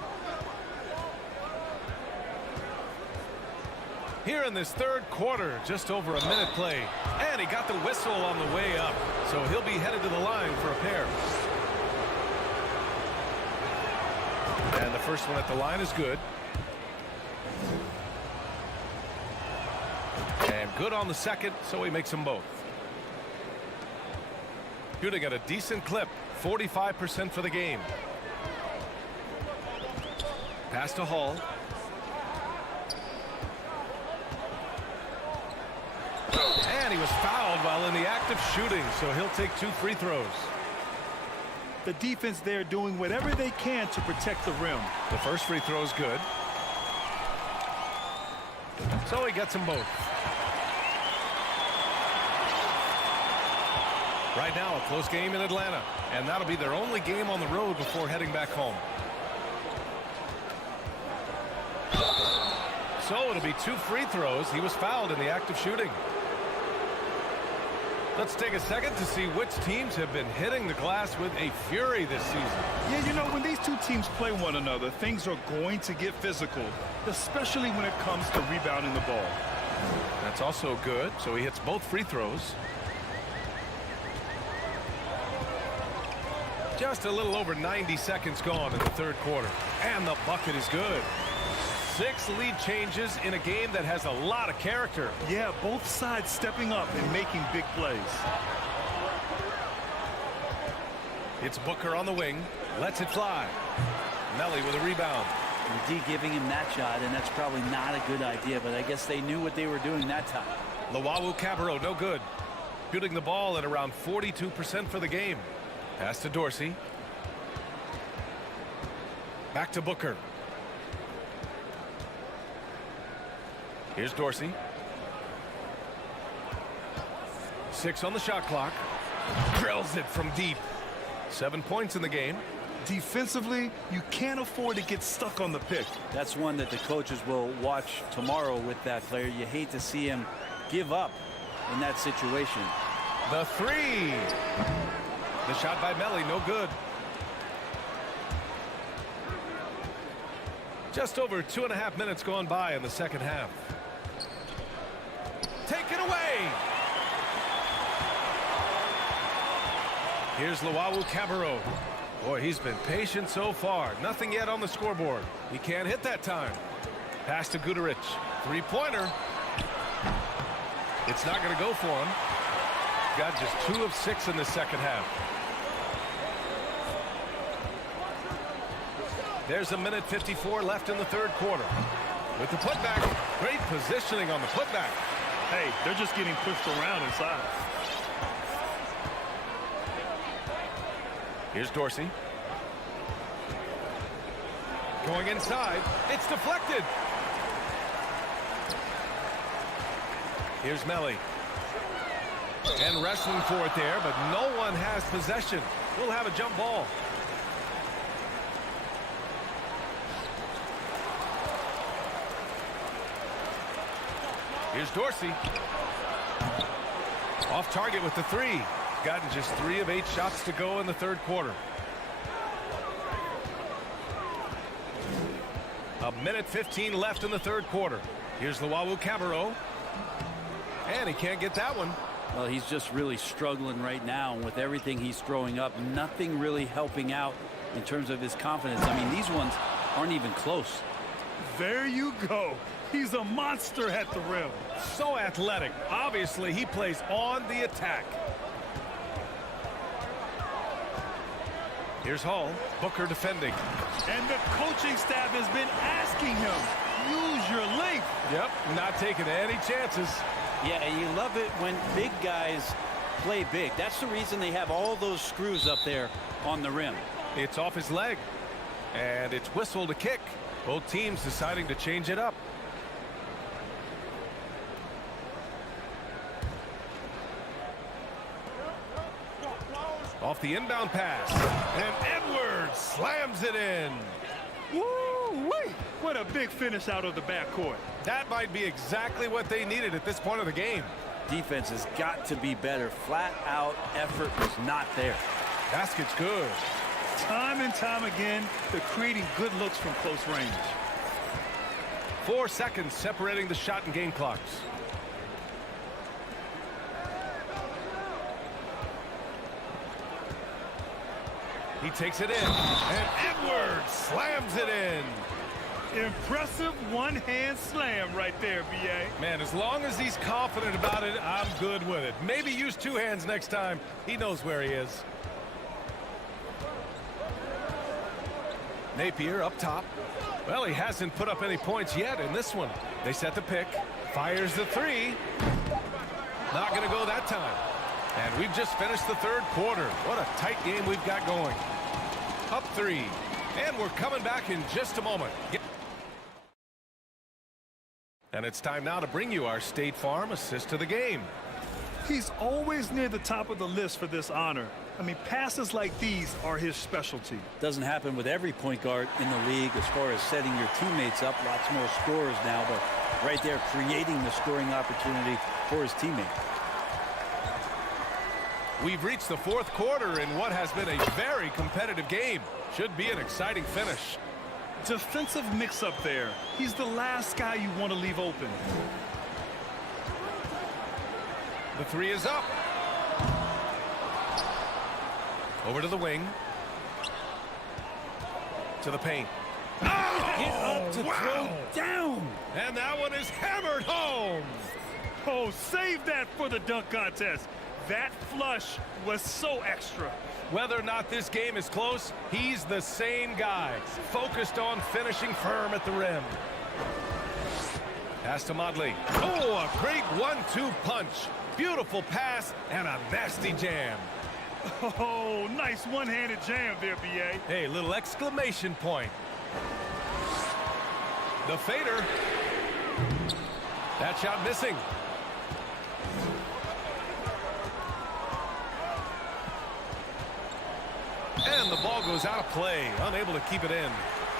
Here in this third quarter, just over a minute play. And he got the whistle on the way up. So he'll be headed to the line for a pair. And the first one at the line is good. And good on the second, so he makes them both. Shooting at a decent clip, 45% for the game. Pass to Hall. And he was fouled while in the act of shooting, so he'll take 2 free throws. The defense there doing whatever they can to protect the rim. The first free throw is good. So he gets them both. Right now, a close game in Atlanta, and that'll be their only game on the road before heading back home. So it'll be 2 free throws. He was fouled in the act of shooting. Let's take a second to see which teams have been hitting the glass with a fury this season. Yeah, you know, when these two teams play one another, things are going to get physical, especially when it comes to rebounding the ball. That's also good, so he hits both free throws. Just a little over 90 seconds gone in the third quarter. And the bucket is good. 6 lead changes in a game that has a lot of character. Yeah, both sides stepping up and making big plays. It's Booker on the wing. Lets it fly. Melly with a rebound. And D giving him that shot, and that's probably not a good idea, but I guess they knew what they were doing that time. Luwawu Cabarro, no good. Shooting the ball at around 42% for the game. Pass to Dorsey. Back to Booker. Here's Dorsey. 6 on the shot clock. Drills it from deep. 7 points in the game. Defensively, you can't afford to get stuck on the pick. That's one that the coaches will watch tomorrow with that player. You hate to see him give up in that situation. The three. The shot by Melli, no good. Just over 2.5 minutes gone by in the second half. Taken away. Here's Luau Cabarro. Boy, he's been patient so far. Nothing yet on the scoreboard. He can't hit that time. Pass to Guduric. Three-pointer. It's not going to go for him. Got just 2 of 6 in the second half. There's 1:54 left in the third quarter. With the putback, great positioning on the putback. Hey, they're just getting pushed around inside. Here's Dorsey. Going inside. It's deflected. Here's Melli. And wrestling for it there, but no one has possession. We'll have a jump ball. Here's Dorsey. Off target with the three. Gotten just 3 of 8 shots to go in the third quarter. 1:15 left in the third quarter. Here's Luau Cabarro. And he can't get that one. Well, he's just really struggling right now. And with everything he's throwing up, nothing really helping out in terms of his confidence. I mean, these ones aren't even close. There you go. He's a monster at the rim. So athletic. Obviously, he plays on the attack. Here's Hall. Booker defending. And the coaching staff has been asking him, use your length. Yep, not taking any chances. Yeah, and you love it when big guys play big. That's the reason they have all those screws up there on the rim. It's off his leg. And it's whistle to kick. Both teams deciding to change it up. Off the inbound pass. And Edwards slams it in. Woo-wee! What a big finish out of the backcourt. That might be exactly what they needed at this point of the game. Defense has got to be better. Flat out effort was not there. Basket's good. Time and time again, they're creating good looks from close range. 4 seconds separating the shot and game clocks. He takes it in, and Edwards slams it in. Impressive one-hand slam right there, B.A. Man, as long as he's confident about it, I'm good with it. Maybe use 2 hands next time. He knows where he is. Napier up top. Well, he hasn't put up any points yet in this one. They set the pick. Fires the three. Not going to go that time. And we've just finished the third quarter. What a tight game we've got going. Up 3. And we're coming back in just a moment. And it's time now to bring you our State Farm assist of the game. He's always near the top of the list for this honor. I mean, passes like these are his specialty. Doesn't happen with every point guard in the league as far as setting your teammates up. Lots more scorers now, but right there creating the scoring opportunity for his teammate. We've reached the fourth quarter in what has been a very competitive game. Should be an exciting finish. Defensive mix-up there. He's the last guy you want to leave open. The three is up. Over to the wing. To the paint. Oh, get up to throw down. And that one is hammered home. Oh, save that for the dunk contest. That flush was so extra. Whether or not this game is close, he's the same guy. Focused on finishing firm at the rim. Pass to Modley. Oh, a great 1-2 punch. Beautiful pass and a nasty jam. Oh, nice one-handed jam there, B.A. Hey, little exclamation point. The fader. That shot missing. And the ball goes out of play, unable to keep it in.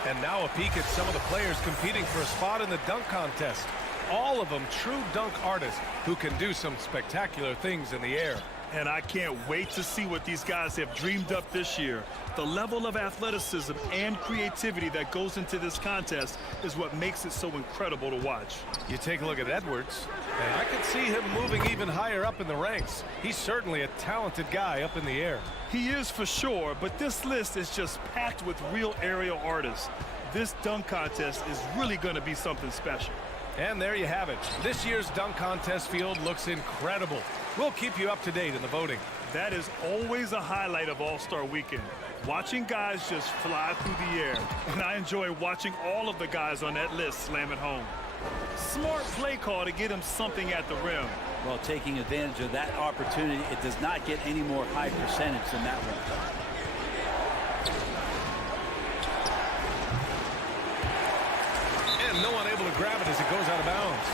And now a peek at some of the players competing for a spot in the dunk contest. All of them true dunk artists who can do some spectacular things in the air. And I can't wait to see what these guys have dreamed up this year. The level of athleticism and creativity that goes into this contest is what makes it so incredible to watch. You take a look at Edwards, and I could see him moving even higher up in the ranks. He's certainly a talented guy up in the air. He is for sure, but this list is just packed with real aerial artists. This dunk contest is really going to be something special. And there you have it. This year's dunk contest field looks incredible. We'll keep you up to date in the voting. That is always a highlight of All-Star Weekend. Watching guys just fly through the air. And I enjoy watching all of the guys on that list slam it home. Smart play call to get him something at the rim. Well, taking advantage of that opportunity, it does not get any more high percentage than that one. And no one able to grab it as it goes out of bounds.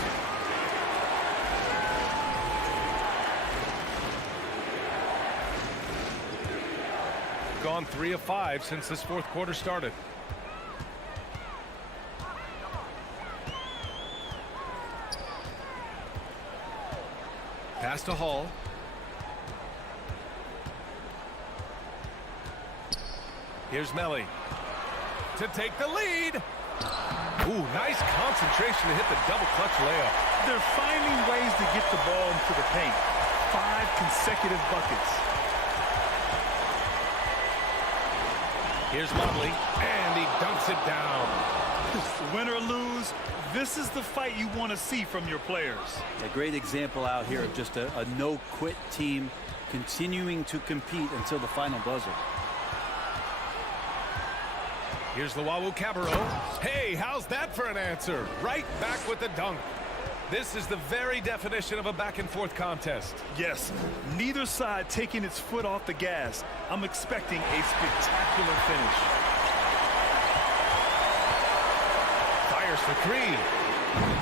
Gone 3 of 5 since this fourth quarter started. Pass to Hall. Here's Melly to take the lead. Ooh, nice concentration to hit the double clutch layup. They're finding ways to get the ball into the paint. 5 consecutive buckets. Here's Mobley, and he dunks it down. Win or lose, this is the fight you want to see from your players. A great example out here of just a no-quit team continuing to compete until the final buzzer. Here's Luwawu-Cabarrot. Hey, how's that for an answer? Right back with the dunk. This is the very definition of a back-and-forth contest. Yes, neither side taking its foot off the gas. I'm expecting a spectacular finish. Fires for 3.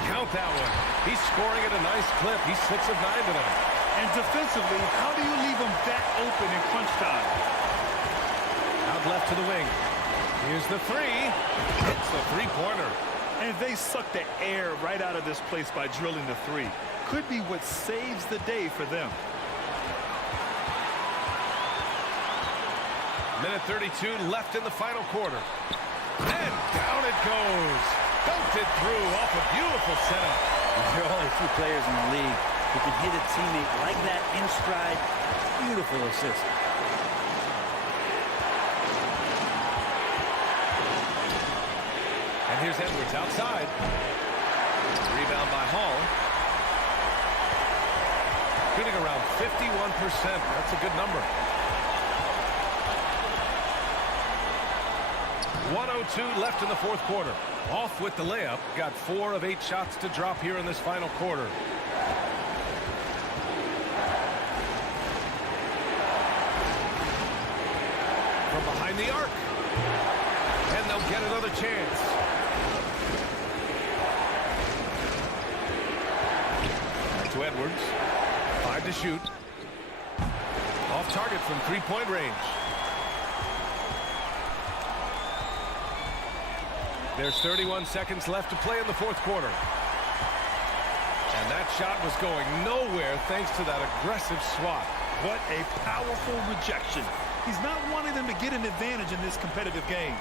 Count that one. He's scoring at a nice clip. He's 6 of 9 tonight. And defensively, how do you leave him that open in crunch time? Out left to the wing. Here's the 3. It's a three-pointer. And they suck the air right out of this place by drilling the 3. Could be what saves the day for them. Minute 32 left in the final quarter. And down it goes. Dunked it through off a beautiful setup. There are only a few players in the league who can hit a teammate like that in stride. Beautiful assist. And here's Edwards outside. Rebound by Hall. Shooting around 51%. That's a good number. 1:02 left in the fourth quarter. Off with the layup. Got 4 of 8 shots to drop here in this final quarter. From behind the arc. And they'll get another chance. Back to Edwards. 5 to shoot. Off target from three-point range. There's 31 seconds left to play in the fourth quarter. And that shot was going nowhere thanks to that aggressive swat. What a powerful rejection. He's not wanting them to get an advantage in this competitive game.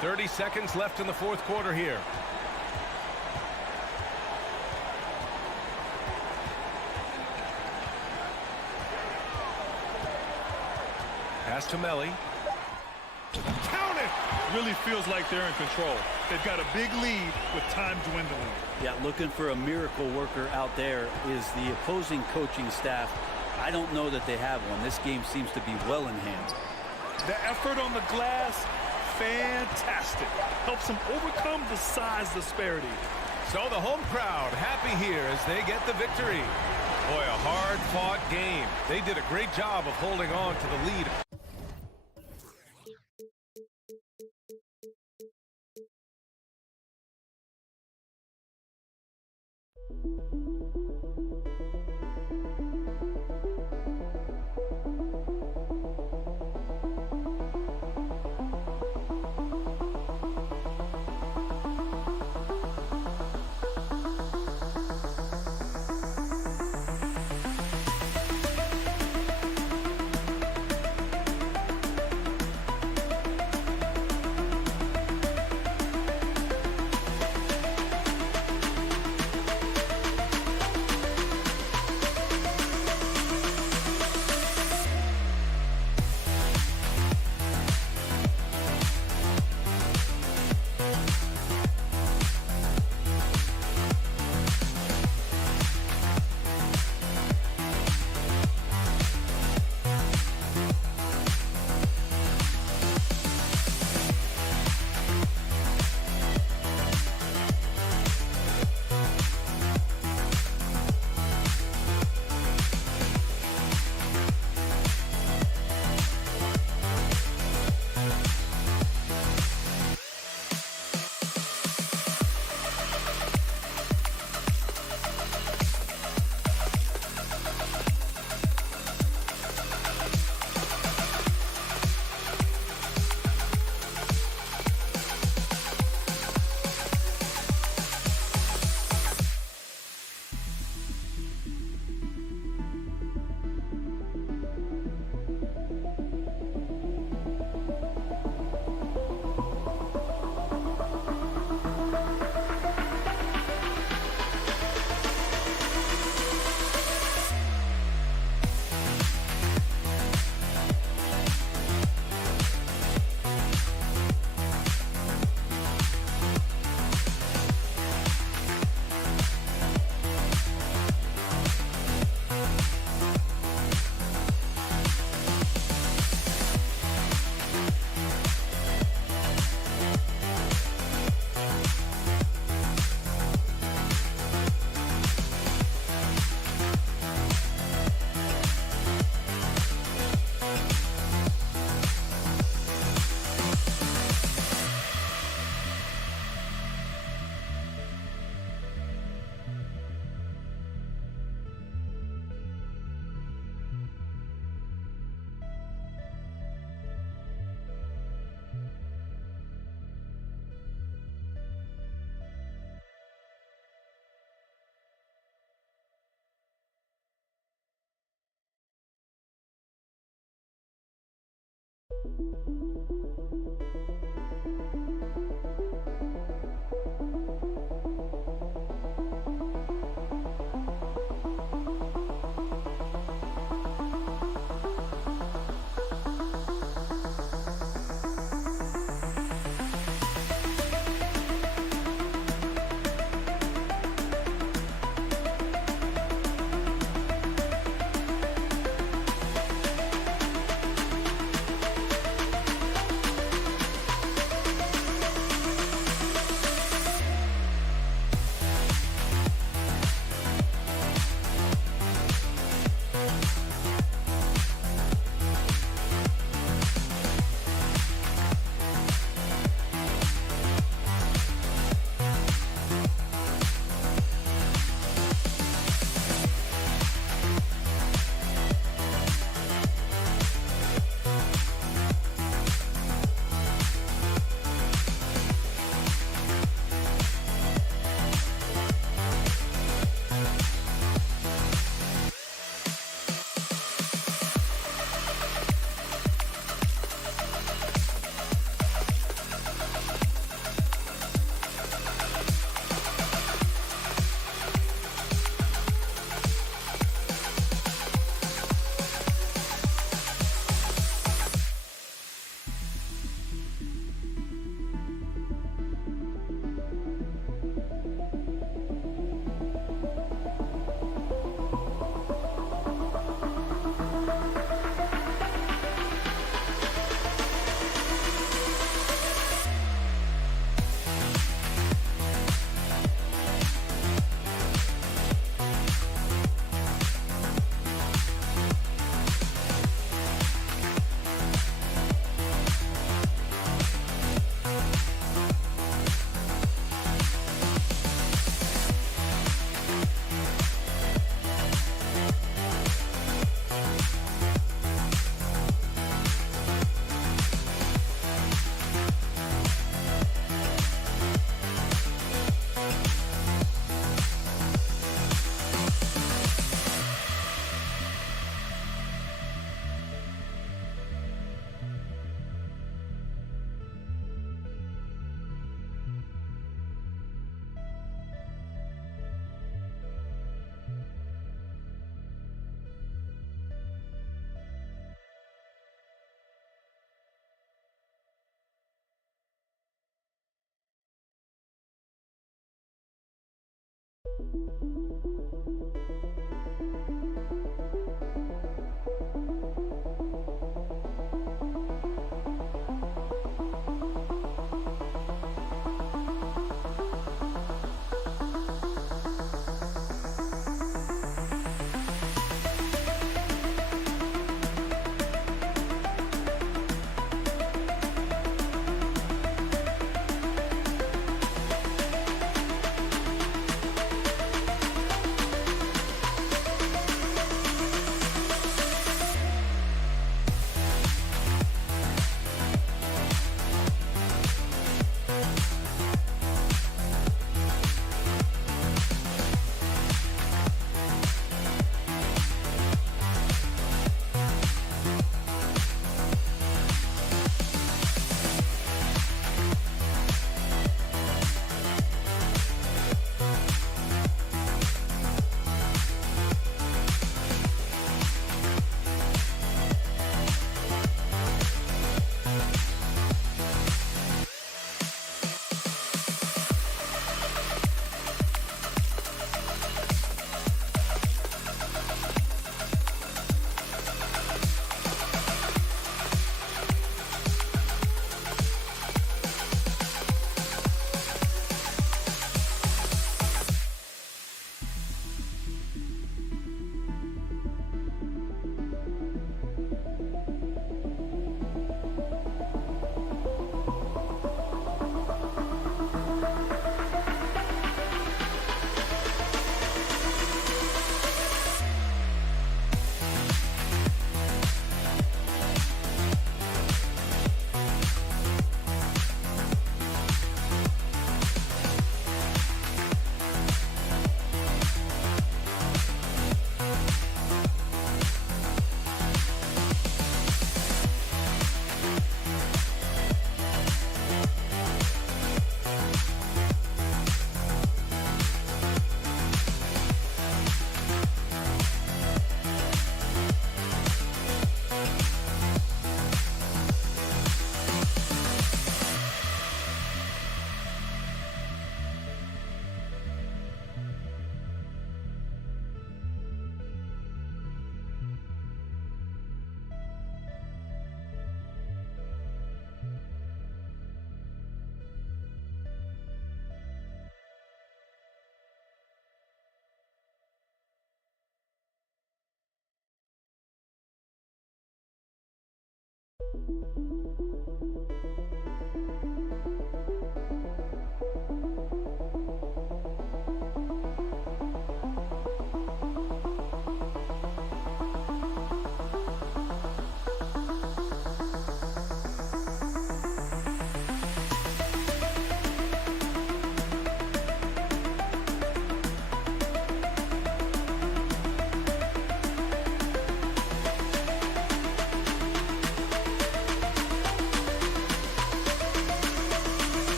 30 seconds left in the fourth quarter here. Pass to Melly. Count it! Really feels like they're in control. They've got a big lead with time dwindling. Yeah, looking for a miracle worker out there is the opposing coaching staff. I don't know that they have one. This game seems to be well in hand. The effort on the glass, fantastic. Helps them overcome the size disparity. So the home crowd happy here as they get the victory. Boy, a hard-fought game. They did a great job of holding on to the lead.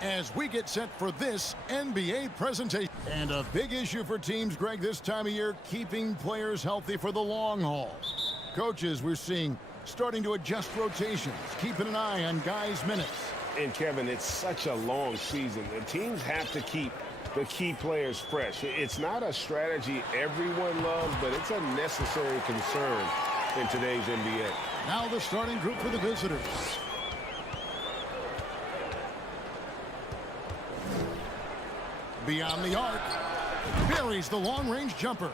As we get set for this NBA presentation. And a big issue for teams, Greg, this time of year, keeping players healthy for the long haul. Coaches, we're seeing starting to adjust rotations, keeping an eye on guys' minutes. And, Kevin, it's such a long season. The teams have to keep the key players fresh. It's not a strategy everyone loves, but it's a necessary concern in today's NBA. Now the starting group for the visitors. Beyond the arc, buries the long-range jumper.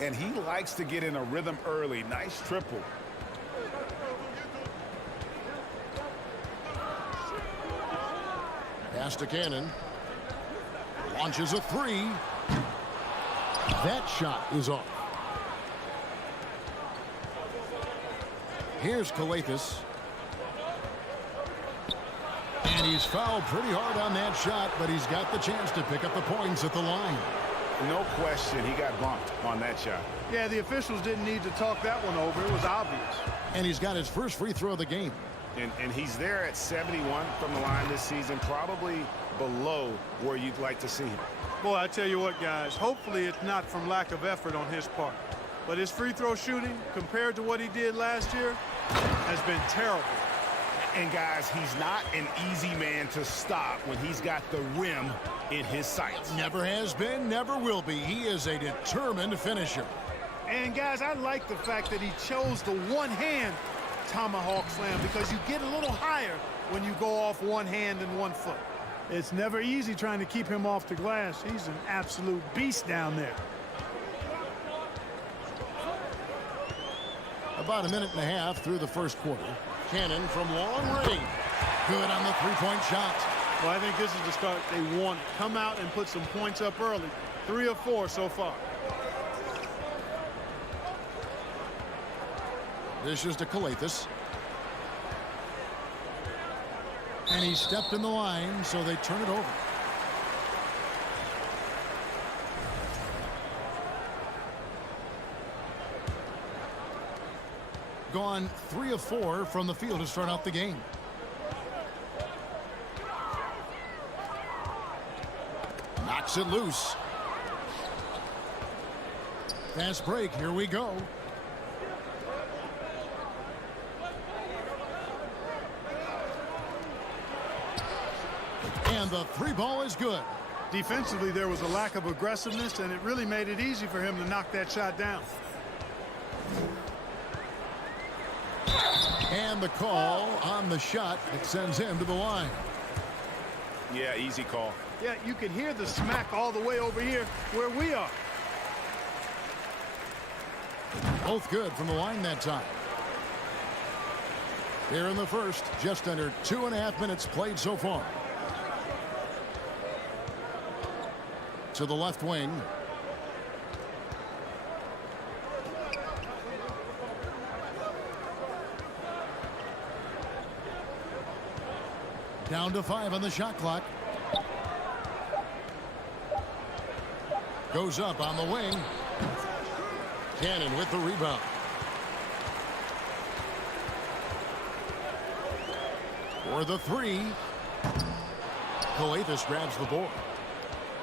And he likes to get in a rhythm early. Nice triple. Pass to Cannon. Launches a three. That shot is off. Here's Skijesss. And he's fouled pretty hard on that shot, but he's got the chance to pick up the points at the line. No question, he got bumped on that shot. Yeah, the officials didn't need to talk that one over. It was obvious. And he's got his first free throw of the game. And he's there at 71 from the line this season, probably below where you'd like to see him. Boy, I tell you what, guys, hopefully it's not from lack of effort on his part. But his free throw shooting, compared to what he did last year, has been terrible. And, guys, he's not an easy man to stop when he's got the rim in his sights. Never has been, never will be. He is a determined finisher. And, guys, I like the fact that he chose the one-hand tomahawk slam because you get a little higher when you go off one hand and 1 foot. It's never easy trying to keep him off the glass. He's an absolute beast down there. About a minute and a half through the first quarter. Cannon from long range. Good on the three-point shot. Well, I think this is the start they want. Come out and put some points up early. 3 of 4 so far. This is to Skijesss. And he stepped in the line, so they turn it over. Gone 3 of 4 from the field to start out the game. Knocks it loose. Fast break, here we go. And the three ball is good. Defensively, there was a lack of aggressiveness, and it really made it easy for him to knock that shot down. And the call on the shot that sends him to the line. Yeah, easy call. Yeah, you can hear the smack all the way over here where we are. Both good from the line that time. Here in the first, just under 2.5 minutes played so far. To the left wing. Down to 5 on the shot clock. Goes up on the wing. Cannon with the rebound. For the three. Skijesss grabs the board.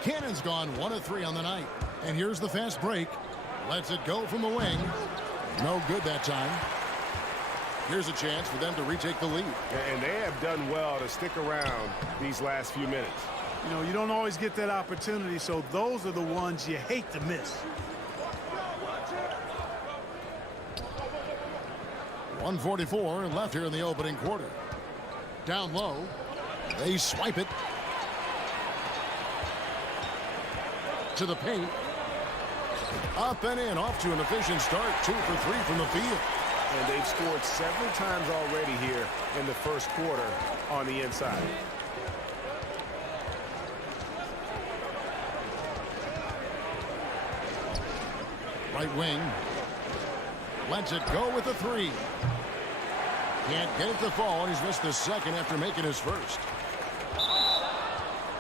Cannon's gone 1 of 3 on the night. And here's the fast break. Lets it go from the wing. No good that time. Here's a chance for them to retake the lead. And they have done well to stick around these last few minutes. You know, you don't always get that opportunity, so those are the ones you hate to miss. 1:44 left here in the opening quarter. Down low. They swipe it. To the paint. Up and in. Off to an efficient start. 2 for 3 from the field. And they've scored several times already here in the first quarter on the inside. Right wing. Lets it go with a 3. Can't get it to fall, and he's missed the second after making his first.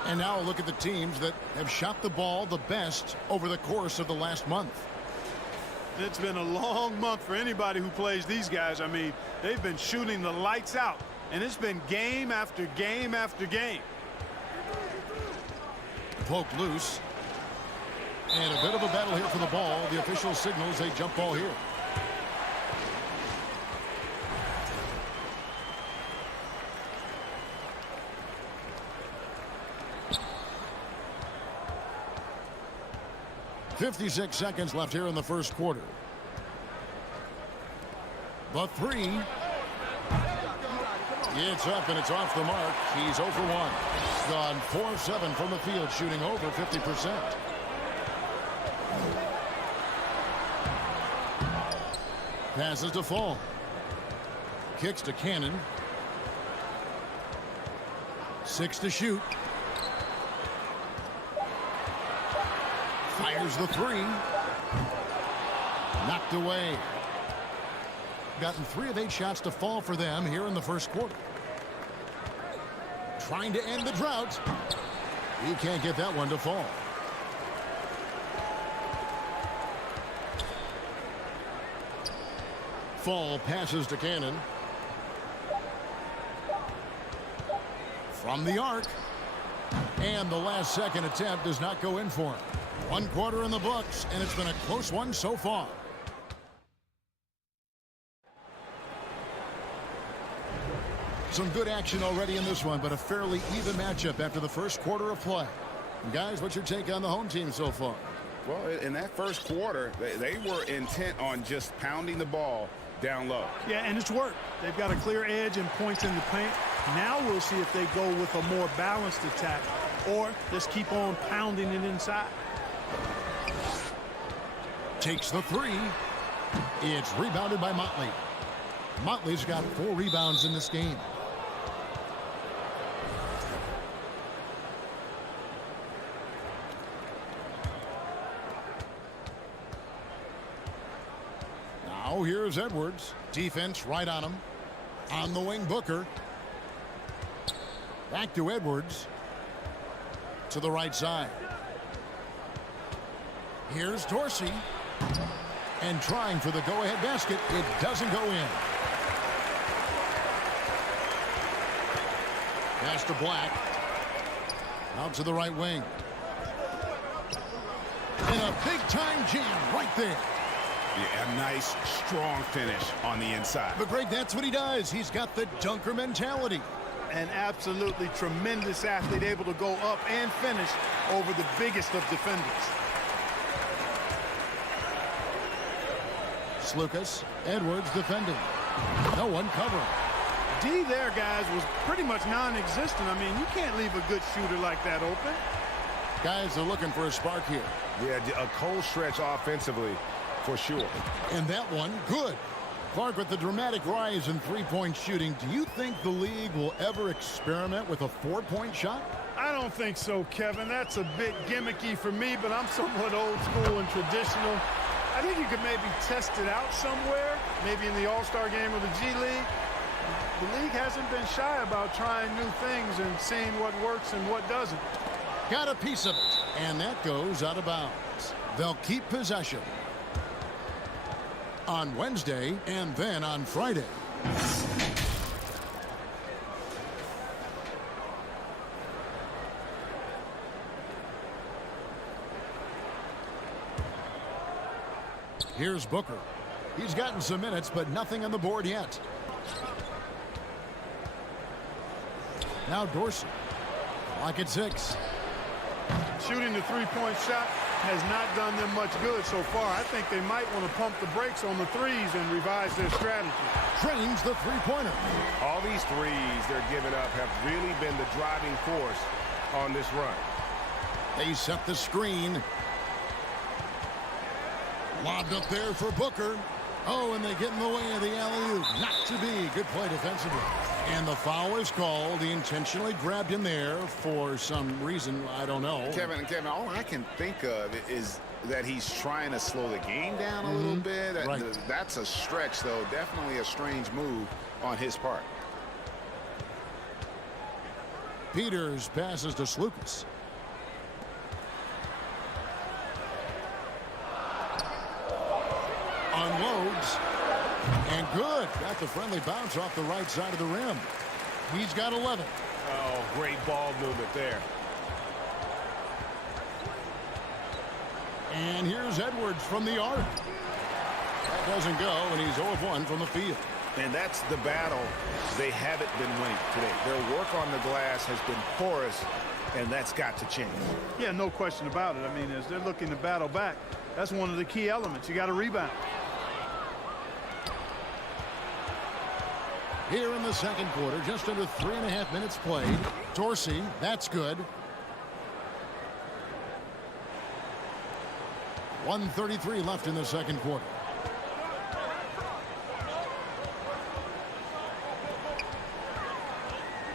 And now a look at the teams that have shot the ball the best over the course of the last month. It's been a long month for anybody who plays these guys. I mean, they've been shooting the lights out, and it's been game after game after game. Poked loose. And a bit of a battle here for the ball. The official signals a jump ball here. .56 seconds left here in the first quarter. The 3. It's up and it's off the mark. He's 0 for 1. Gone 4 of 7 from the field, shooting over 50%. Passes to Fall. Kicks to Cannon. 6 to shoot. Fires the 3. Knocked away. Gotten 3 of 8 shots to fall for them here in the first quarter. Trying to end the drought. He can't get that one to fall. Fall passes to Cannon. From the arc. And the last second attempt does not go in for him. 1 quarter in the books, and it's been a close one so far. Some good action already in this one, but a fairly even matchup after the first quarter of play. And guys, what's your take on the home team so far? Well, in that first quarter, they were intent on just pounding the ball down low. Yeah, and it's worked. They've got a clear edge and points in the paint. Now we'll see if they go with a more balanced attack or just keep on pounding it inside. Takes the 3. It's rebounded by Motley. Motley's got 4 rebounds in this game. Now here's Edwards. Defense right on him. On the wing, Booker. Back to Edwards. To the right side. Here's Dorsey. And trying for the go-ahead basket. It doesn't go in. Pass to Black. Out to the right wing. And a big-time jam right there. Yeah, a nice, strong finish on the inside. But, Greg, that's what he does. He's got the dunker mentality. An absolutely tremendous athlete, able to go up and finish over the biggest of defenders. Lucas, Edwards defending. No one covering. D there, guys, was pretty much non-existent. I mean, you can't leave a good shooter like that open. Guys are looking for a spark here. Yeah, a cold stretch offensively for sure. And that one, good. Clark, with the dramatic rise in three-point shooting, do you think the league will ever experiment with a 4-point shot? I don't think so, Kevin. That's a bit gimmicky for me, but I'm somewhat old school and traditional. I think you could maybe test it out somewhere, maybe in the All-Star game or the G League. The league hasn't been shy about trying new things and seeing what works and what doesn't. Got a piece of it, and that goes out of bounds. They'll keep possession on Wednesday and then on Friday. Here's Booker. He's gotten some minutes, but nothing on the board yet. Now Dorsey. Clock at 6. Shooting the three-point shot has not done them much good so far. I think they might want to pump the brakes on the threes and revise their strategy. Drains the three-pointer. All these threes they're giving up have really been the driving force on this run. They set the screen. Lobbed up there for Booker. Oh, and they get in the way of the alley-oop. Not to be. Good play defensively. And the foul is called. He intentionally grabbed him there for some reason. I don't know. Kevin, all I can think of is that he's trying to slow the game down a little bit. Right. That's a stretch, though. Definitely a strange move on his part. Peters passes to Slukas. Unloads. And good. Got the friendly bounce off the right side of the rim. He's got 11. Oh, great ball movement there. And here's Edwards from the arc. That doesn't go, and he's 0 of 1 from the field. And that's the battle they haven't been winning today. Their work on the glass has been porous, and that's got to change. Yeah, no question about it. I mean, as they're looking to battle back, that's one of the key elements. You got to rebound. Here in the second quarter, just under 3.5 minutes played. Dorsey, that's good. 1:33 left in the second quarter.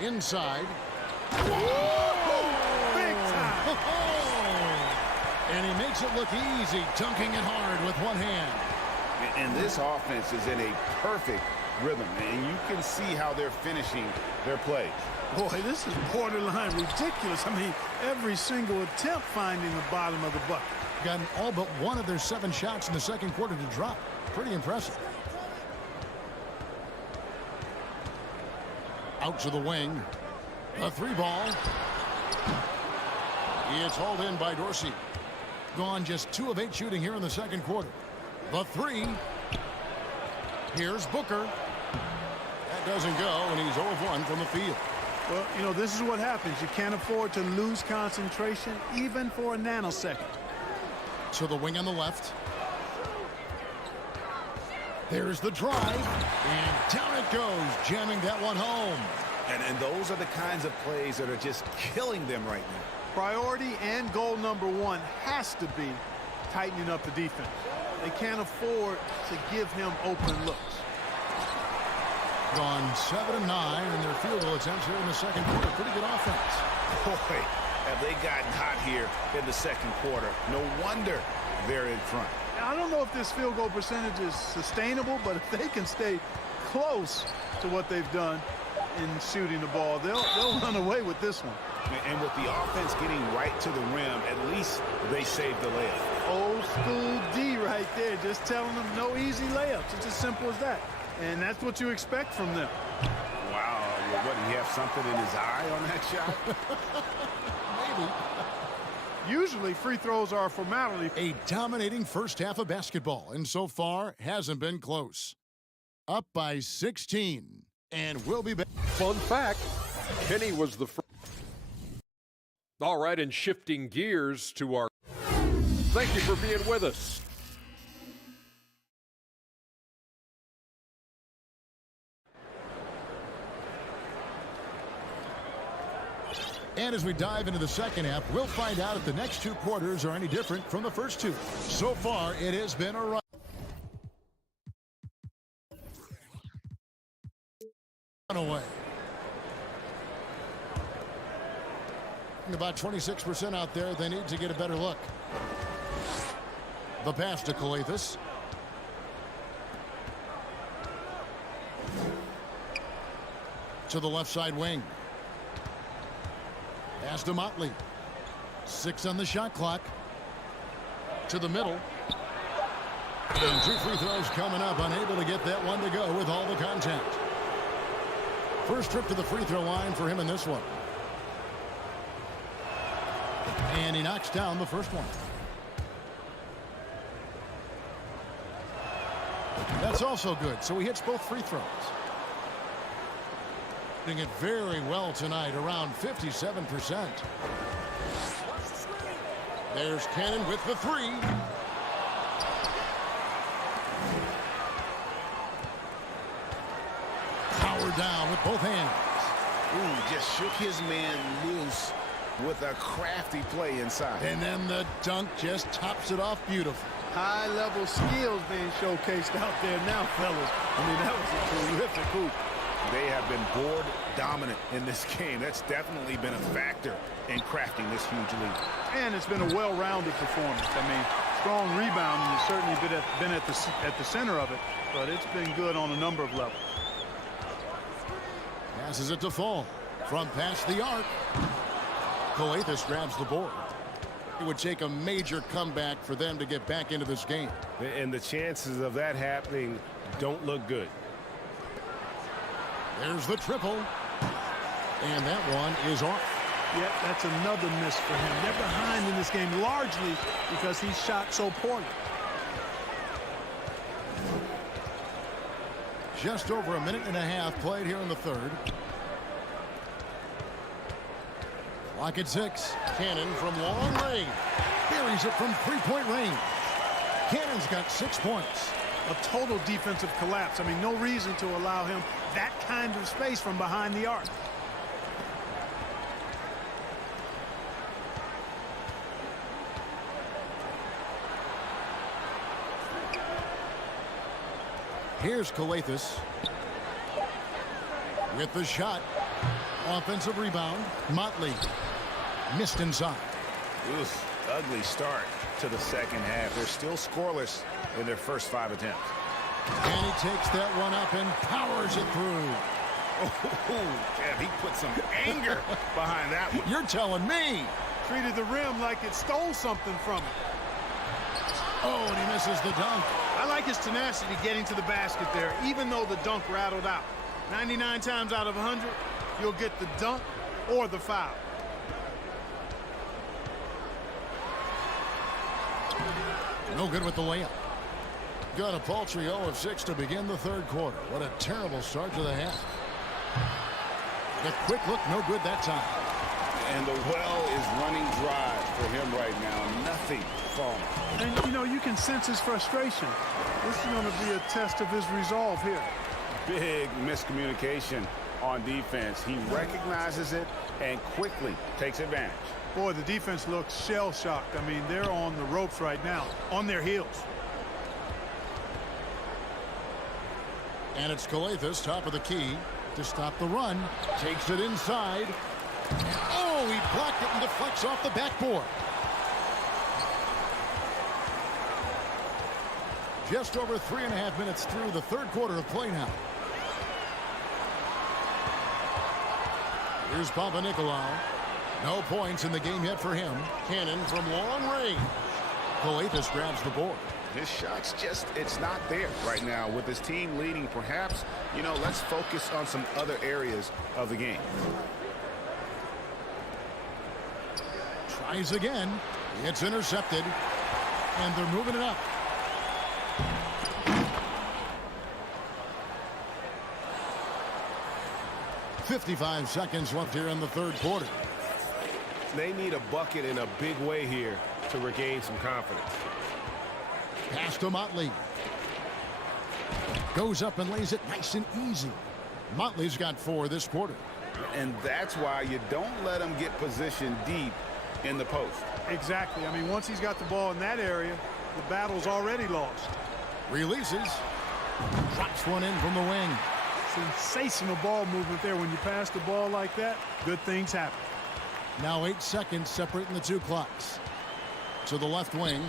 Inside. Big time. And he makes it look easy, dunking it hard with one hand. And this offense is in a perfect rhythm, and you can see how they're finishing their plays. Boy, this is borderline ridiculous. I mean, every single attempt finding the bottom of the bucket. Gotten all but one of their 7 shots in the second quarter to drop. Pretty impressive. Out to the wing. A 3-ball. It's hauled in by Dorsey. Gone just 2 of 8 shooting here in the second quarter. The 3. Here's Booker. That doesn't go, and he's 0 of 1 from the field. Well, you know, this is what happens. You can't afford to lose concentration even for a nanosecond. To the wing on the left. There's the drive. And down it goes, jamming that one home. And those are the kinds of plays that are just killing them right now. Priority and goal number 1 has to be tightening up the defense. They can't afford to give him open looks. Gone 7 of 9 in their field goal attempts here in the second quarter. Pretty good offense. Boy, have they gotten hot here in the second quarter. No wonder they're in front. I don't know if this field goal percentage is sustainable, but if they can stay close to what they've done in shooting the ball, they'll run away with this one. And with the offense getting right to the rim, at least they saved the layup. Old school D right there, just telling them no easy layups. It's as simple as that. And that's what you expect from them. Wow, what, did he have something in his eye on that shot? Maybe. Usually free throws are a formality. A dominating first half of basketball, and so far hasn't been close. Up by 16, and we'll be back. Fun fact, Kenny was the first. All right, and shifting gears to our... Thank you for being with us. And as we dive into the second half, we'll find out if the next 2 quarters are any different from the first 2. So far, it has been a run. Away. About 26% out there. They need to get a better look. The pass to Skijesss. To the left side wing. Pass to Motley. 6 on the shot clock. To the middle. And 2 free throws coming up. Unable to get that one to go with all the contact. First trip to the free throw line for him in this one. And he knocks down the first one. That's also good. So he hits both free throws. Doing it very well tonight, around 57%. There's Cannon with the three. Power down with both hands. Ooh, just shook his man loose with a crafty play inside. And then the dunk just tops it off beautiful. High-level skills being showcased out there now, fellas. I mean, that was a terrific hoop. They have been board dominant in this game. That's definitely been a factor in crafting this huge lead. And it's been a well-rounded performance. I mean, strong rebounding has certainly been at the center of it, but it's been good on a number of levels. Passes it to Fall from past the arc. Skijesss grabs the board. It would take a major comeback for them to get back into this game. And the chances of that happening don't look good. There's the triple. And that one is off. Yep, that's another miss for him. They're behind in this game largely because he shot so poorly. Just over a minute and a half played here in the third. Clock at 6. Cannon from long range. Buries it from three-point range. Cannon's got 6 points. A total defensive collapse. I mean, no reason to allow him that kind of space from behind the arc. Here's Skijesss with the shot. Offensive rebound. Motley missed inside. Oof, ugly start to the second half. They're still scoreless in their first 5 attempts. And he takes that one up and powers it through. Oh, Kev, he put some anger behind that one. You're telling me. Treated the rim like it stole something from him. Oh, and he misses the dunk. I like his tenacity getting to the basket there, even though the dunk rattled out. 99 times out of 100, you'll get the dunk or the foul. No good with the layup. Got a paltry 0 of 6 to begin the third quarter. What a terrible start to the half. The quick look, no good that time. And the well is running dry for him right now. Nothing falling. And, you know, you can sense his frustration. This is going to be a test of his resolve here. Big miscommunication on defense. He recognizes it and quickly takes advantage. Boy, the defense looks shell-shocked. I mean, they're on the ropes right now, on their heels. And it's Skijesss, top of the key, to stop the run. Takes it inside. Oh, he blocked it and deflects off the backboard. Just over 3.5 minutes through the third quarter of play now. Here's Papanikolaou. No points in the game yet for him. Cannon from long range. Skijesss grabs the board. His shot's just, it's not there right now. With his team leading, perhaps, you know, let's focus on some other areas of the game. Tries again. It's intercepted. And they're moving it up. .55 seconds left here in the third quarter. They need a bucket in a big way here to regain some confidence. Pass to Motley. Goes up and lays it nice and easy. Motley's got 4 this quarter. And that's why you don't let him get positioned deep in the post. Exactly. I mean, once he's got the ball in that area, the battle's already lost. Releases. Drops one in from the wing. Sensational ball movement there. When you pass the ball like that, good things happen. Now 8 seconds separating the 2 clocks. To the left wing.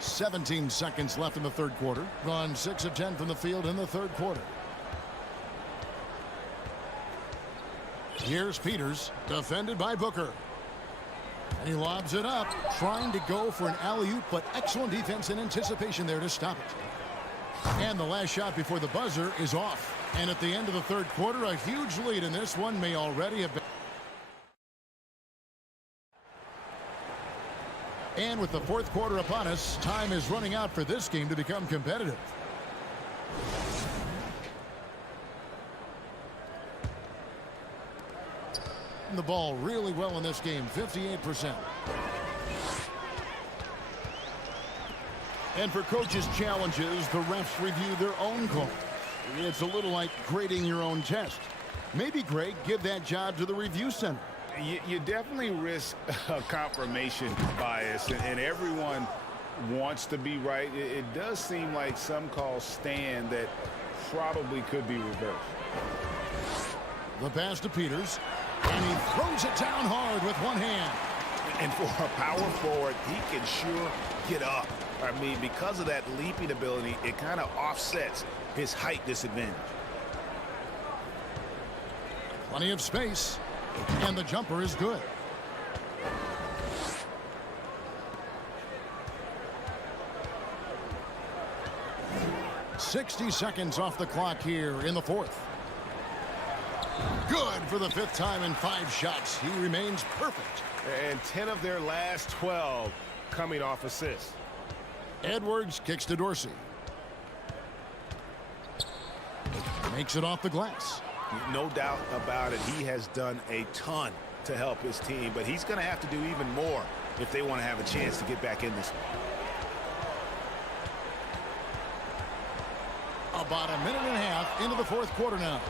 .17 seconds left in the third quarter. Gone 6 of 10 from the field in the third quarter. Here's Peters, defended by Booker. And he lobs it up, trying to go for an alley-oop, but excellent defense and anticipation there to stop it. And the last shot before the buzzer is off. And at the end of the third quarter, a huge lead in this one may already have been. And with the fourth quarter upon us, time is running out for this game to become competitive. The ball really well in this game, 58%. And for coaches' challenges, the refs review their own call. It's a little like grading your own test. Maybe, Greg, give that job to the review center. You definitely risk a confirmation bias, and everyone wants to be right. It does seem like some calls stand that probably could be reversed. The pass to Peters, and he throws it down hard with one hand. And for a power forward, he can sure get up. I mean, because of that leaping ability, it kind of offsets his height disadvantage. Plenty of space, and the jumper is good. "60 seconds off the clock here in the fourth. Good for the fifth time in 5 shots. He remains perfect. And 10 of their last 12 coming off assists. Edwards kicks to Dorsey. Makes it off the glass. No doubt about it. He has done a ton to help his team, but he's going to have to do even more if they want to have a chance to get back in this one. About a minute and a half into the fourth quarter now.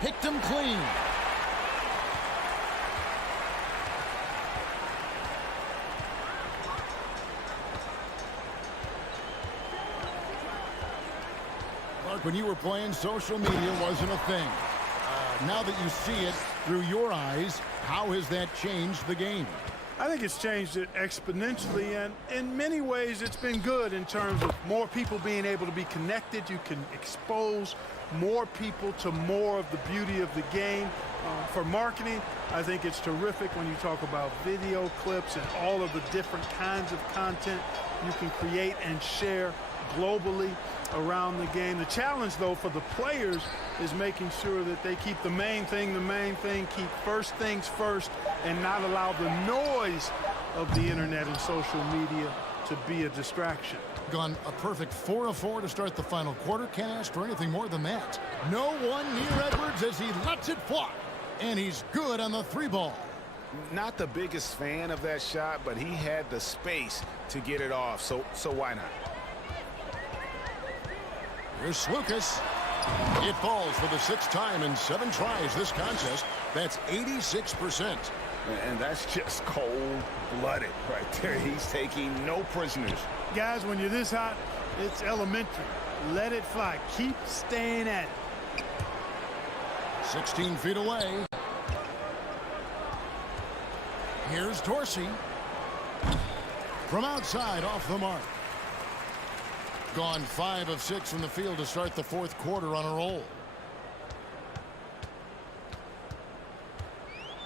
Picked him clean. Mark, when you were playing, social media wasn't a thing. Now that you see it through your eyes, how has that changed the game? I think it's changed it exponentially, and in many ways it's been good in terms of more people being able to be connected. You can expose more people to more of the beauty of the game. For marketing, I think it's terrific when you talk about video clips and all of the different kinds of content you can create and share globally around the game. The challenge, though, for the players is making sure that they keep the main thing, keep first things first, and not allow the noise of the internet and social media to be a distraction. Gone a perfect 4 of 4 to start the final quarter. Can't ask for anything more than that. No one near Edwards as he lets it fly. And he's good on the 3-ball. Not the biggest fan of that shot, but he had the space to get it off, so why not? Here's Lucas. It falls for the 6th time in 7 tries this contest. That's 86%. And that's just cold-blooded right there. He's taking no prisoners. Guys, when you're this hot, it's elementary. Let it fly. Keep staying at it. 16 feet away. Here's Dorsey. From outside, off the mark. Gone 5 of 6 from the field to start the fourth quarter on a roll.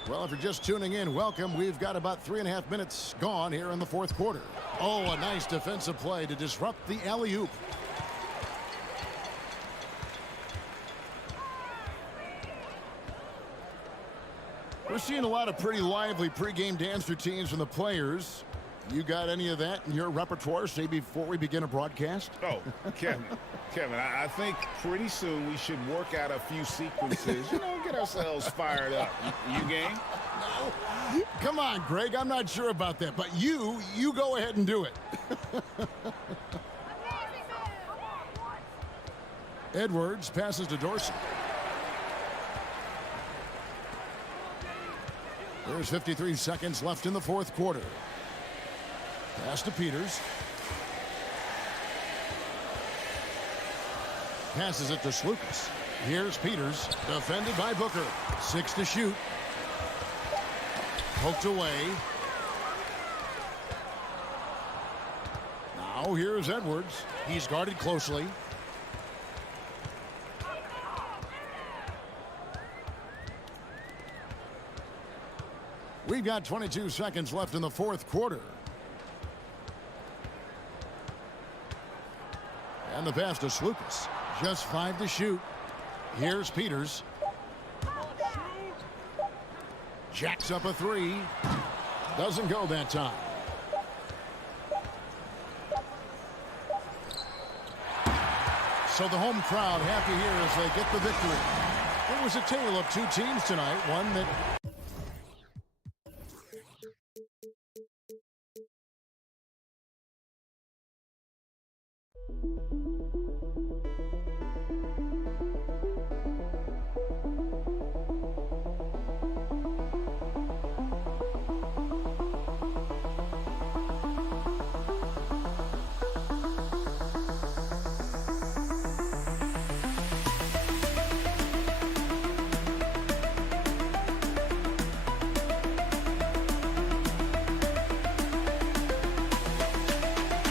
Well, if you're just tuning in, welcome. We've got about 3.5 minutes gone here in the fourth quarter. Oh, a nice defensive play to disrupt the alley-oop. We're seeing a lot of pretty lively pregame dance routines from the players. You got any of that in your repertoire, say, before we begin a broadcast? Oh, Kevin, I think pretty soon we should work out a few sequences, get ourselves fired up. You game? No. Come on, Greg, I'm not sure about that, but you go ahead and do it. Edwards passes to Dorsey. There's 53 seconds left in the fourth quarter. Pass to Peters. Passes it to Slukas. Here's Peters, defended by Booker. 6 to shoot. Poked away. Now here's Edwards. He's guarded closely. We've got 22 seconds left in the fourth quarter. And the pass to Slukas. Just 5 to shoot. Here's Peters. Jacks up a three. Doesn't go that time. So the home crowd happy here as they get the victory. It was a tale of two teams tonight, one that